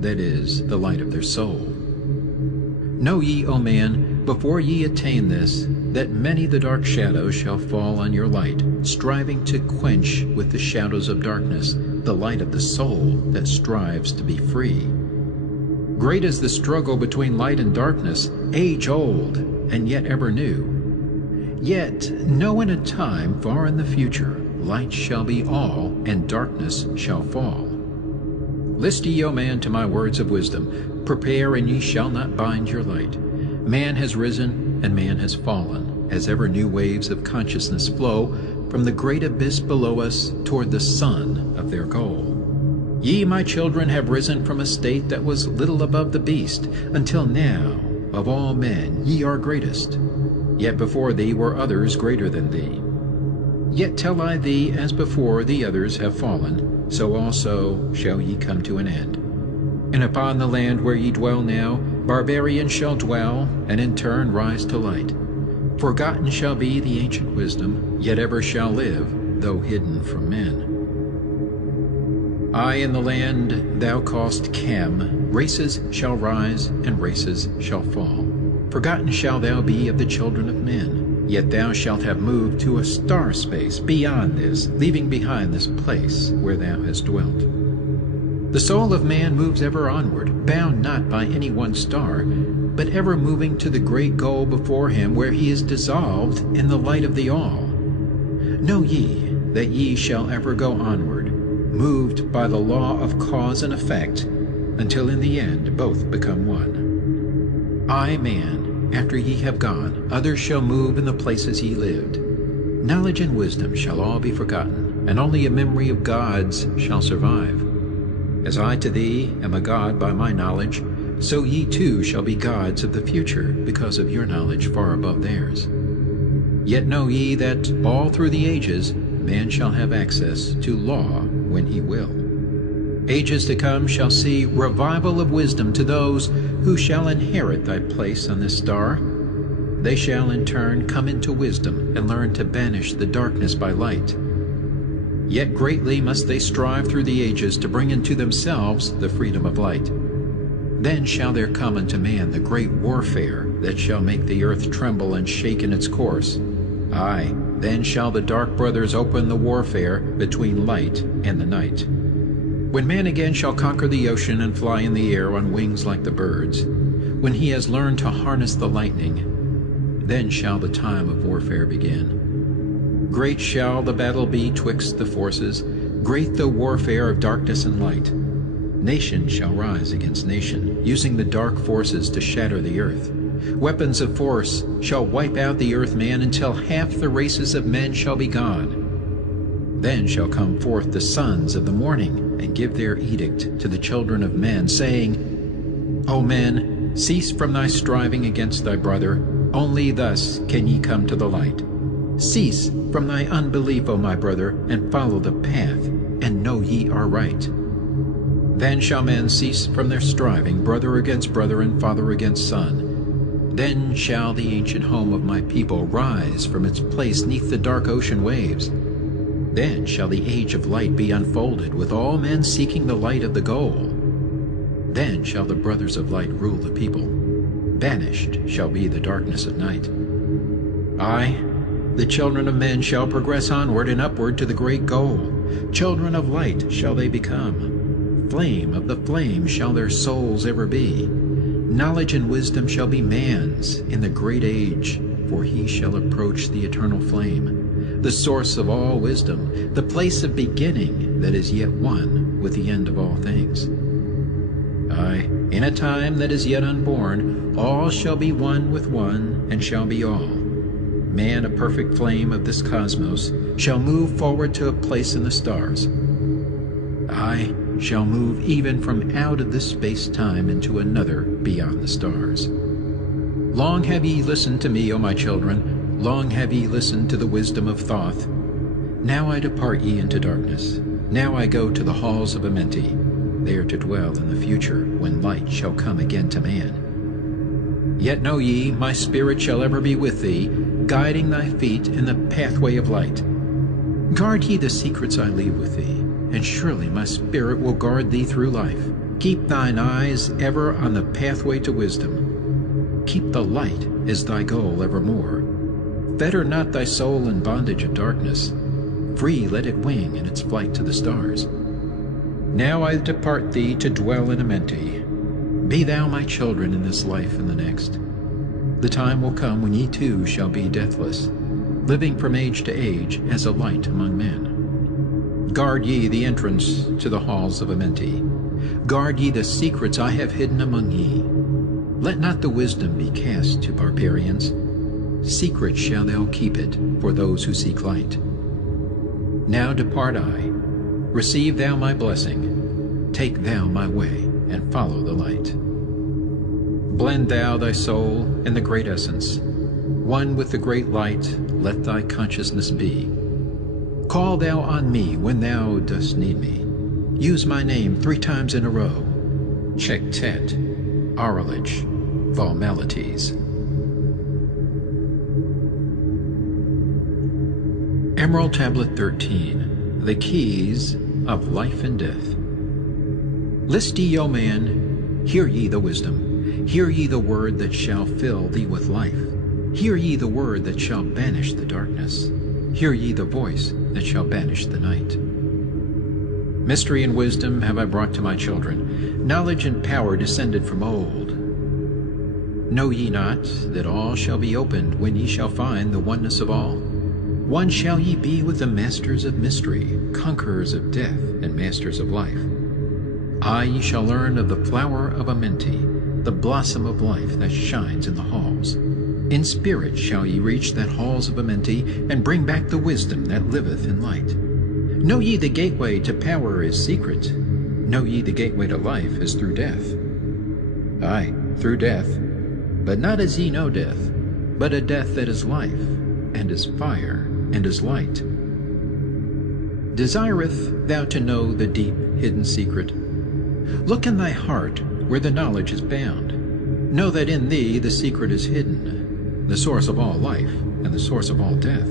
that is, the light of their soul. Know ye, O man, before ye attain this, that many the dark shadows shall fall on your light, striving to quench with the shadows of darkness the light of the soul that strives to be free. Great is the struggle between light and darkness, age-old and yet ever new. Yet know in a time far in the future, light shall be all, and darkness shall fall. List ye, O man, to my words of wisdom. Prepare, and ye shall not bind your light. Man has risen, and man has fallen, as ever new waves of consciousness flow from the great abyss below us toward the sun of their goal. Ye, my children, have risen from a state that was little above the beast, until now, of all men, ye are greatest. Yet before thee were others greater than thee. Yet tell I thee, as before the others have fallen, so also shall ye come to an end. And upon the land where ye dwell now, barbarians shall dwell, and in turn rise to light. Forgotten shall be the ancient wisdom, yet ever shall live, though hidden from men. I in the land thou callest Chem, races shall rise, and races shall fall. Forgotten shall thou be of the children of men. Yet thou shalt have moved to a star space beyond this, leaving behind this place where thou hast dwelt. The soul of man moves ever onward, bound not by any one star, but ever moving to the great goal before him, where he is dissolved in the light of the all. Know ye that ye shall ever go onward, moved by the law of cause and effect, until in the end both become one. I, man, after ye have gone, others shall move in the places ye lived. Knowledge and wisdom shall all be forgotten, and only a memory of gods shall survive. As I to thee am a god by my knowledge, so ye too shall be gods of the future, because of your knowledge far above theirs. Yet know ye that all through the ages man shall have access to law when he will. Ages to come shall see revival of wisdom to those who shall inherit thy place on this star. They shall in turn come into wisdom and learn to banish the darkness by light. Yet greatly must they strive through the ages to bring into themselves the freedom of light. Then shall there come unto man the great warfare that shall make the earth tremble and shake in its course. Aye, then shall the dark brothers open the warfare between light and the night. When man again shall conquer the ocean and fly in the air on wings like the birds, when he has learned to harness the lightning, then shall the time of warfare begin. Great shall the battle be twixt the forces, great the warfare of darkness and light. Nation shall rise against nation, using the dark forces to shatter the earth. Weapons of force shall wipe out the earth man until half the races of men shall be gone. Then shall come forth the sons of the morning, and give their edict to the children of men, saying, O men, cease from thy striving against thy brother, only thus can ye come to the light. Cease from thy unbelief, O my brother, and follow the path, and know ye are right. Then shall men cease from their striving, brother against brother, and father against son. Then shall the ancient home of my people rise from its place neath the dark ocean waves. Then shall the age of light be unfolded, with all men seeking the light of the goal. Then shall the brothers of light rule the people. Banished shall be the darkness of night. Aye, the children of men shall progress onward and upward to the great goal. Children of light shall they become. Flame of the flame shall their souls ever be. Knowledge and wisdom shall be man's in the great age, for he shall approach the eternal flame, the source of all wisdom, the place of beginning that is yet one with the end of all things. Aye, in a time that is yet unborn, all shall be one with one, and shall be all. Man, a perfect flame of this cosmos, shall move forward to a place in the stars. I shall move even from out of this space-time into another beyond the stars. Long have ye listened to me, O my children, long have ye listened to the wisdom of Thoth. Now I depart ye into darkness. Now I go to the halls of Amenti, there to dwell in the future, when light shall come again to man. Yet know ye, my spirit shall ever be with thee, guiding thy feet in the pathway of light. Guard ye the secrets I leave with thee, and surely my spirit will guard thee through life. Keep thine eyes ever on the pathway to wisdom. Keep the light as thy goal evermore. Fetter not thy soul in bondage of darkness. Free let it wing in its flight to the stars. Now I depart thee to dwell in Amenti. Be thou my children in this life and the next. The time will come when ye too shall be deathless, living from age to age as a light among men. Guard ye the entrance to the halls of Amenti. Guard ye the secrets I have hidden among ye. Let not the wisdom be cast to barbarians. Secret shall thou keep it for those who seek light. Now depart I. Receive thou my blessing. Take thou my way, and follow the light. Blend thou thy soul in the great essence. One with the great light, let thy consciousness be. Call thou on me when thou dost need me. Use my name 3 times in a row. Chektet, Aralich, Formalities. Emerald Tablet 13, The Keys of Life and Death. List ye, O man, hear ye the wisdom, hear ye the word that shall fill thee with life. Hear ye the word that shall banish the darkness. Hear ye the voice that shall banish the night. Mystery and wisdom have I brought to my children, knowledge and power descended from old. Know ye not that all shall be opened when ye shall find the oneness of all? One shall ye be with the masters of mystery, conquerors of death, and masters of life. Aye, ye shall learn of the flower of Amenti, the blossom of life that shines in the halls. In spirit shall ye reach that halls of Amenti, and bring back the wisdom that liveth in light. Know ye the gateway to power is secret. Know ye the gateway to life is through death. Aye, through death, but not as ye know death, but a death that is life, and is fire, and is light. Desireth thou to know the deep hidden secret? Look in thy heart where the knowledge is bound. Know that in thee the secret is hidden, the source of all life, and the source of all death.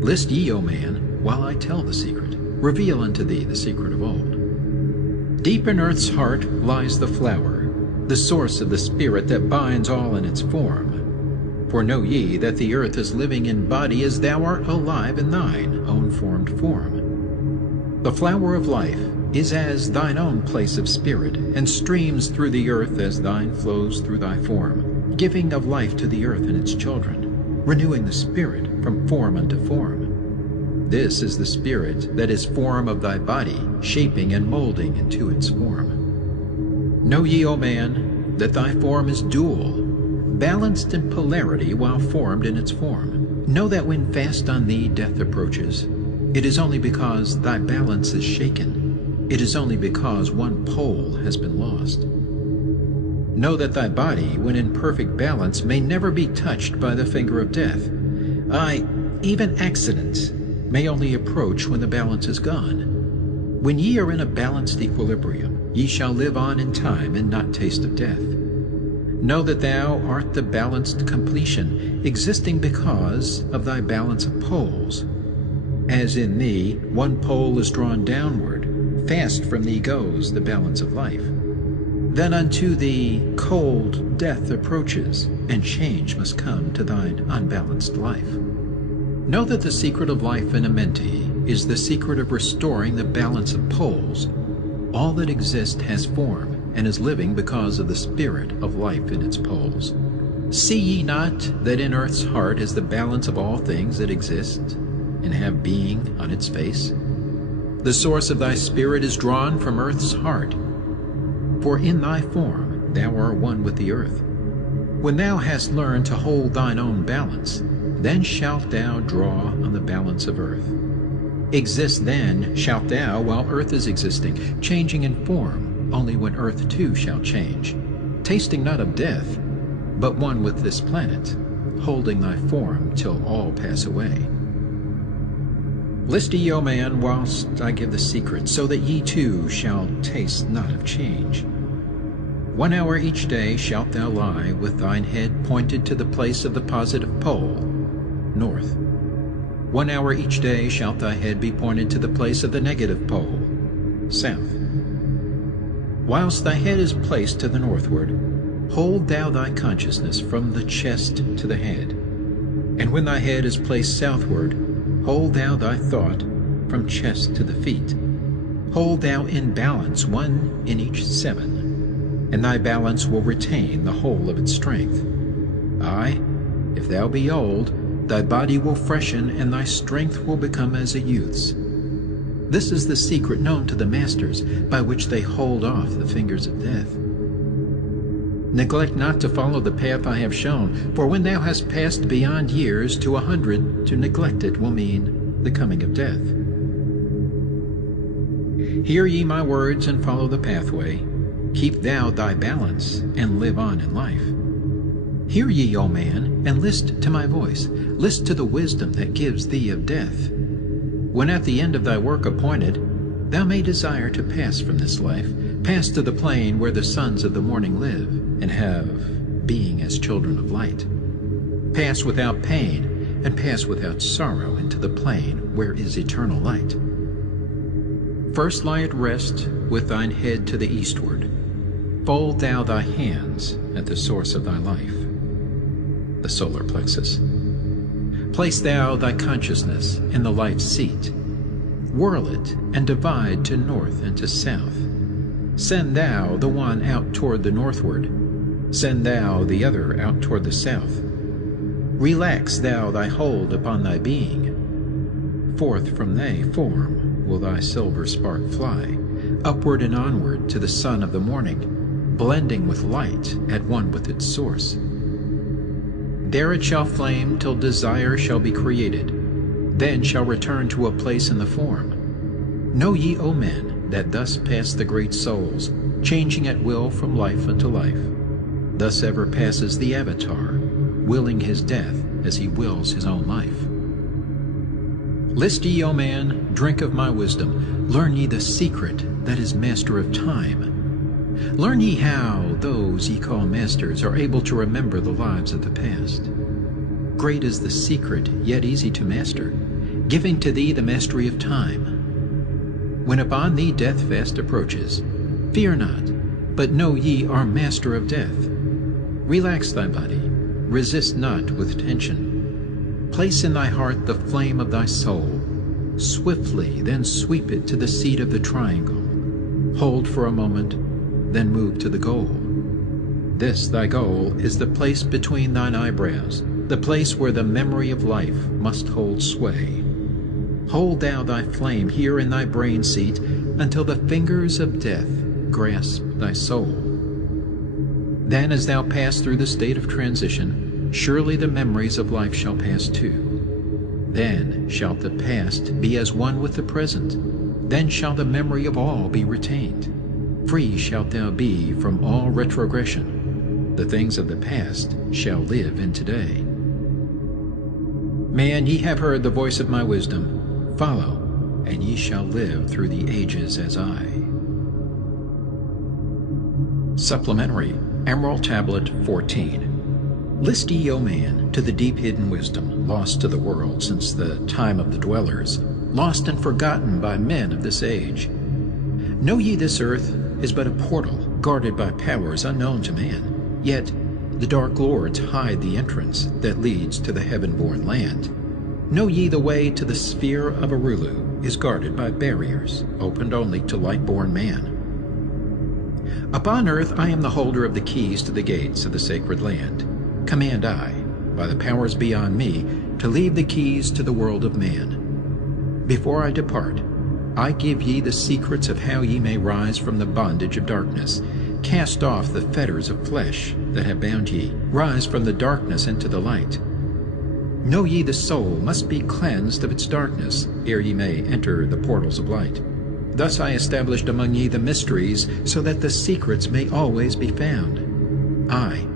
List ye, O man, while I tell the secret, reveal unto thee the secret of old. Deep in earth's heart lies the flower, the source of the spirit that binds all in its form. For know ye that the earth is living in body as thou art alive in thine own formed form. The flower of life is as thine own place of spirit, and streams through the earth as thine flows through thy form, giving of life to the earth and its children, renewing the spirit from form unto form. This is the spirit that is form of thy body, shaping and molding into its form. Know ye, O man, that thy form is dual, balanced in polarity while formed in its form. Know that when fast on thee death approaches, it is only because thy balance is shaken. It is only because one pole has been lost. Know that thy body, when in perfect balance, may never be touched by the finger of death. Aye, even accidents may only approach when the balance is gone. When ye are in a balanced equilibrium, ye shall live on in time and not taste of death. Know that thou art the balanced completion, existing because of thy balance of poles. As in thee one pole is drawn downward, fast from thee goes the balance of life. Then unto thee cold death approaches, and change must come to thine unbalanced life. Know that the secret of life in Amenti is the secret of restoring the balance of poles. All that exists has form, and is living because of the spirit of life in its poles. See ye not that in earth's heart is the balance of all things that exist, and have being on its face? The source of thy spirit is drawn from earth's heart, for in thy form thou art one with the earth. When thou hast learned to hold thine own balance, then shalt thou draw on the balance of earth. Exist then shalt thou while earth is existing, changing in form only when earth too shall change, tasting not of death, but one with this planet, holding thy form till all pass away. List ye, O man, whilst I give the secret, so that ye too shall taste not of change. 1 hour each day shalt thou lie with thine head pointed to the place of the positive pole, north. 1 hour each day shalt thy head be pointed to the place of the negative pole, south. Whilst thy head is placed to the northward, hold thou thy consciousness from the chest to the head. And when thy head is placed southward, hold thou thy thought from chest to the feet. Hold thou in balance 1 in each 7, and thy balance will retain the whole of its strength. Aye, if thou be old, thy body will freshen, and thy strength will become as a youth's. This is the secret known to the masters, by which they hold off the fingers of death. Neglect not to follow the path I have shown, for when thou hast passed beyond years to 100, to neglect it will mean the coming of death. Hear ye my words and follow the pathway. Keep thou thy balance and live on in life. Hear ye, O man, and list to my voice. List to the wisdom that gives thee of death. When at the end of thy work appointed, thou may desire to pass from this life, pass to the plane where the sons of the morning live, and have being as children of light. Pass without pain, and pass without sorrow into the plane where is eternal light. First lie at rest with thine head to the eastward. Fold thou thy hands at the source of thy life. the solar plexus. Place thou thy consciousness in the life seat. Whirl it and divide to north and to south. Send thou the one out toward the northward. Send thou the other out toward the south. Relax thou thy hold upon thy being. Forth from thy form will thy silver spark fly, upward and onward to the sun of the morning, blending with light at one with its source. There it shall flame till desire shall be created, then shall return to a place in the form. Know ye, O men, that thus pass the great souls, changing at will from life unto life. Thus ever passes the Avatar, willing his death as he wills his own life. List ye, O man, drink of my wisdom, learn ye the secret that is master of time. Learn ye how those ye call masters are able to remember the lives of the past. Great is the secret, yet easy to master, giving to thee the mastery of time. When upon thee death fast approaches, fear not, but know ye are master of death. Relax thy body, resist not with tension. Place in thy heart the flame of thy soul. Swiftly then sweep it to the seat of the triangle. Hold for a moment, then move to the goal. This thy goal is the place between thine eyebrows, the place where the memory of life must hold sway. Hold thou thy flame here in thy brain seat until the fingers of death grasp thy soul. Then as thou pass through the state of transition, surely the memories of life shall pass too. Then shall the past be as one with the present. Then shall the memory of all be retained. Free shalt thou be from all retrogression. The things of the past shall live in today. Man, ye have heard the voice of my wisdom. Follow, and ye shall live through the ages as I. Supplementary, Emerald Tablet 14. List ye, O man, to the deep hidden wisdom, lost to the world since the time of the dwellers, lost and forgotten by men of this age. Know ye this earth is but a portal guarded by powers unknown to man, yet the dark lords hide the entrance that leads to the heaven-born land. Know ye the way to the sphere of Arulu is guarded by barriers opened only to light-born man. Upon earth I am the holder of the keys to the gates of the sacred land. Command I, by the powers beyond me, to leave the keys to the world of man. Before I depart, I give ye the secrets of how ye may rise from the bondage of darkness, cast off the fetters of flesh that have bound ye, rise from the darkness into the light. Know ye the soul must be cleansed of its darkness, ere ye may enter the portals of light. Thus I established among ye the mysteries, so that the secrets may always be found. I,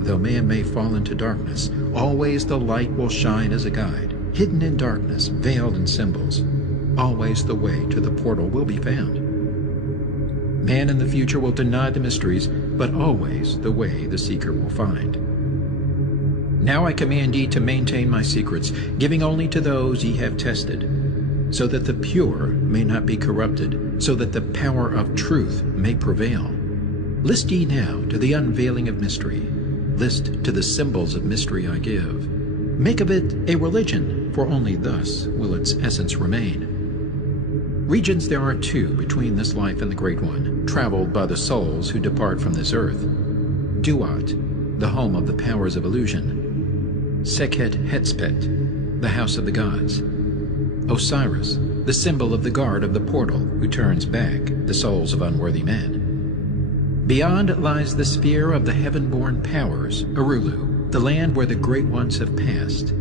though man may fall into darkness, always the light will shine as a guide, hidden in darkness, veiled in symbols. Always the way to the portal will be found. Man in the future will deny the mysteries, but always the way the seeker will find. Now I command ye to maintain my secrets, giving only to those ye have tested, so that the pure may not be corrupted, so that the power of truth may prevail. List ye now to the unveiling of mystery. List to the symbols of mystery I give. Make of it a religion, for only thus will its essence remain. Regions there are two between this life and the Great One, traveled by the souls who depart from this earth. Duat, the home of the powers of illusion. Sekhet Hetspet, the house of the gods. Osiris, the symbol of the guard of the portal who turns back the souls of unworthy men. Beyond lies the sphere of the heaven-born powers, Arulu, the land where the Great Ones have passed.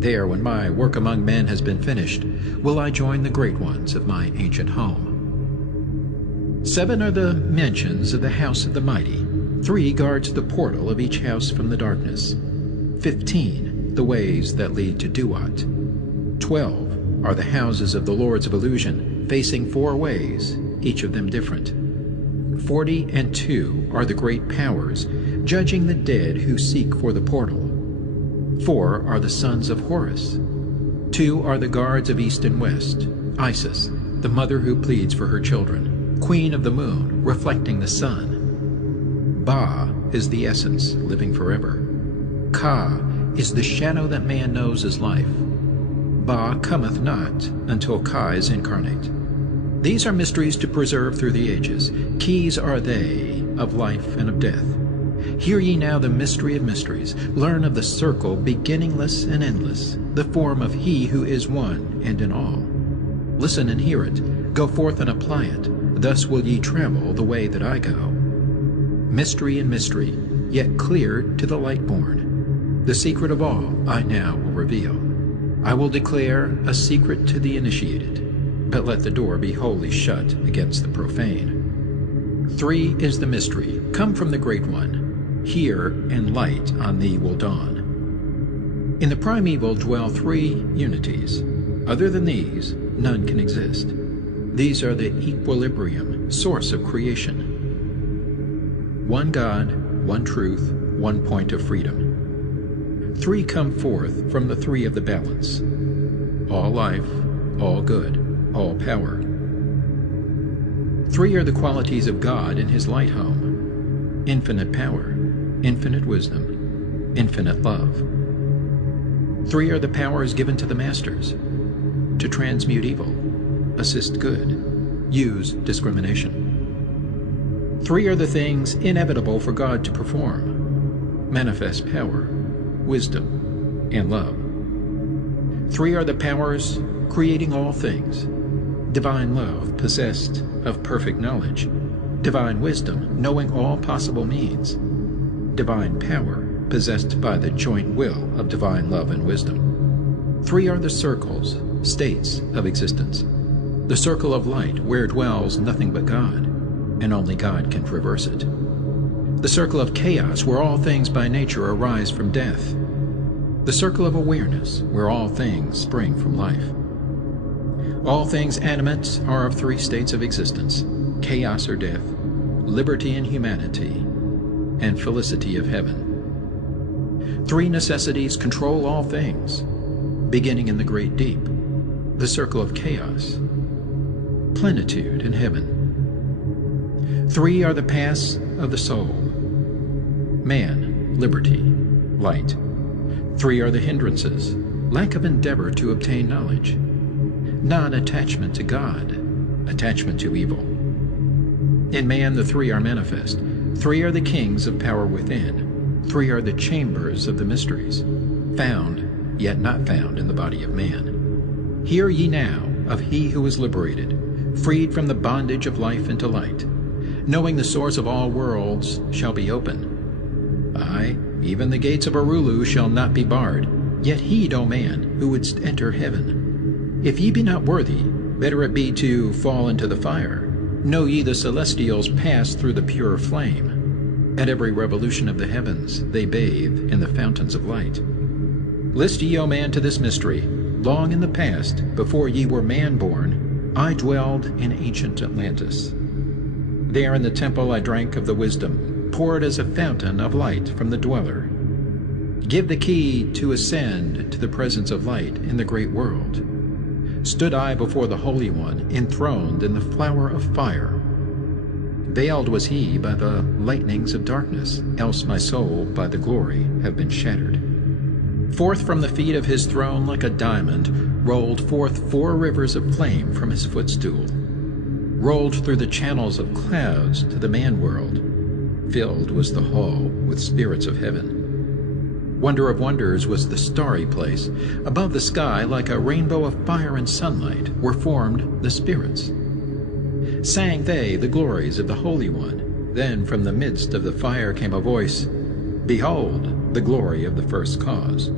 There, when my work among men has been finished, will I join the Great Ones of my ancient home. 7 are the mansions of the house of the mighty. 3 guards the portal of each house from the darkness. 15, the ways that lead to Duat. 12 are the houses of the lords of illusion, facing 4 ways, each of them different. 42 are the great powers, judging the dead who seek for the portal. 4 are the sons of Horus. 2 are the guards of east and west. Isis, the mother who pleads for her children. Queen of the moon, reflecting the sun. Ba is the essence, living forever. Ka is the shadow that man knows as life. Ba cometh not until Ka is incarnate. These are mysteries to preserve through the ages. Keys are they of life and of death. Hear ye now the mystery of mysteries. Learn of the circle beginningless and endless, the form of He who is one and in all. Listen and hear it. Go forth and apply it. Thus will ye travel the way that I go. Mystery and mystery, yet clear to the light-born. The secret of all I now will reveal. I will declare a secret to the initiated, but let the door be wholly shut against the profane. 3 is the mystery, come from the Great One. Hear, and light on thee will dawn. In the primeval dwell 3 unities. Other than these, none can exist. These are the equilibrium, source of creation. One God, one truth, one point of freedom. 3 come forth from the 3 of the balance. All life, all good, all power. 3 are the qualities of God in His light home. Infinite power, infinite wisdom, infinite love. 3 are the powers given to the masters. To transmute evil, assist good, use discrimination. 3 are the things inevitable for God to perform. Manifest power, wisdom, and love. 3 are the powers creating all things. Divine love possessed of perfect knowledge. Divine wisdom knowing all possible means. Divine power possessed by the joint will of divine love and wisdom. 3 are the circles, states of existence. The circle of light where dwells nothing but God, and only God can traverse it. The circle of chaos where all things by nature arise from death. The circle of awareness where all things spring from life. All things animate are of 3 states of existence: chaos or death, liberty and humanity, and felicity of heaven. 3 necessities control all things, beginning in the great deep, the circle of chaos, plenitude in heaven. 3 are the paths of the soul: man, liberty, light. 3 are the hindrances: lack of endeavor to obtain knowledge, non-attachment to God, attachment to evil. In man the 3 are manifest. 3 are the kings of power within. 3 are the chambers of the mysteries, found, yet not found in the body of man. Hear ye now of He who is liberated, freed from the bondage of life into light, knowing the source of all worlds shall be open. Aye, even the gates of Arulu shall not be barred, yet heed, O man, who wouldst enter heaven. If ye be not worthy, better it be to fall into the fire. Know ye the celestials pass through the pure flame. At every revolution of the heavens they bathe in the fountains of light. List ye, O man, to this mystery. Long in the past, before ye were man-born, I dwelled in ancient Atlantis. There in the temple I drank of the wisdom, poured as a fountain of light from the dweller. Give the key to ascend to the presence of light in the great world. Stood I before the Holy One, enthroned in the flower of fire. Veiled was He by the lightnings of darkness, else my soul by the glory have been shattered. Forth from the feet of His throne like a diamond rolled forth 4 rivers of flame from His footstool. Rolled through the channels of clouds to the man-world. Filled was the hall with spirits of heaven. Wonder of wonders was the starry place. Above the sky, like a rainbow of fire and sunlight, were formed the spirits. Sang they the glories of the Holy One. Then from the midst of the fire came a voice, Behold, the glory of the first cause.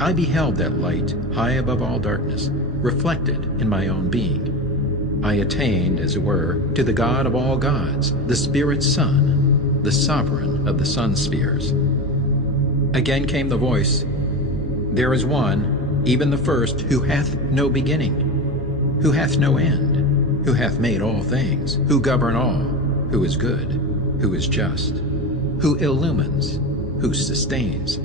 I beheld that light, high above all darkness, reflected in my own being. I attained, as it were, to the God of all gods, the Spirit's Son, the sovereign of the sun-spheres. Again came the voice, There is one, even the first, who hath no beginning, who hath no end, who hath made all things, who govern all, who is good, who is just, who illumines, who sustains.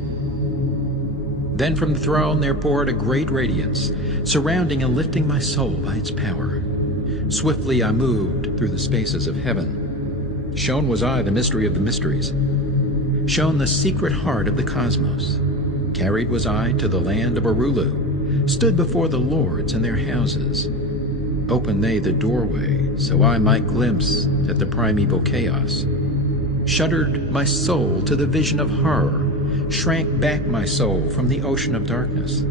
Then from the throne there poured a great radiance, surrounding and lifting my soul by its power. Swiftly I moved through the spaces of heaven. Shown was I the mystery of the mysteries. shown the secret heart of the cosmos. Carried was I to the land of Arulu, stood before the lords in their houses. Opened they the doorway, so I might glimpse at the primeval chaos. Shuddered my soul to the vision of horror, shrank back my soul from the ocean of darkness.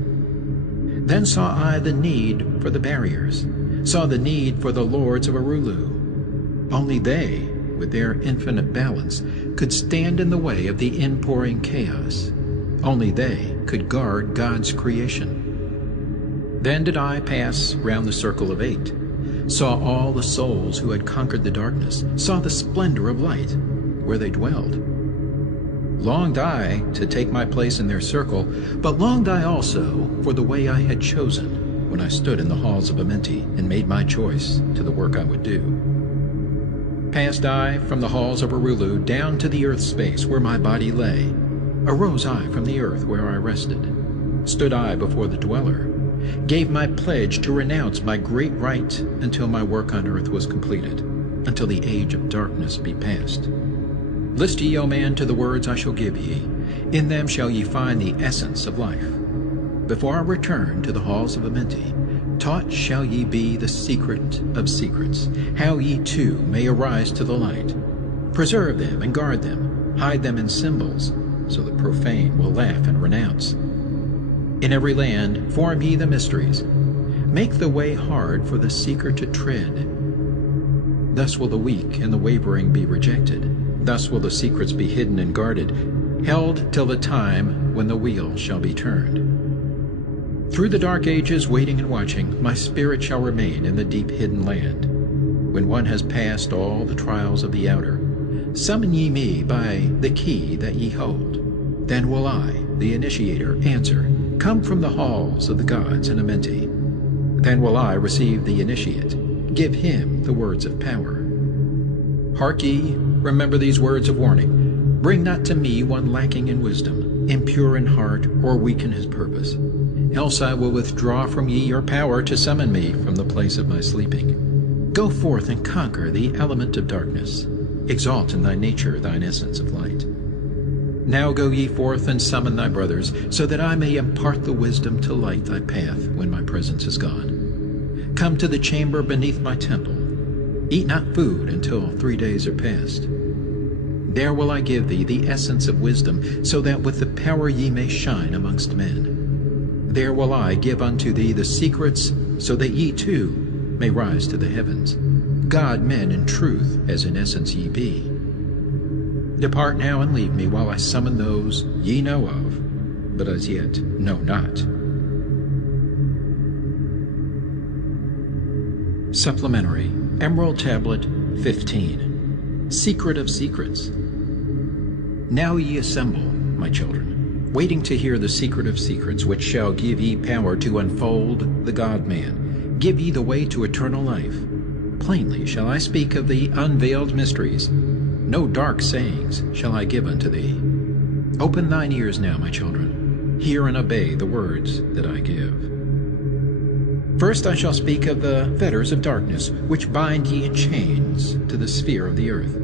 Then saw I the need for the barriers, saw the need for the lords of Arulu. Only they, with their infinite balance, could stand in the way of the inpouring chaos. Only they could guard God's creation. Then did I pass round the circle of 8, saw all the souls who had conquered the darkness, saw the splendor of light where they dwelled. Longed I to take my place in their circle, but longed I also for the way I had chosen when I stood in the halls of Amenti and made my choice to the work I would do. Passed I from the halls of Arulu down to the earth space where my body lay. Arose I from the earth where I rested. Stood I before the dweller, gave my pledge to renounce my great right until my work on earth was completed, until the age of darkness be past. List ye, O man, to the words I shall give ye. In them shall ye find the essence of life. Before I return to the halls of Amenti, taught shall ye be the secret of secrets, how ye too may arise to the light. Preserve them and guard them, hide them in symbols, so the profane will laugh and renounce. In every land form ye the mysteries. Make the way hard for the seeker to tread. Thus will the weak and the wavering be rejected. Thus will the secrets be hidden and guarded, held till the time when the wheel shall be turned. Through the dark ages, waiting and watching, my spirit shall remain in the deep hidden land. When one has passed all the trials of the outer, summon ye me by the key that ye hold. Then will I, the initiator, answer, come from the halls of the gods in Amenti. Then will I receive the initiate, give him the words of power. Hark ye, remember these words of warning. Bring not to me one lacking in wisdom, impure in heart, or weak in his purpose. Else I will withdraw from ye your power to summon me from the place of my sleeping. Go forth and conquer the element of darkness. Exalt in thy nature thine essence of light. Now go ye forth and summon thy brothers, so that I may impart the wisdom to light thy path when my presence is gone. Come to the chamber beneath my temple. Eat not food until 3 days are past. There will I give thee the essence of wisdom, so that with the power ye may shine amongst men. There will I give unto thee the secrets, so that ye too may rise to the heavens. God men in truth, as in essence ye be. Depart now and leave me while I summon those ye know of, but as yet know not. Supplementary Emerald Tablet 15. Secret of Secrets. Now ye assemble, my children, waiting to hear the secret of secrets, which shall give ye power to unfold the God-man, give ye the way to eternal life. Plainly shall I speak of the unveiled mysteries. No dark sayings shall I give unto thee. Open thine ears now, my children. Hear and obey the words that I give. First I shall speak of the fetters of darkness, which bind ye in chains to the sphere of the earth.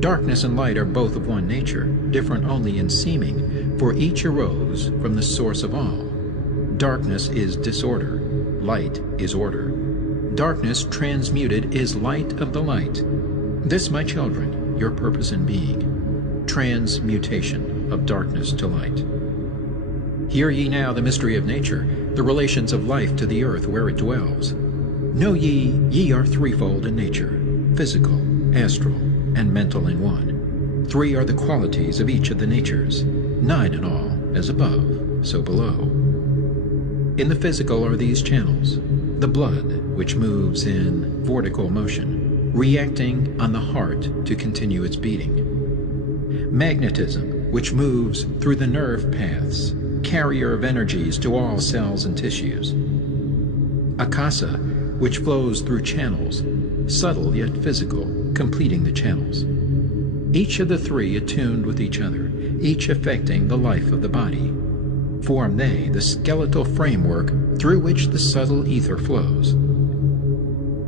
Darkness and light are both of one nature, different only in seeming, for each arose from the source of all. Darkness is disorder, light is order. Darkness transmuted is light of the light. This, my children, your purpose in being, transmutation of darkness to light. Hear ye now the mystery of nature, the relations of life to the earth where it dwells. Know ye are threefold in nature, physical, astral, and mental in one. 3 are the qualities of each of the natures, 9 in all, as above, so below. In the physical are these channels: the blood, which moves in vortical motion, reacting on the heart to continue its beating. Magnetism, which moves through the nerve paths, carrier of energies to all cells and tissues. Akasa, which flows through channels, subtle yet physical, completing the channels. Each of the 3 attuned with each other, each affecting the life of the body. Form they the skeletal framework through which the subtle ether flows.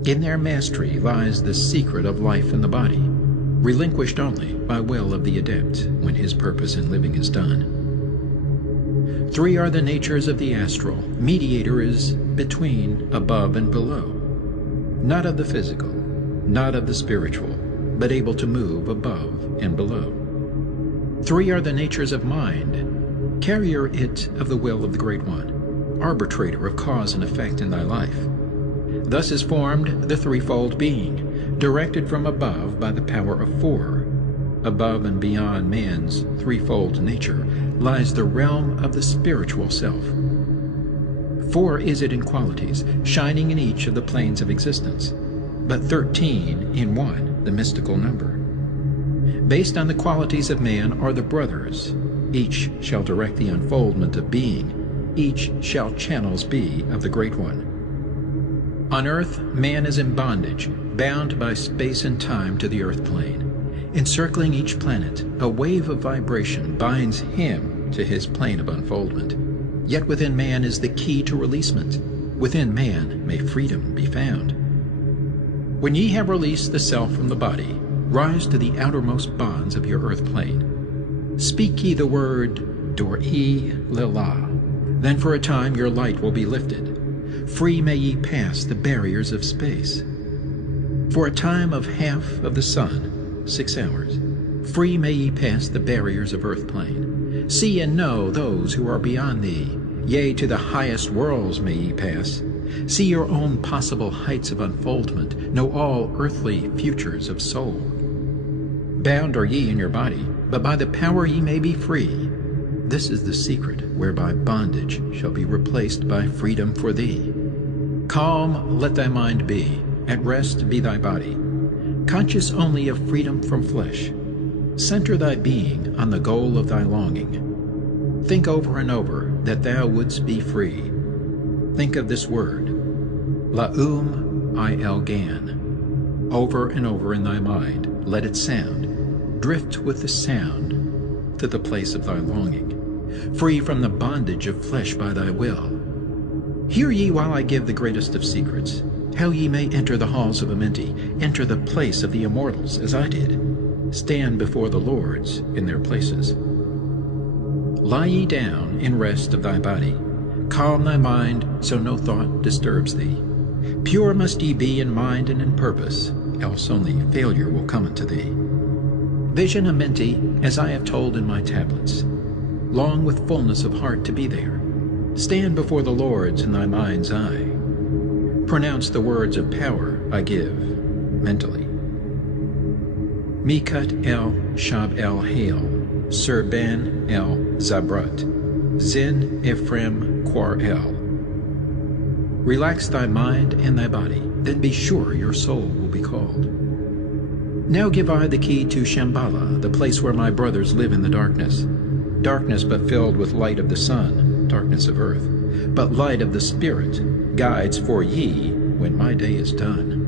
In their mastery lies the secret of life in the body. relinquished only by will of the adept when his purpose in living is done. 3 are the natures of the astral. Mediator is between, above, and below. Not of the physical, not of the spiritual, but able to move above and below. 3 are the natures of mind. Carrier it of the will of the Great One, arbitrator of cause and effect in thy life. Thus is formed the threefold being, directed from above by the power of 4. Above and beyond man's threefold nature lies the realm of the spiritual self. 4 is it in qualities, shining in each of the planes of existence, but 13 in one, the mystical number. Based on the qualities of man are the brothers. Each shall direct the unfoldment of being. Each shall channels be of the Great One. On earth, man is in bondage, bound by space and time to the earth plane. Encircling each planet, a wave of vibration binds him to his plane of unfoldment. Yet within man is the key to releasement. Within man may freedom be found. When ye have released the self from the body, rise to the outermost bonds of your earth plane. Speak ye the word Dor-e Lila. Then for a time your light will be lifted. Free may ye pass the barriers of space. For a time of half of the sun, 6 hours, free may ye pass the barriers of earth plane. See and know those who are beyond thee. Yea, to the highest worlds may ye pass. See your own possible heights of unfoldment. Know all earthly futures of soul. Bound are ye in your body, but by the power ye may be free. This is the secret whereby bondage shall be replaced by freedom for thee. Calm let thy mind be, at rest be thy body. Conscious only of freedom from flesh. Center thy being on the goal of thy longing. Think over and over that thou wouldst be free. Think of this word, La'um-I-El-Gan. Over and over in thy mind, let it sound. Drift with the sound to the place of thy longing, free from the bondage of flesh by thy will. Hear ye while I give the greatest of secrets, how ye may enter the halls of Amenti, enter the place of the immortals, as I did, stand before the lords in their places. Lie ye down in rest of thy body, calm thy mind so no thought disturbs thee. Pure must ye be in mind and in purpose, else only failure will come unto thee. Vision Amenti, as I have told in my tablets. Long with fullness of heart to be there. Stand before the lords in thy mind's eye. Pronounce the words of power I give mentally. Mikut el Shab el Hail, Sir Ben el Zabrat, Zin Ephraim Quar el. Relax thy mind and thy body, then be sure your soul will be called. Now give I the key to Shambhala, the place where my brothers live in the darkness. Darkness but filled with light of the sun, darkness of earth, but light of the Spirit, guides for ye when my day is done.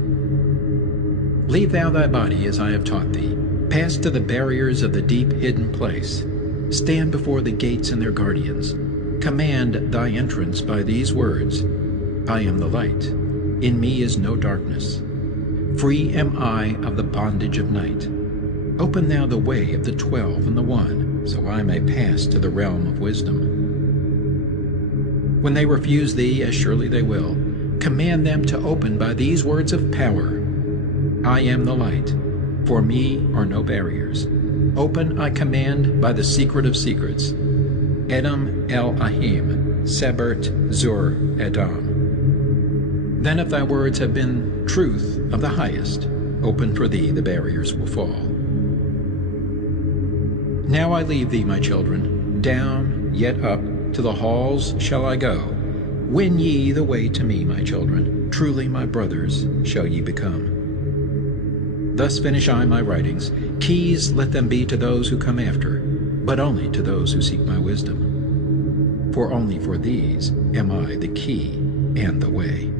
Leave thou thy body as I have taught thee. Pass to the barriers of the deep hidden place. Stand before the gates and their guardians. Command thy entrance by these words, I am the light. In me is no darkness. Free am I of the bondage of night. Open thou the way of the 12 and the 1, so I may pass to the realm of wisdom. When they refuse thee, as surely they will, command them to open by these words of power. I am the light. For me are no barriers. Open I command by the secret of secrets. Edom el Ahim, Sebert Zur Edom. Then if thy words have been truth of the highest, open for thee the barriers will fall. Now I leave thee, my children, down, yet up, to the halls shall I go. Win ye the way to me, my children, truly my brothers shall ye become. Thus finish I my writings. Keys let them be to those who come after, but only to those who seek my wisdom. For only for these am I the key and the way.